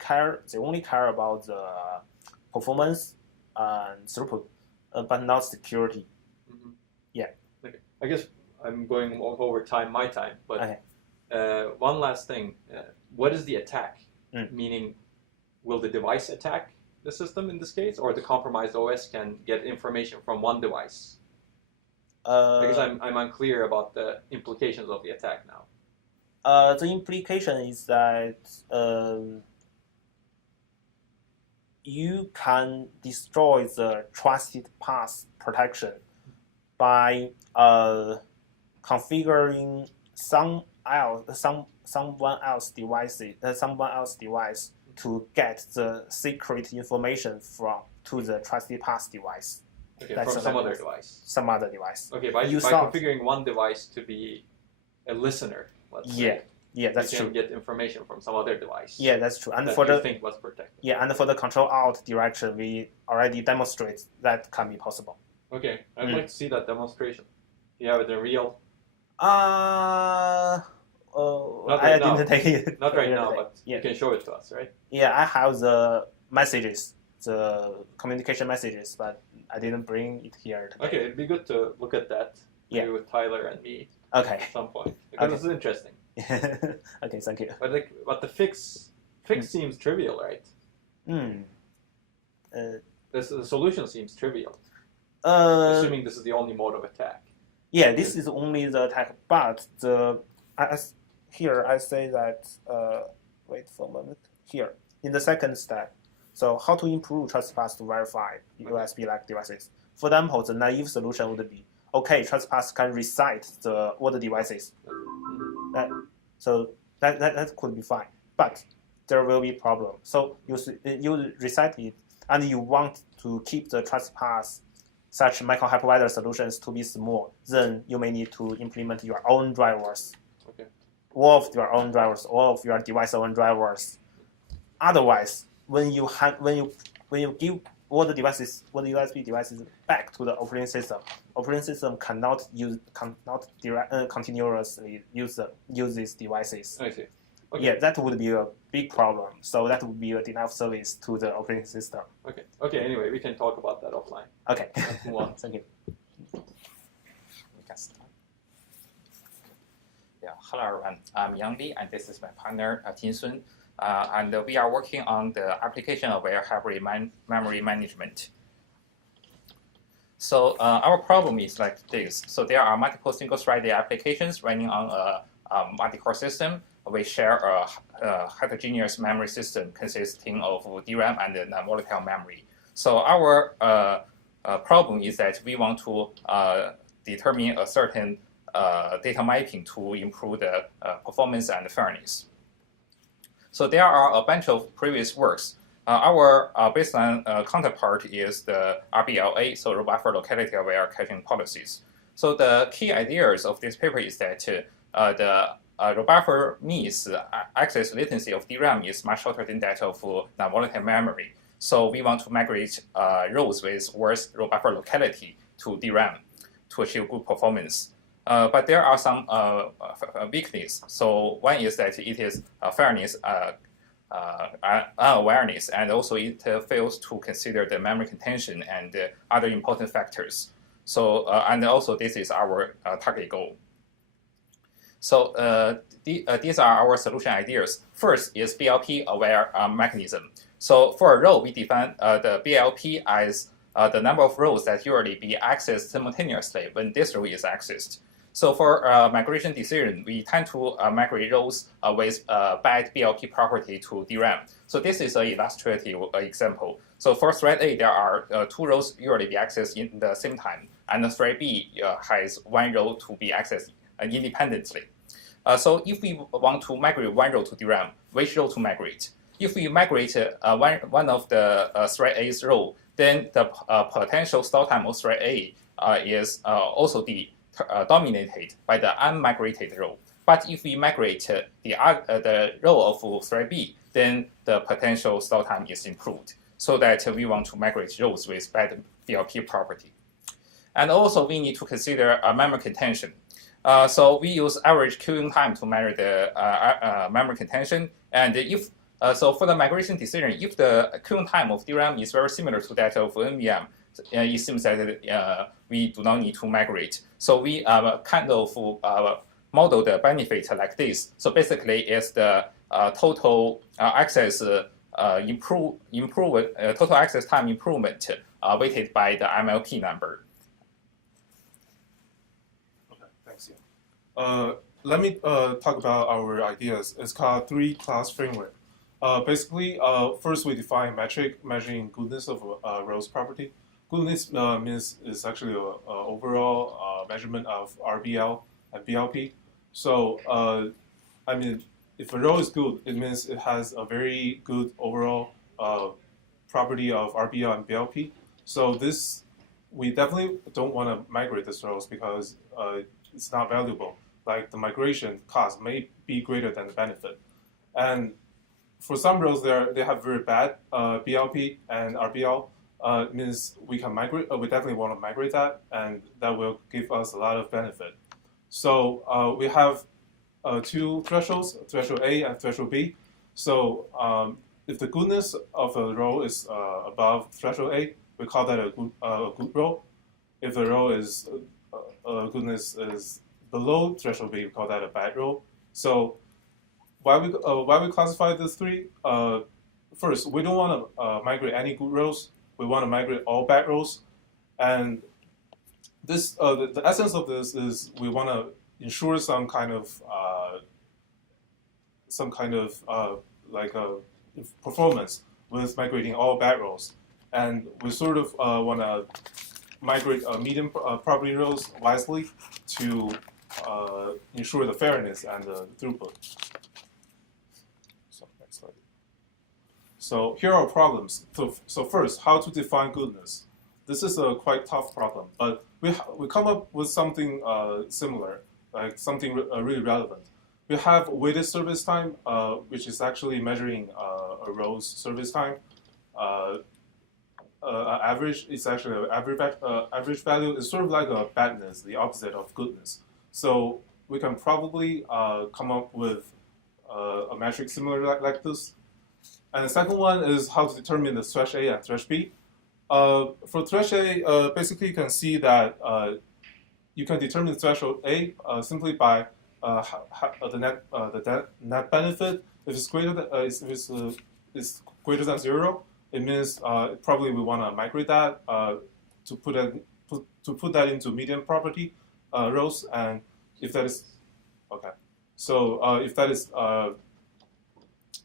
only care about the performance and throughput, but not security. Mm-hmm. Yeah. Okay. I guess I'm going over my time, but okay. One last thing. What is the attack? Meaning, will the device attack the system in this case, or the compromised OS can get information from one device? Because I'm unclear about the implications of the attack now. The implication is that you can destroy the trusted path protection by configuring someone else device to get the secret information to the trusted path device. Okay, That's from some another other device. Some other device. Okay, by configuring one device to be a listener, let's say. Yeah, that's you true. can get information from some other device. Yeah, that's true. And that for you the think was protected. Yeah, and for the control out direction, we already demonstrate that can be possible. Okay, I'd like to see that demonstration. You have it in real. I right now. didn't take it. Not right now, today. but Yeah. you can show it to us, right? Yeah, I have the messages, the communication messages, but I didn't bring it here today. Okay, it'd be good to look at that. Maybe with Tyler and me. Okay. At some point, because this is interesting. Okay, thank you. But the fix seems trivial, right? The solution seems trivial. Assuming this is the only mode of attack. Yeah, this is only the attack, but here I say that. Wait for a moment. Here in the second step, so how to improve trust path to verify USB-like devices? For example, the naive solution would be okay. Trust path can recite all the devices. That could be fine, but there will be a problem. So you recite it, and you want to keep the trust path, such micro-hypervisor solutions to be small. Then you may need to implement your own drivers. Okay. All of your own drivers, all of your device own drivers. Otherwise, when you give all the devices, all the USB devices back to the operating system cannot continuously use these devices. I see. Okay. Yeah, that would be a big problem. So that would be a denial of service to the operating system. Okay. Okay. Anyway, we can talk about that offline. Okay. Let's move on. Thank you. We can start. Yeah. Hello, everyone. I'm Yang Li, and this is my partner, Jin Sun. And we are working on the application-aware hybrid memory management. So our problem is like this. So there are multiple single-threaded applications running on a multi-core system. We share a heterogeneous memory system consisting of DRAM and non-volatile memory. So our problem is that we want to determine a certain data mapping to improve the performance and fairness. So there are a bunch of previous works. Our baseline counterpart is the RBLA, so row buffer locality aware caching policies. So the key ideas of this paper is that the row buffer means access latency of DRAM is much shorter than that of non-volatile memory. So we want to migrate rows with worse row buffer locality to DRAM to achieve good performance. But there are some weaknesses. So one is that it is fairness, unawareness, and also it fails to consider the memory contention and other important factors. So and also this is our target goal. So these are our solution ideas. First is BLP-aware mechanism. So for a row, we define the BLP as the number of rows that usually be accessed simultaneously when this row is accessed. So for migration decision, we tend to migrate rows with bad BLP property to DRAM. So this is an illustrative example. So for thread A, there are 2 rows usually be accessed in the same time, and the thread B has 1 row to be accessed independently. So if we want to migrate 1 row to DRAM, which row to migrate? If we migrate one of the thread A's row, then the potential stall time of thread A is also dominated by the unmigrated row. But if we migrate the row of thread B, then the potential stall time is improved, so that we want to migrate rows with bad BLP property. And also we need to consider memory contention. So we use average queuing time to measure the memory contention. And if so for the migration decision, if the queuing time of DRAM is very similar to that of NVM, it seems that we do not need to migrate. So we kind of model the benefit like this. So basically, it's the total access total access time improvement weighted by the MLP number. Okay, thanks. Let me talk about our ideas. It's called 3-class framework. Basically, first we define metric measuring goodness of rows property. Goodness means it's actually an overall measurement of RBL and BLP. So, I mean, if a row is good, it means it has a very good overall property of RBL and BLP. So this, we definitely don't want to migrate these rows because it's not valuable. Like the migration cost may be greater than the benefit. And for some rows, they have very bad BLP and RBL. Means we can migrate. We definitely want to migrate that, and that will give us a lot of benefit. So we have two thresholds, threshold A and threshold B. So if the goodness of a row is above threshold A, we call that a good row. If the row is goodness is below threshold B, we call that a bad row. So why we classify these three? First, we don't want to migrate any good rows. We want to migrate all bad rows, and this the essence of this is we want to ensure some kind of performance with migrating all bad rows, and we sort of want to migrate medium property rows wisely to ensure the fairness and the throughput. So next slide. So here are problems. So first, how to define goodness. This is a quite tough problem, but we come up with something similar, like something really relevant. We have weighted service time, which is actually measuring a row's service time. Average is actually an average value. It's sort of like a badness, the opposite of goodness. So we can probably come up with a metric similar like this. And the second one is how to determine the thresh A and thresh B. For thresh A, basically you can see that you can determine threshold A simply by the net benefit. If it's greater than is greater than 0, it means probably we want to migrate that to put that into median property rows. And if that is okay, so if that is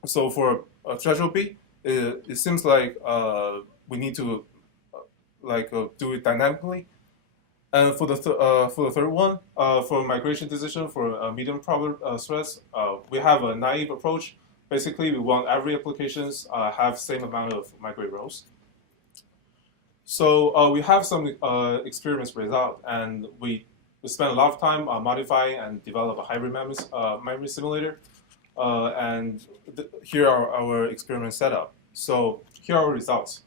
so for threshold B, it seems like we need to do it dynamically. And for the third one, for migration decision for medium proper threads, we have a naive approach. Basically, we want every applications have same amount of migrate rows. So we have some experiments result, and we spent a lot of time modifying and develop a hybrid memory simulator. And here are our experiment setup. So here are our results.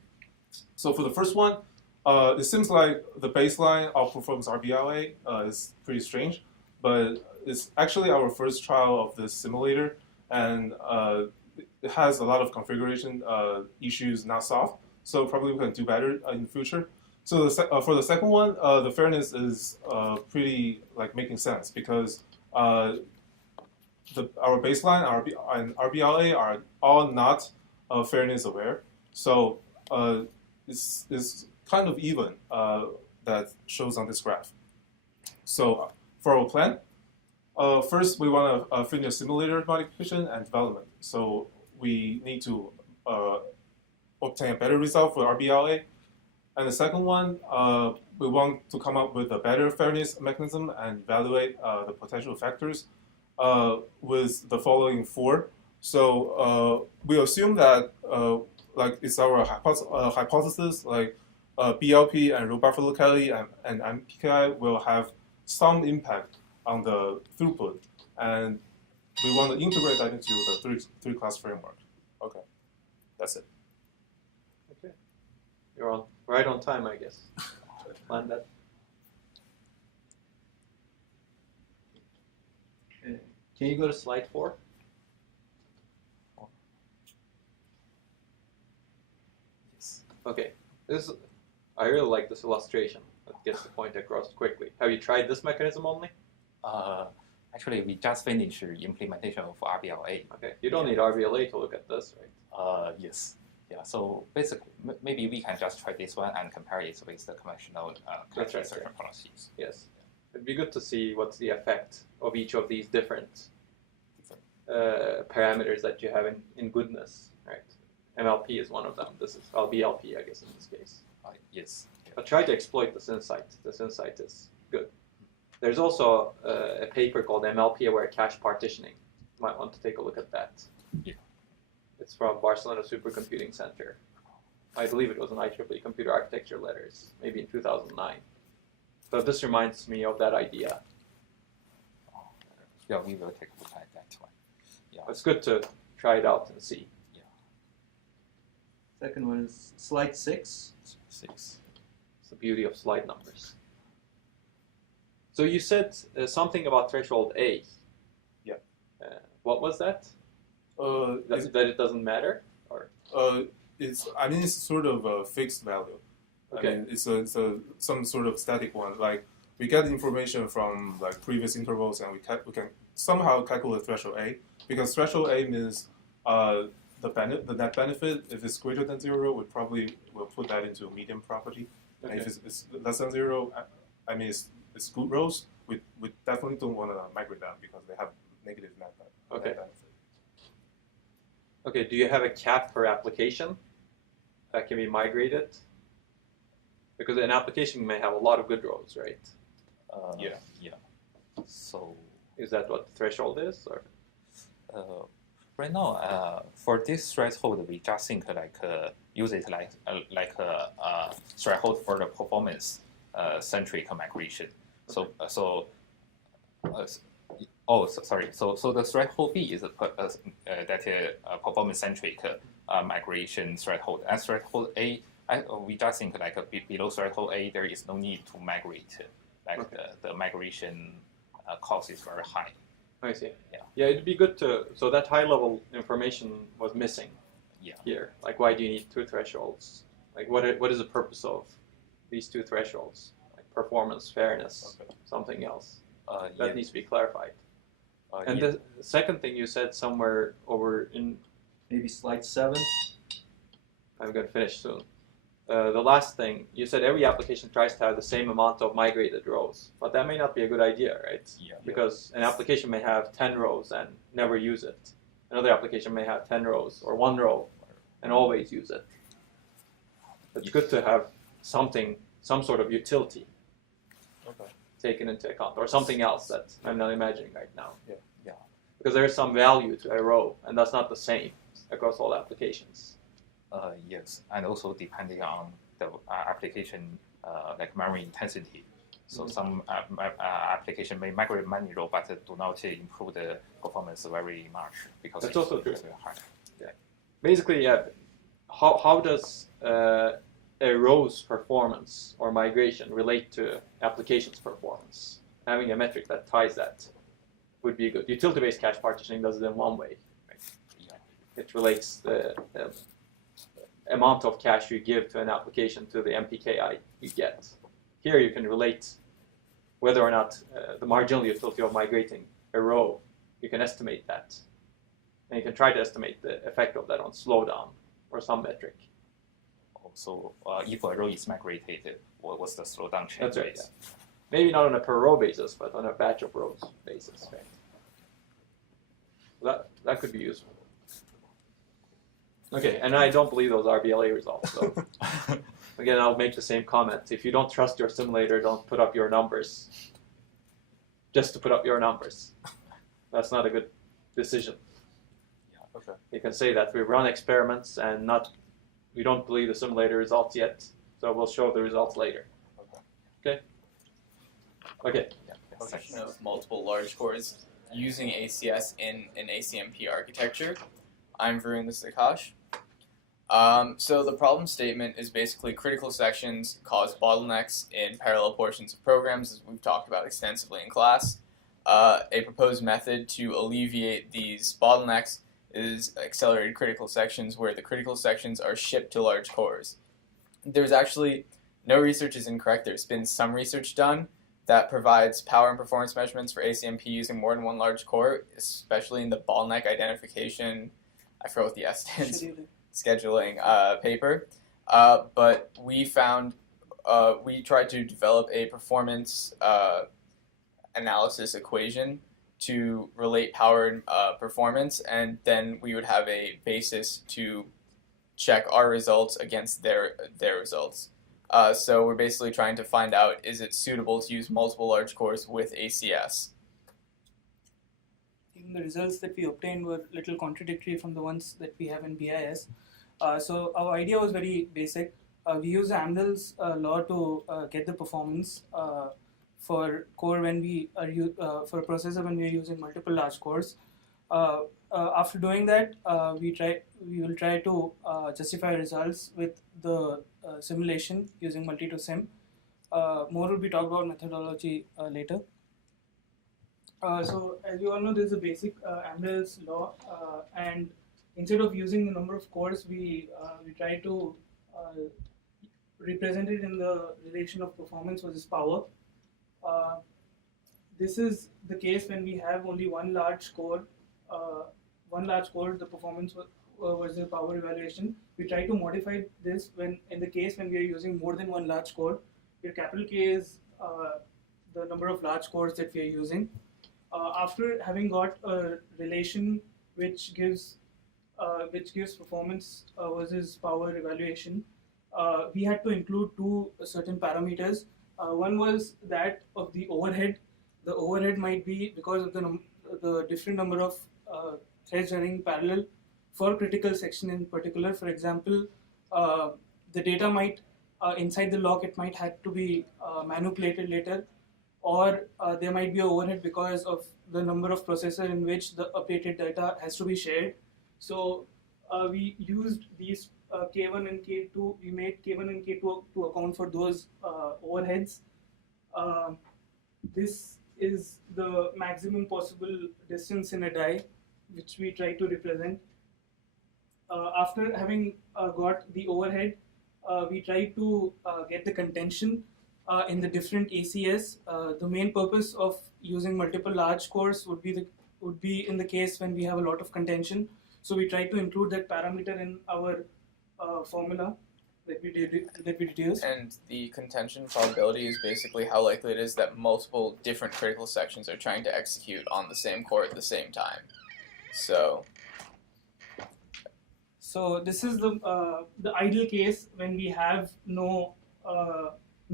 So for the first one, it seems like the baseline outperforms RBLA. Is pretty strange, but it's actually our first trial of this simulator, and it has a lot of configuration issues not solved. So probably we can do better in the future. So for the second one, the fairness is pretty making sense because our baseline and RBLA are all not fairness aware. So it's kind of even that shows on this graph. So for our plan, first we want to finish simulator modification and development. So we need to obtain a better result for RBLA. And the second one, we want to come up with a better fairness mechanism and evaluate the potential factors with the following 4. So we assume that it's our hypothesis, BLP and row buffer locality and MPKI will have some impact on the throughput, and we want to integrate that into the three-class framework. Okay, that's it. Okay, you're right on time, I guess. Plan that. Okay. Can you go to slide 4? Yes. Okay. I really like this illustration. That gets the point across quickly. Have you tried this mechanism only? Actually, we just finished the implementation of RBLA. Okay, you don't need RBLA to look at this, right? Yes. Yeah. So basically, maybe we can just try this one and compare it with the conventional research policies. Yes. It'd be good to see what's the effect of each of these different parameters that you have in goodness, right? MLP is one of them. This is BLP, I guess, in this case. Yes. But try to exploit this insight. This insight is good. There's also a paper called MLP-aware cache partitioning. You might want to take a look at that. Yeah. It's from Barcelona Supercomputing Center. I believe it was in IEEE Computer Architecture Letters, maybe in 2009. So this reminds me of that idea. Yeah, we will take a look at that one. Yeah. It's good to try it out and see. Second one is slide 6. 6. It's the beauty of slide numbers. So you said something about threshold A. Yeah. What was that? That it doesn't matter, or? It's sort of a fixed value. Okay. I mean, it's some sort of static one. Like we get information from like previous intervals, and we can somehow calculate threshold A, because threshold A means the net benefit. If it's greater than 0, we probably will put that into a median property. Okay. And if it's less than 0, I mean it's good rows. We definitely don't want to migrate them because they have negative net benefit. Okay. Do you have a cap per application that can be migrated? Because an application may have a lot of good rows, right? Yeah. So is that what the threshold is, or? Right now, for this threshold, we just think use it like a threshold for the performance centric migration. So the threshold B is performance centric migration threshold. And threshold A, we just think below threshold A, there is no need to migrate. The migration cost is very high. I see. Yeah, it'd be good to. So that high level information was missing. Here, like why do you need 2 thresholds? Like what is the purpose of these 2 thresholds? Like performance, fairness, something else. That needs to be clarified. And the second thing you said somewhere over in maybe slide 7. I'm going to finish soon. The last thing, you said every application tries to have the same amount of migrated rows, but that may not be a good idea, right? Because an application may have 10 rows and never use it. Another application may have 10 rows or 1 row and always use it. It's good to have some sort of utility taken into account, or something else that I'm not imagining right now. Because there is some value to a row, and that's not the same across all applications. Yes, and also depending on the application, like memory intensity. So some application may migrate many rows, but do not improve the performance very much because that's it's also true. Very high. Basically, how does a row's performance or migration relate to application's performance? Having a metric that ties that would be good. Utility-based cache partitioning does it in one way. It relates the amount of cache you give to an application to the MPKI you get. Here you can relate whether or not the marginal utility of migrating a row, you can estimate that. And you can try to estimate the effect of that on slowdown or some metric. So if a row is migrated, what's the slowdown change? That's right. Yeah. Maybe not on a per row basis, but on a batch of rows basis. Right? That could be useful. Okay, and I don't believe those RBLA results. So again, I'll make the same comment. If you don't trust your simulator, don't put up your numbers just to put up your numbers. That's not a good decision. Okay. You can say that we run experiments and we don't believe the simulator results yet, so we'll show the results later. Okay? Okay. Question of multiple large cores using ACS in an ACMP architecture. I'm Varun, this is Akash. So the problem statement is basically critical sections cause bottlenecks in parallel portions of programs, as we've talked about extensively in class. A proposed method to alleviate these bottlenecks is accelerated critical sections, where the critical sections are shipped to large cores. There's actually no research is incorrect. There's been some research done that provides power and performance measurements for ACMP using more than one large core, especially in the bottleneck identification, I forgot what the S stands, scheduling paper. But we found, we tried to develop a performance analysis equation to relate power and performance, and then we would have a basis to check our results against their results. So we're basically trying to find out, is it suitable to use multiple large cores with ACS? Even the results that we obtained were a little contradictory from the ones that we have in BIS. So our idea was very basic. We use Amdahl's law to get the performance for core when we are for a processor when we are using multiple large cores. After doing that, we will try to justify results with the simulation using multi-to-sim. More will be talked about methodology later. So as you all know, there is a basic Amdahl's law, and instead of using the number of cores, we try to represent it in the relation of performance versus power. This is the case when we have only one large core. The performance versus power evaluation. We try to modify this when in the case when we are using more than one large core, where capital K is the number of large cores that we are using. After having got a relation which gives performance versus power evaluation, we had to include two certain parameters. One was that of the overhead. The overhead might be because of the different number of threads running parallel for critical section in particular. For example, the data might inside the lock it might have to be manipulated later, or there might be an overhead because of the number of processor in which the updated data has to be shared. So we used these K1 and K2. We made K1 and K2 to account for those overheads. This is the maximum possible distance in a die, which we try to represent. After having got the overhead, we try to get the contention in the different ACS. The main purpose of using multiple large cores would be in the case when we have a lot of contention. So we try to include that parameter in our formula that we deduce. And the contention probability is basically how likely it is that multiple different critical sections are trying to execute on the same core at the same time. So this is the ideal case when we have no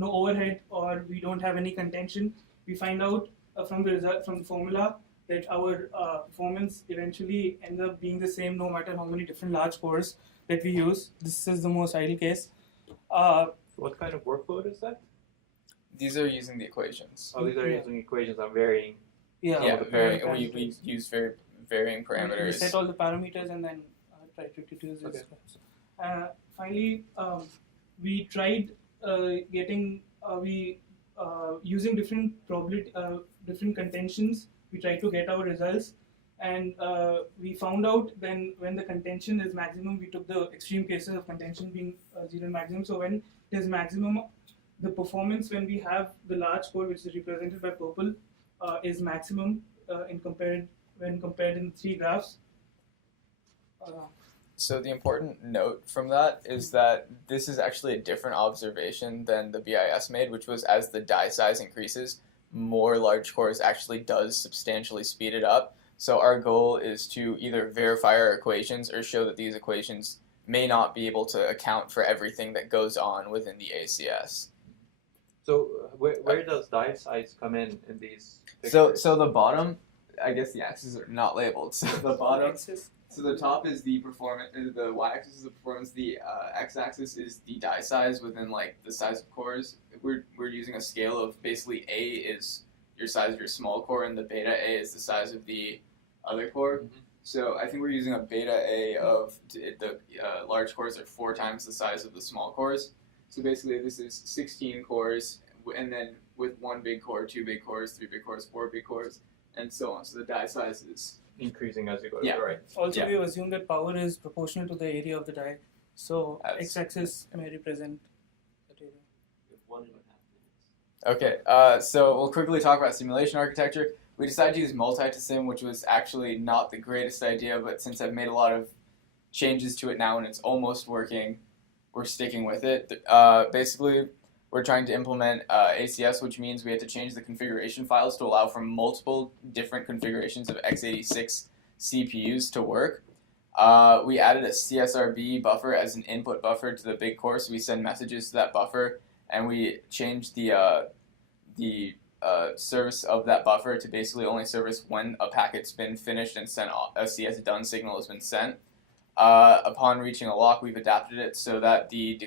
overhead or we don't have any contention. We find out from the formula that our performance eventually ends up being the same no matter how many different large cores that we use. This is the most ideal case. What kind of workload is that? These are using the equations. Oh, these are using equations on varying. Varying. We use varying parameters. We set all the parameters and then try to deduce this. Finally, we tried using different different contentions. We tried to get our results, and we found out then when the contention is maximum, we took the extreme cases of contention being 0 maximum. So when it is maximum, the performance when we have the large core, which is represented by purple, is maximum when compared in 3 graphs. So the important note from that is that this is actually a different observation than the BIS made, which was as the die size increases, more large cores actually does substantially speed it up. So our goal is to either verify our equations or show that these equations may not be able to account for everything that goes on within the ACS. So where does die size come in these pictures? So the bottom, I guess the axes are not labeled. So the bottom, so the top is the performance, the y-axis is the performance, the x-axis is the die size within like the size of cores. We're using a scale of basically A is your size of your small core and the beta A is the size of the other core. Mm-hmm. So I think we're using a beta A of the large cores are 4 times the size of the small cores. So basically this is 16 cores and then with 1 big core, 2 big cores, 3 big cores, 4 big cores, and so on. So the die size is increasing as you go to the right. Also, we assume that power is proportional to the area of the die. So x-axis may represent that area. 1.5 minutes. Okay, so we'll quickly talk about simulation architecture. We decided to use multi-to-sim, which was actually not the greatest idea, but since I've made a lot of changes to it now and it's almost working, we're sticking with it. Basically, we're trying to implement ACS, which means we had to change the configuration files to allow for multiple different configurations of x86 CPUs to work. We added a CSRB buffer as an input buffer to the big core, so we send messages to that buffer, and we changed the service of that buffer to basically only service when a packet's been finished and sent, a CS done signal has been sent. Upon reaching a lock, we've adapted it so that the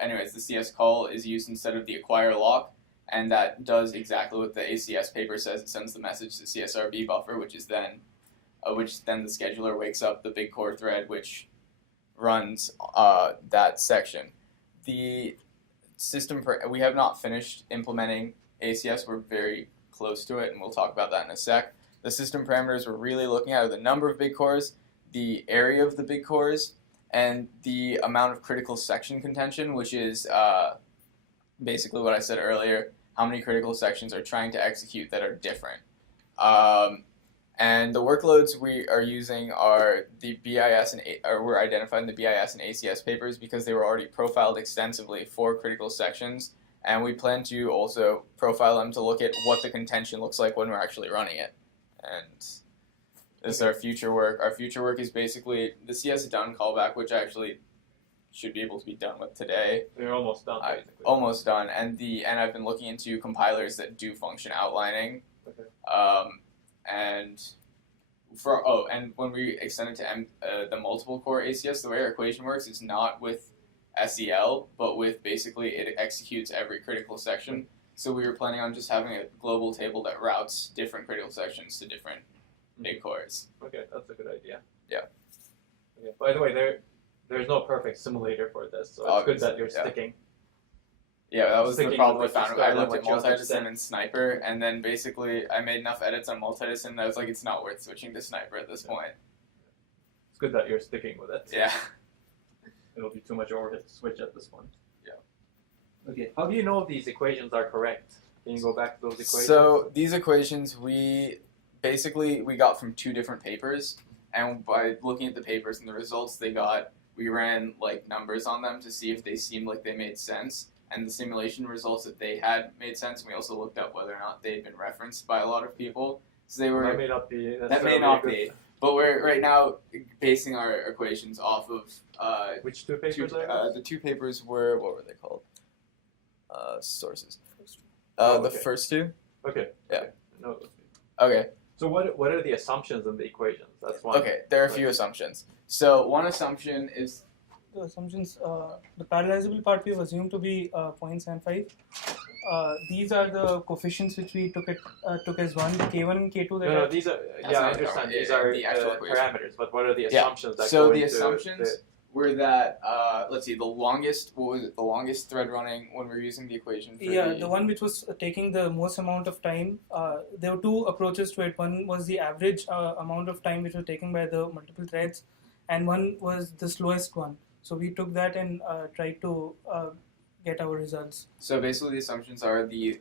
anyways, the CS call is used instead of the acquire lock, and that does exactly what the ACS paper says. It sends the message to CSRB buffer, which then the scheduler wakes up the big core thread, which runs that section. The system, we have not finished implementing ACS. We're very close to it, and we'll talk about that in a sec. The system parameters we're really looking at are the number of big cores, the area of the big cores, and the amount of critical section contention, which is basically what I said earlier, how many critical sections are trying to execute that are different. And the workloads we are using are the BIS or were identified in the BIS and ACS papers because they were already profiled extensively for critical sections, and we plan to also profile them to look at what the contention looks like when we're actually running it. And this is our future work. Our future work is basically the CS done callback, which actually should be able to be done with today. They're almost done, basically. Almost done, and I've been looking into compilers that do function outlining. Okay. And when we extend it to the multiple core ACS, the way our equation works is not with SEL, but with basically it executes every critical section. So we were planning on just having a global table that routes different critical sections to different big cores. Okay, that's a good idea. Yeah. Okay. By the way, there's no perfect simulator for this, so it's good that you're sticking. Yeah, that was the problem we with what found. you I said looked and at what you multidiscipline understand. and sniper, and then basically I made enough edits on multidiscipline and I was like, it's not worth switching to sniper at this point. It's good that you're sticking with it. Yeah. It'll be too much overhead to switch at this point. Yeah. Okay. How do you know if these equations are correct? Can you go back to those equations? So these equations we got from 2 different papers, and by looking at the papers and the results they got, we ran like numbers on them to see if they seemed like they made sense. And the simulation results that they had made sense. And we also looked up whether or not they'd been referenced by a lot of people. So they were. That may not be. That may not be. But we're right now basing our equations off of which 2 papers? The 2 papers were, what were they called? Sources. Oh, the okay. first 2. Okay. Yeah. No. Okay. So what are the assumptions in the equations? That's one. Okay. There are a few assumptions. So one assumption is. The assumptions, the parallelizable part we've assumed to be 0.75. These are the coefficients which we took as 1, K1 and K2. No, these are, I understand. These are the actual parameters, but what are the assumptions that so go the into assumptions were that, let's see, what was it, the longest thread running when we were using the equation for the one which was taking the most amount of time, there were 2 approaches to it. One was the average amount of time which was taken by the multiple threads, and one was the slowest one. So we took that and tried to get our results. So basically the assumptions are the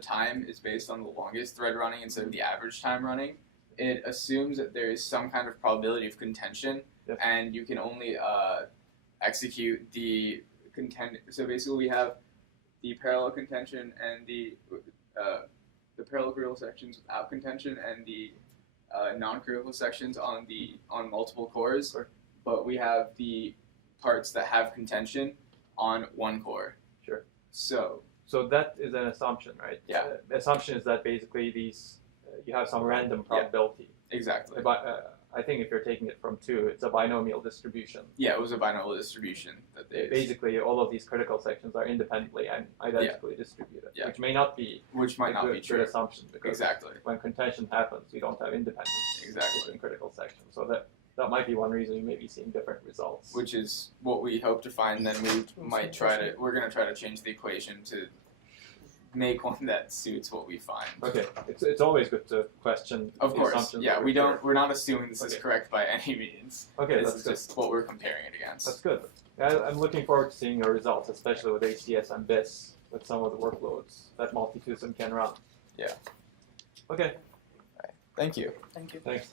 time is based on the longest thread running instead of the average time running. It assumes that there is some kind of probability of contention, and you can only execute the So basically we have the parallel contention and the parallel critical sections without contention and the non-critical sections on multiple cores, but we have the parts that have contention on 1 core. Sure. So that is an assumption, right? Yeah. The assumption is that basically these you have some random probability. Exactly. But I think if you're taking it from 2, it's a binomial distribution. Yeah, it was a binomial distribution that they basically all of these critical sections are independently and identically distributed, which may not be true. Good assumption because exactly when contention happens, you don't have independence in critical sections. So that might be one reason you may be seeing different results. Which is what we hope to find. Then we're going to try to change the equation to make one that suits what we find. Okay, it's always good to question. Of the course, assumptions yeah. We're not assuming this is correct by any means. Okay, this is just what we're comparing it against. That's good. I'm looking forward to seeing your results, especially with ACS and BIS, with some of the workloads that multi-system can run. Yeah. Okay. Thank you. Thank you. Thanks.